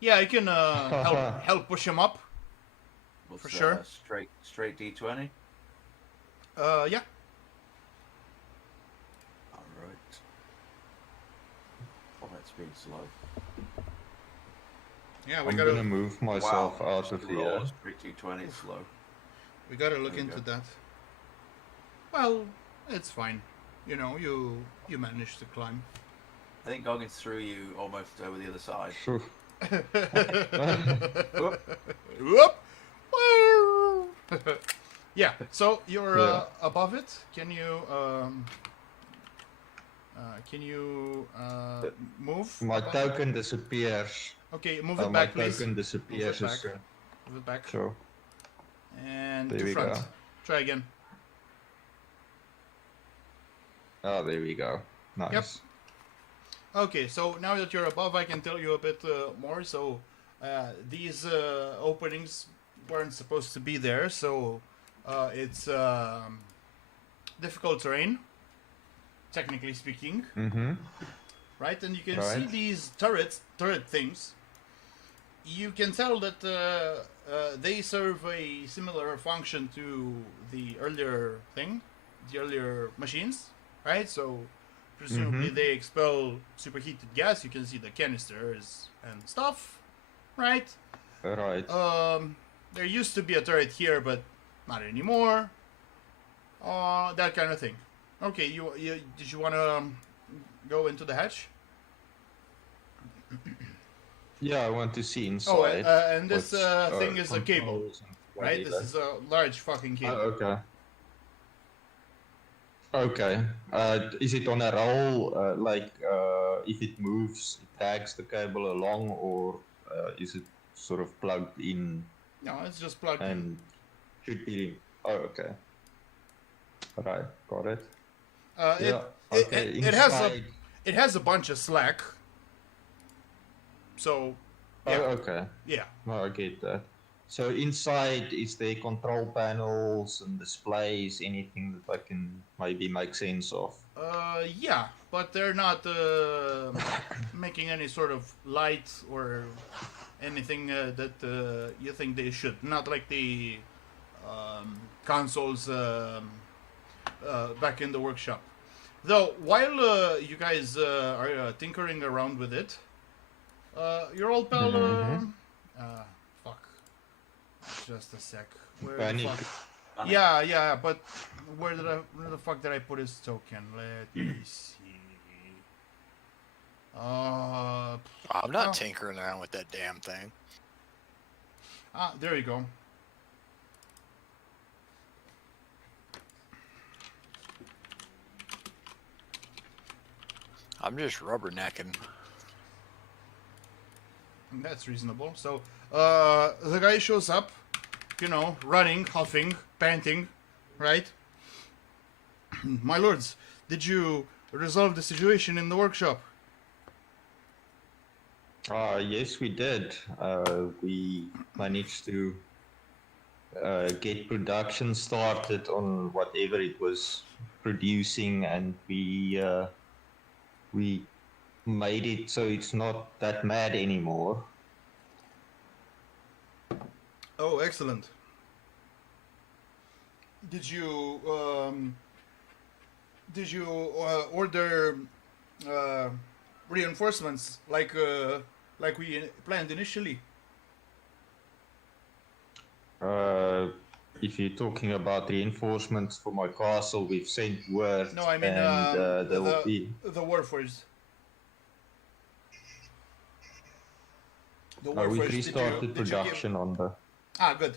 Yeah, I can help push him up. What's, For sure. Straight D20. Yeah. Alright. Oh, that's being slow. Yeah, we I'm gotta gonna move myself out of Roll here. a straight D20 is slow. we gotta look There we into go. that. Well, it's fine. You know, you managed to climb. I think Goggins threw you almost over the other side. Phew. Whoop. Yeah. So you're Yeah. above it. Can you move? My above? token disappears. Okay, move Oh, it my back, please. token disappears. Move it as back. soon- Move it back. Sure. And There to we front. go. Try again. Oh, there we go. Nice. Okay, so now that you're above, I can tell you a bit more. So these openings weren't supposed to be there, so it's difficult terrain, technically speaking, Mm-hmm. right? And you can see Right. these turret things. You can tell that they serve a similar function to the earlier thing, the earlier machines, right? So presumably they expel superheated gas. You can see the canisters and stuff, right? Right. There used to be a turret here, but not anymore. That kind of thing. Okay, you did you want to go into the hatch? Yeah, I want to see Oh, inside. and this what's, thing is a cable, controls and right? This whatever. is a large fucking cable. Oh, okay. Okay. Is it on a roll? If it moves, it drags the cable along, or is it sort of plugged in No, it's just plugged in. and should be? Oh, okay. Right, got it. Yeah. Okay. It has a bunch of slack. So, yeah, Oh, okay. yeah. No, I get that. So inside, is there control panels and displays? Anything that I can maybe make sense of? Yeah, but they're not making any sort of light or anything that you think they should. Not like the consoles back in the workshop. Though, while you guys are tinkering around with it, your old pal... fuck. Just a sec. Where the Panic. fuck... Yeah, but where the fuck did I put his token? Let me see. I'm not tinkering around with that damn thing. There you go. I'm just rubbernecking. That's reasonable. So, the guy shows up, you know, running, huffing, panting, right? My lords, did you resolve the situation in the workshop? Yes, we did. We managed to get production started on whatever it was producing, and we made it so it's not that mad anymore. Oh, excellent. Did you order reinforcements like we planned initially? If you're talking about reinforcements for my castle, we've sent word. No, I mean and there will be. the Warforged. The We Warforged, did restarted you give- production on the. Good.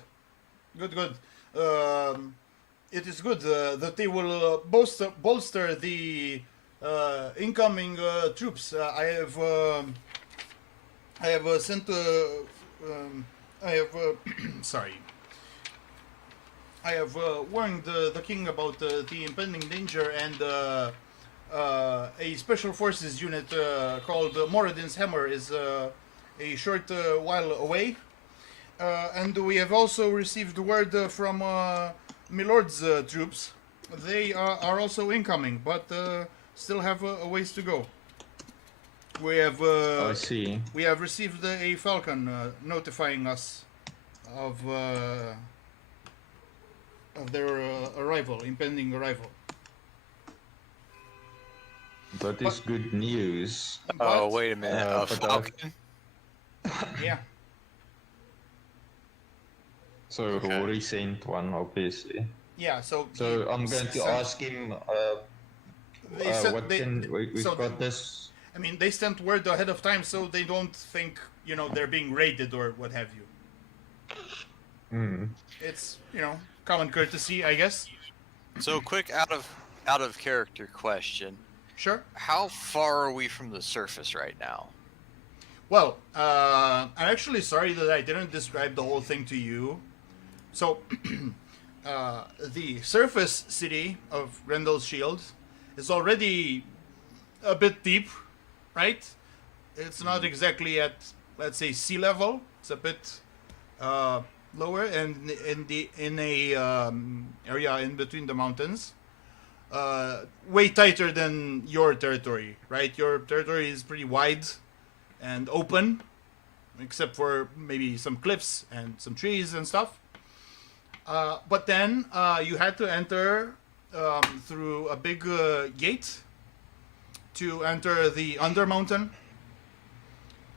It is good that they will bolster the incoming troops. I have sent. Sorry. I have warned the king about the impending danger, and a special forces unit called Moradin's Hammer is a short while away. And we have also received word from Milord's troops. They are also incoming, but still have a ways to go. We have I see. we have received a falcon notifying us of their impending arrival. That is good news. Oh, But- wait a minute. but Falcon? Yeah. So Okay. Rory sent one, obviously. Yeah. So. So I'm going to ask him. They said What they. can we've so got this? I mean, they sent word ahead of time, so they don't think they're being raided or what have you. It's common courtesy, I guess. So quick out of character question. Sure. How far are we from the surface right now? Well, I'm actually sorry that I didn't describe the whole thing to you. So, the surface city of Rendel's Shield is already a bit deep, right? It's not exactly at, let's say, sea level. It's a bit lower, and in a area in between the mountains. Way tighter than your territory, right? Your territory is pretty wide and open, except for maybe some cliffs and some trees and stuff. But then you had to enter through a big gate to enter the under mountain.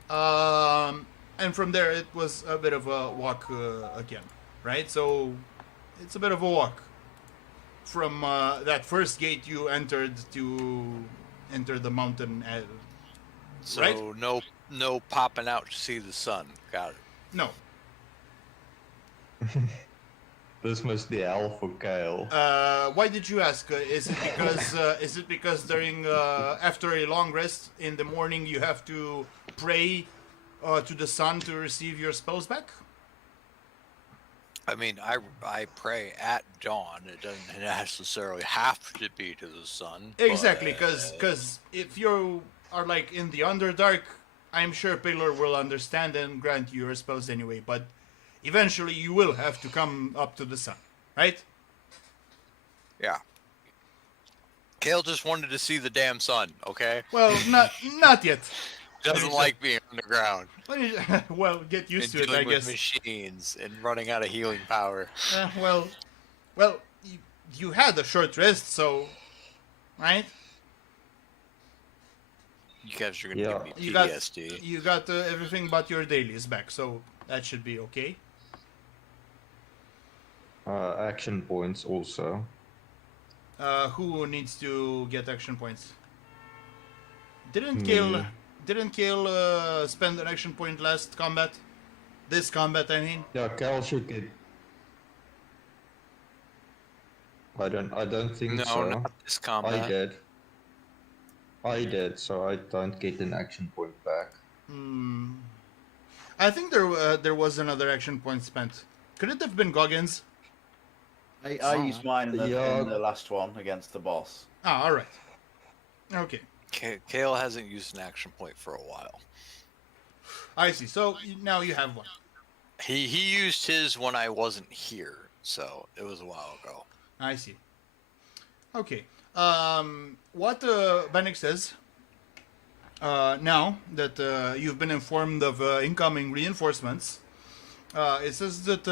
And from there it was a bit of a walk again, right? So it's a bit of a walk from that first gate you entered to enter the mountain. So right? no popping out to see the sun. Got it. No. This must be hell for Kale. Why did you ask? Is it because during after a long rest in the morning you have to pray to the sun to receive your spells back? I mean, I pray at dawn. It doesn't necessarily have to be to the sun. Exactly, because if you are like in the Underdark, I'm sure Pillar will understand and grant you your spells anyway. But eventually, you will have to come up to the sun, right? Yeah. Kale just wanted to see the damn sun. Okay. Well, not yet. Doesn't like being underground. Well, get used to it, I dealing with guess. machines and running out of healing power. Well, you had a short rest, so, right? You guys are gonna give me You PTSD. you got everything but your dailies back, so that should be okay. Action points also. Who needs to get action points? Me. Didn't Kale spend an action point last combat? This combat, I mean. Yeah, Kale should get. I don't think No, so. not this combat. I did, so I don't get an action point back. I think there was another action point spent. Could it have been Goggins? I used mine in the last one against the boss. Ah, all right. Okay. Kale hasn't used an action point for a while. I see. So now you have one. He used his when I wasn't here, so it was a while ago. I see. Okay. What Bannick says, now that you've been informed of incoming reinforcements, it says that,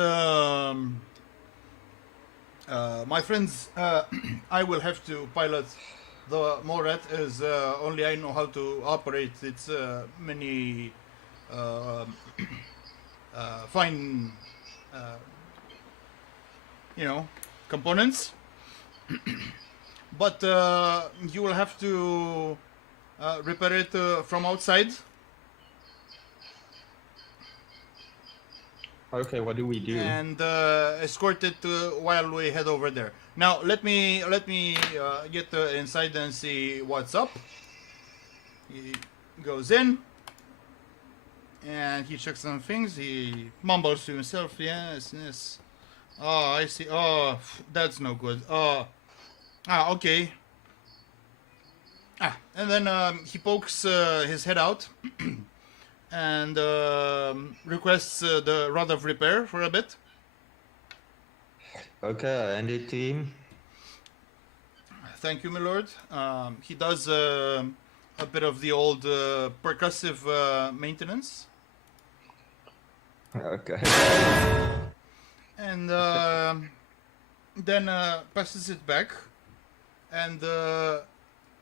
my friends, I will have to pilot the Morat as only I know how to operate its many fine, components. But you will have to repair it from outside. Okay, what do we do? And escort it while we head over there. Now let me get inside and see what's up. He goes in and he checks some things. He mumbles to himself, yes. Oh, I see. Oh, that's no good. Okay. And then he pokes his head out and requests the rod of repair for a bit. Okay, I hand it to him. Thank you, my lord. He does a bit of the old percussive maintenance. Okay. And then passes it back. And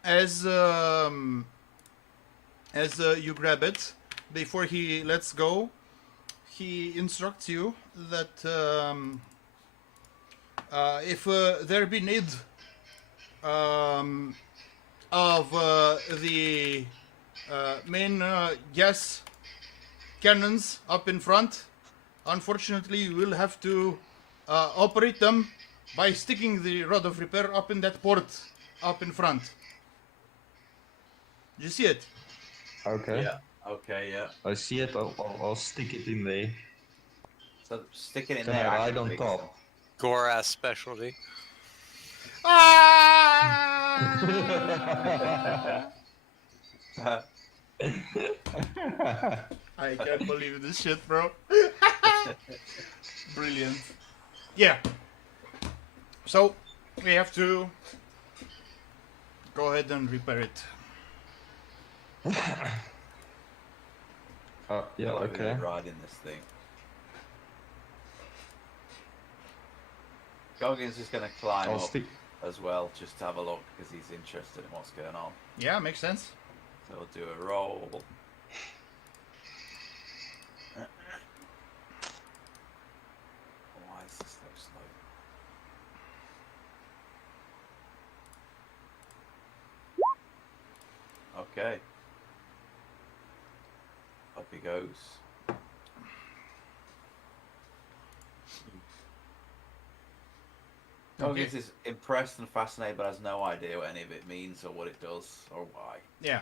as you grab it, before he lets go, he instructs you that if there be need of the main gas cannons up in front, unfortunately, we'll have to operate them by sticking the rod of repair up in that port up in front. Do you see it? Okay. Yeah. Okay. Yeah. I see it. I'll stick it in there. So stick it in Can there. I I ride can on fix top? Gorath specialty. Ah! I can't believe this shit, bro. Brilliant. Yeah. So, we have to go ahead and repair it. Yeah, okay. Riding this thing. Goggins is going to climb I'll up stick. as well, just to have a look, because he's interested in what's going on. Yeah, makes sense. So we'll do a roll. Why is this so slow? Okay. Up he goes. Goggins is impressed and fascinated, but has no idea what any of it means or what it does or why. Yeah.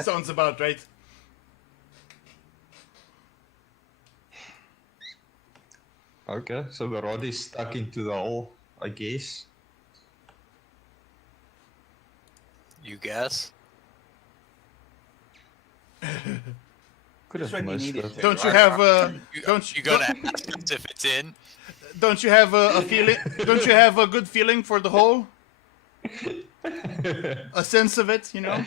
Sounds about right. Okay, so the rod is stuck into the hole, I guess. You guess? Could Just have when you missed need it it. to. Don't you right? have You gonna ask us if it's in? don't you have a feeling? Don't you have a good feeling for the hole? A sense of it, you know?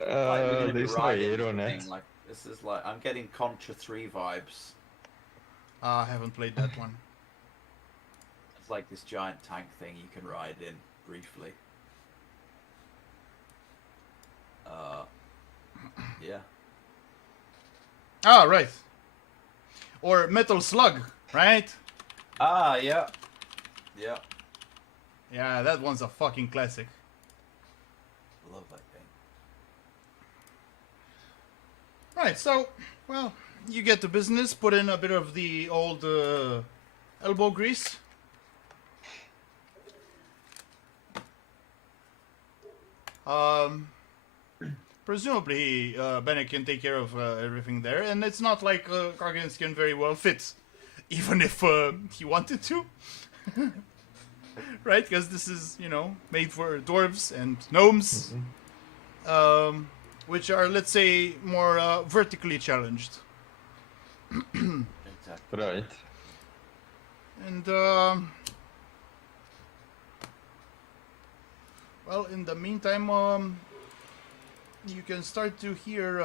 Like, we're gonna be There's no riding air on this it. thing, like, this is like, I'm getting Contra 3 vibes. I haven't played that one. It's like this giant tank thing you can ride in briefly. Yeah. Ah, right. Or Metal Slug, right? Ah, yeah. Yeah. Yeah, that one's a fucking classic. Love that game. Right, so, well, you get to business, put in a bit of the old elbow grease. Presumably, Bennett can take care of everything there, and it's not like Gargans can very well fit, even if he wanted to. Right, because this is, you know, made for dwarves and gnomes, which are, let's say, more vertically challenged. Exactly. Right. And, well, in the meantime, you can start to hear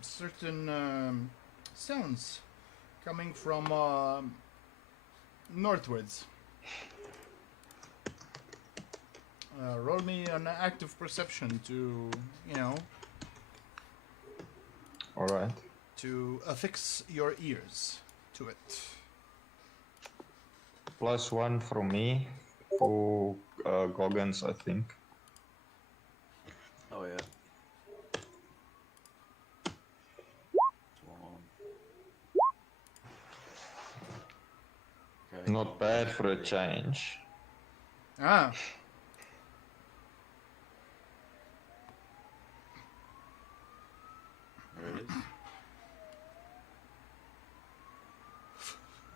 certain sounds coming from northwards. Roll me an active perception to, you know, Alright. to affix your ears to it. +1 from me for Goggins, I think. Oh, yeah. One. Okay. Not bad for a change. Ah, There it is.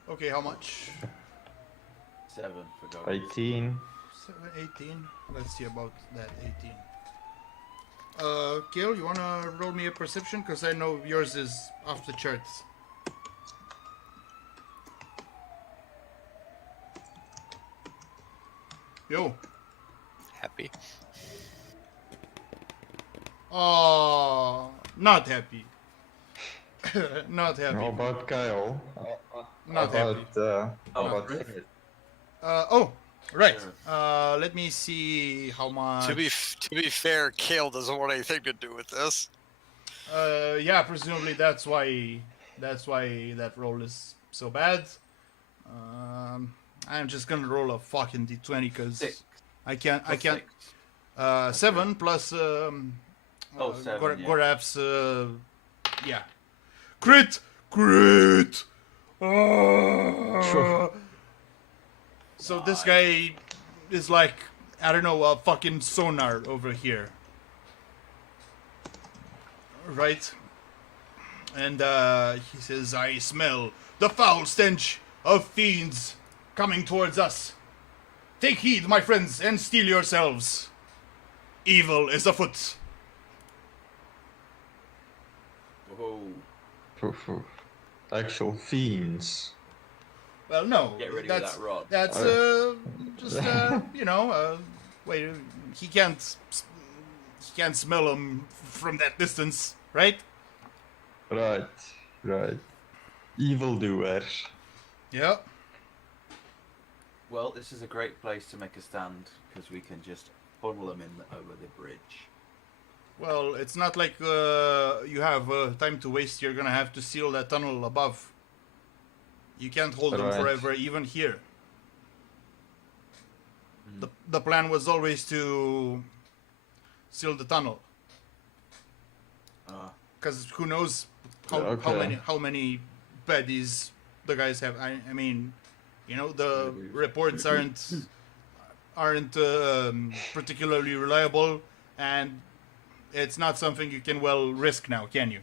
okay, how much? 7 for Goggins. 18. 18. Let's see about that 18. Kill, you wanna roll me a perception? Because I know yours is off the charts. Yo. Happy. Oh, not happy. Not happy. How about Kyle? Not How happy. about, Oh, about Griffin. Fred? Oh, right. Sure. Let me see how much. To be fair, Kale doesn't want anything to do with this. Yeah, presumably that's why that roll is so bad. I'm just gonna roll a fucking d20 because 6. I can't. Plus 6. 7 plus 7, yeah. Gorap's. Yeah. Crit. So this guy is like, I don't know, a fucking sonar over here. Right? And he says, I smell the foul stench of fiends coming towards us. Take heed, my friends, and steel yourselves. Evil is afoot. Whoa. Actual fiends. Well, no. Get ready that's, with that rod. That's, just, wait, he can't smell them from that distance, right? Right. Evildoers. Yeah. Well, this is a great place to make a stand because we can just funnel them over the bridge. Well, it's not like you have time to waste. You're gonna have to seal that tunnel above. You can't hold them Right. forever, even here. The plan was always to seal the tunnel, because who knows how many baddies the guys have. I mean, you know, the reports aren't particularly reliable, and it's not something you can well risk now, can you?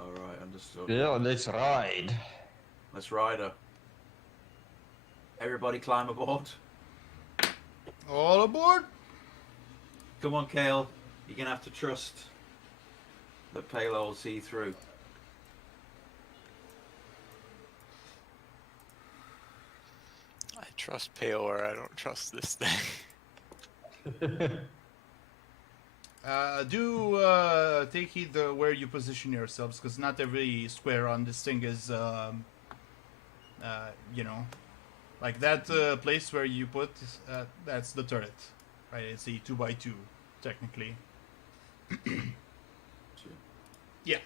Alright, understood. Yeah, let's ride. Let's ride her. Everybody climb aboard. All aboard! Come on, Kale. You're going to have to trust that Palo will see through. I trust Payor, I don't trust this thing. Take heed where you position yourselves, because not every square on this thing is, like that place where you put, that's the turret, right? It's a 2x2, technically. Yeah.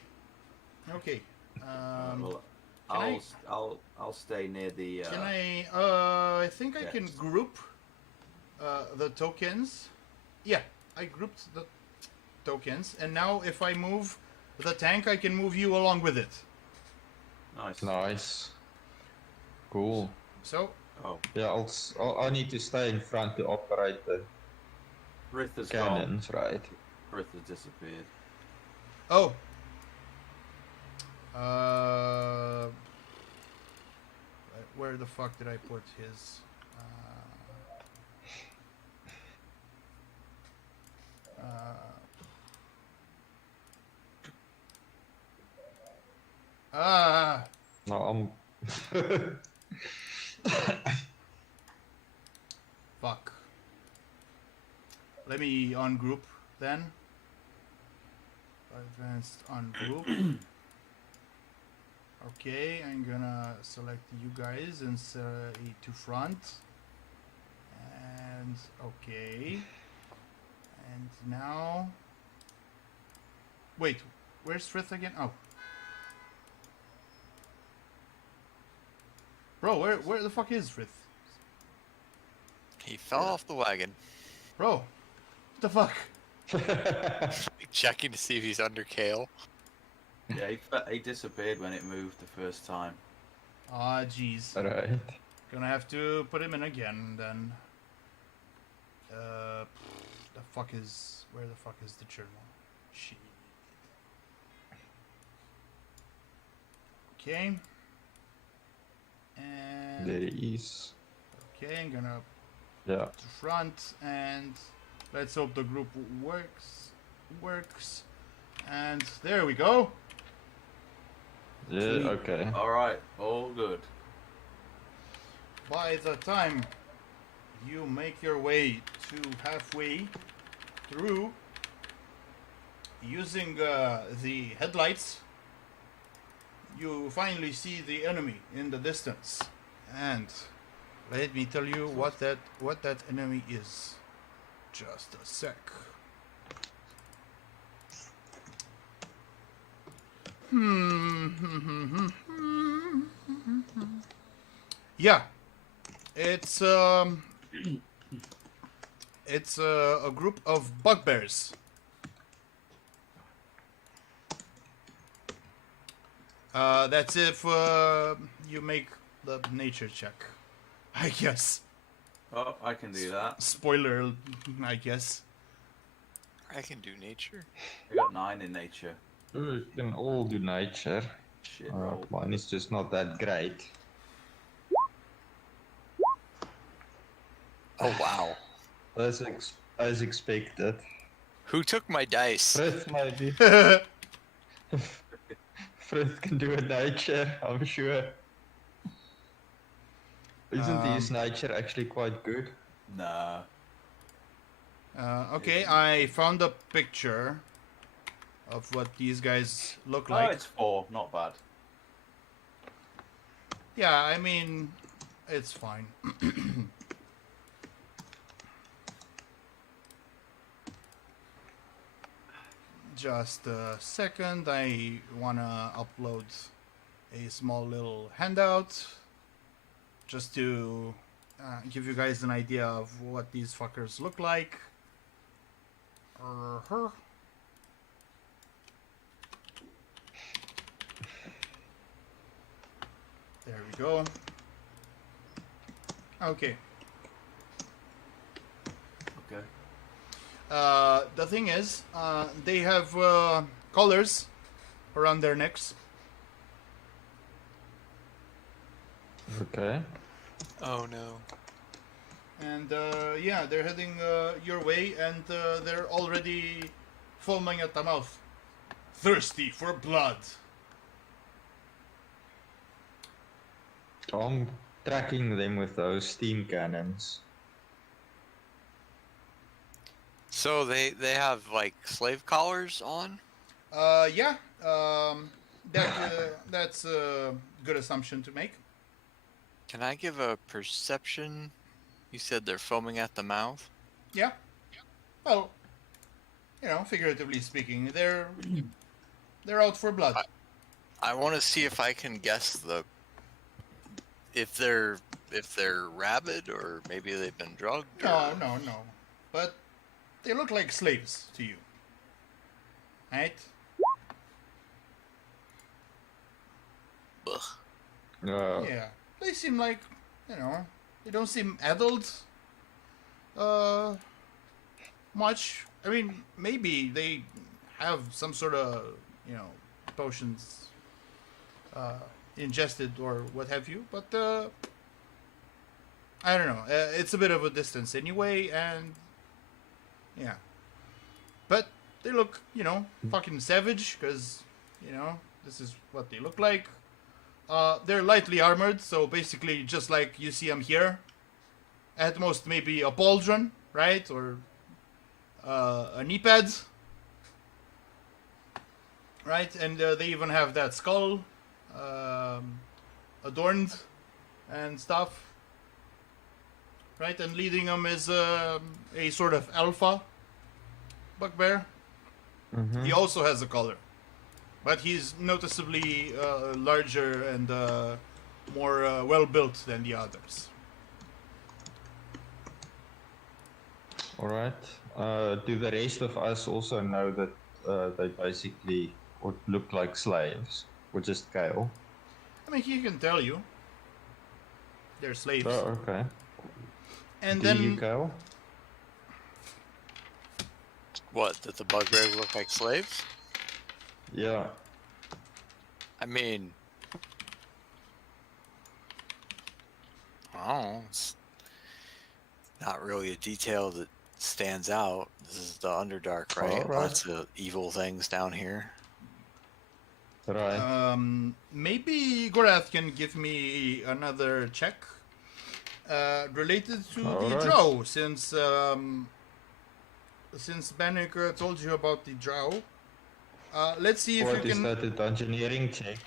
Okay. Well, can I'll stay near the. Can I? I think I can group the tokens. Yeah, I grouped the tokens, and now if I move the tank, I can move you along with it. Nice. Cool. So. Oh, Yeah, I need to stay in front to operate the Rith has cannons, right? gone. Rith has disappeared. Oh. Where the fuck did I put his? No, I'm. Fuck. Let me ungroup then. Advanced ungroup. Okay, I'm gonna select you guys and say to front. And okay. And now. Wait, where's Frith again? Oh. Bro, where the fuck is Frith? He fell off the wagon. Bro, what the fuck? Checking to see if he's under Kale. Yeah, he disappeared when it moved the first time. Ah, jeez. Right. Gonna have to put him in again then. Where the fuck is the journal? Shit. Okay. And There he is. okay, I'm gonna Yeah. to front, and let's hope the group works. And there we go. Yeah, okay. Alright, all good. By the time you make your way to halfway through, using the headlights, you finally see the enemy in the distance. And let me tell you what that enemy is. Just a sec. Yeah, it's a group of bugbears. That's if you make the nature check, I guess. Oh, I can do that. Spoiler, I guess. I can do nature. I got 9 in nature. We can all do nature. Shit roll. Mine is just not that great. Oh wow. As expected. Who took my dice? Frith maybe. Frith can do a nature, I'm sure. Isn't his nature actually quite good? Nah. Okay, I found a picture of what these guys look Oh, like. it's 4. Not bad. Yeah, I mean, it's fine. Just a second, I wanna upload a small little handout just to give you guys an idea of what these fuckers look like. There we go. Okay. Okay. The thing is, they have collars around their necks. Okay. Oh no. And yeah, they're heading your way, and they're already foaming at the mouth. Thirsty for blood. I'm tracking them with those steam cannons. So they have like slave collars on? Yeah. That's a good assumption to make. Can I give a perception? You said they're foaming at the mouth? Yeah. Well, you know, figuratively speaking, they're out for blood. I want to see if I can guess if they're rabid or maybe they've been drugged. No. But they look like slaves to you. Right? Ugh. Yeah. They seem like, you know, they don't seem addled much. I mean, maybe they have some sort of, you know, potions ingested or what have you, but I don't know. It's a bit of a distance anyway, and yeah. But they look, you know, fucking savage, because, you know, this is what they look like. They're lightly armored, so basically just like you see them here. At most maybe a pauldron, right? Or a knee pad. Right? And they even have that skull adorned and stuff. Right? And leading them is a sort of alpha bugbear. Mm-hmm. He also has a collar. But he's noticeably larger and more well-built than the others. Alright. Do the rest of us also know that they basically would look like slaves? Or just Kale? I mean, he can tell you. They're slaves. Oh, okay. And Do then... you, Kale? What, that the bugbears look like slaves? Yeah. I mean, I don't know. It's not really a detail that stands out. This is the Underdark, right? Alright. Lots of evil things down here. Right. Maybe Gorath can give me another check related to the Alright. drow, since Bannock told you about the drow. Let's see if What you is can... that, a engineering check?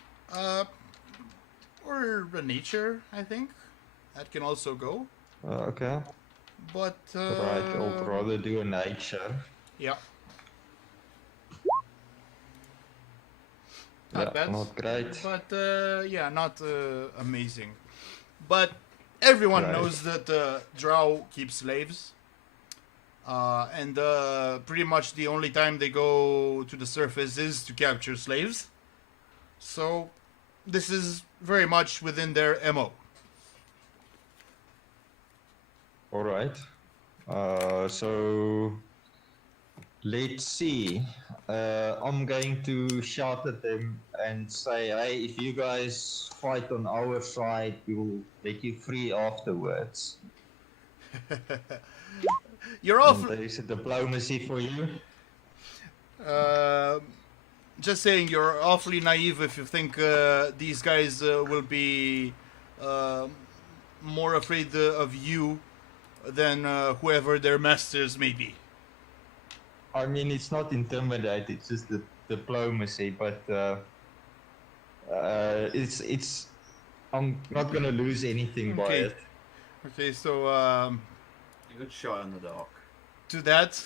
Or a nature, I think. That can also go. Okay. But, Right, I'll rather do a nature. yeah. Not Yeah, bad. not great. But yeah, not amazing. But everyone Right. knows that Drow keep slaves. And pretty much the only time they go to the surface is to capture slaves. So this is very much within their MO. All right. So let's see. I'm going to shout at them and say, hey, if you guys fight on our side, we will let you free afterwards. You're And off. there's a diplomacy for you. Just saying, you're awfully naive if you think these guys will be more afraid of you than whoever their masters may be. I mean, it's not intimidate, it's just the diplomacy, but it's I'm not gonna lose anything by Okay. it. Okay, so Good shot in the dark. to that,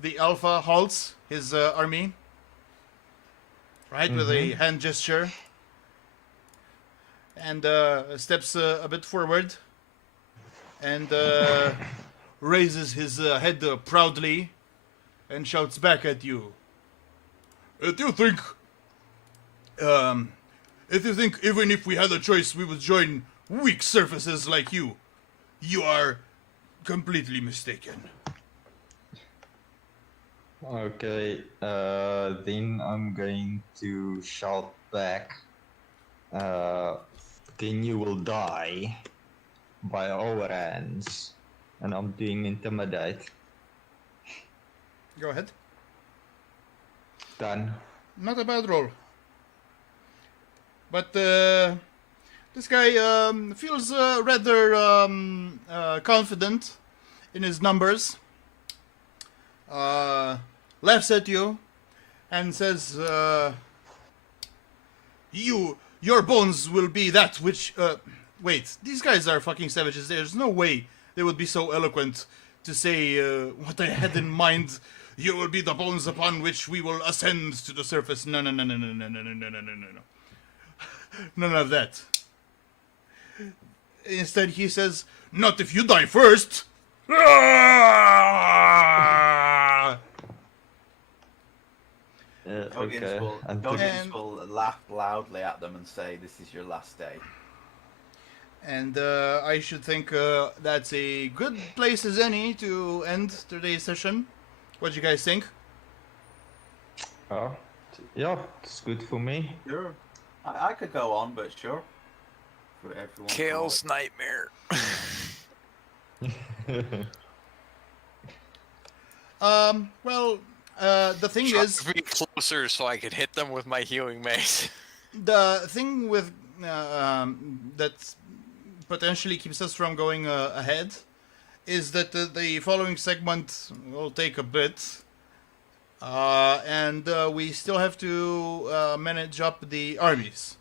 the Alpha halts his army, right, with a hand gesture, and steps a bit forward, and raises his head proudly, and shouts back at you. If you think even if we had a choice we would join weak surfaces like you are completely mistaken. Okay, then I'm going to shout back. Then you will die by our hands. And I'm doing intimidate. Go ahead. Done. Not a bad roll. But this guy feels rather confident in his numbers. Laughs at you and says, your bones will be that which... wait, these guys are fucking savages. There's no way they would be so eloquent to say what I had in mind. You will be the bones upon which we will ascend to the surface. No. None of that. Instead, he says, not if you die first. Okay. And Audience will laugh loudly at them and say, "This is your last day." And I should think that's a good place as any to end today's session. What do you guys think? yeah, it's good for me. Sure. I could go on, but sure. For everyone. Kale's nightmare. Well, the thing Try is, to be closer so I could hit them with my healing mace. the thing with that potentially keeps us from going ahead is that the following segment will take a bit, and we still have to manage up the armies,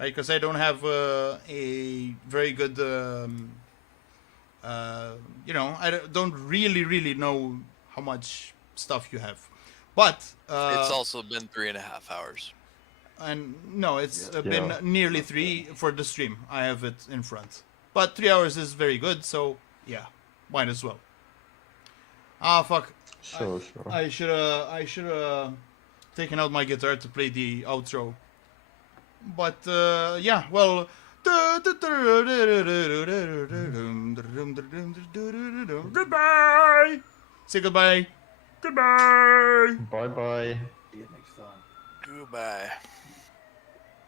right? Because I don't have a very good, I don't really know how much stuff you have, but It's also been 3.5 hours. and no, it's Yeah. been nearly 3 for the stream. I have it in front, but 3 hours is very good. So yeah, might as well. Ah, fuck! Sure. I should taken out my guitar to play the outro. But yeah, well. Goodbye. Say goodbye. Goodbye. Bye bye. See you next time. Goodbye.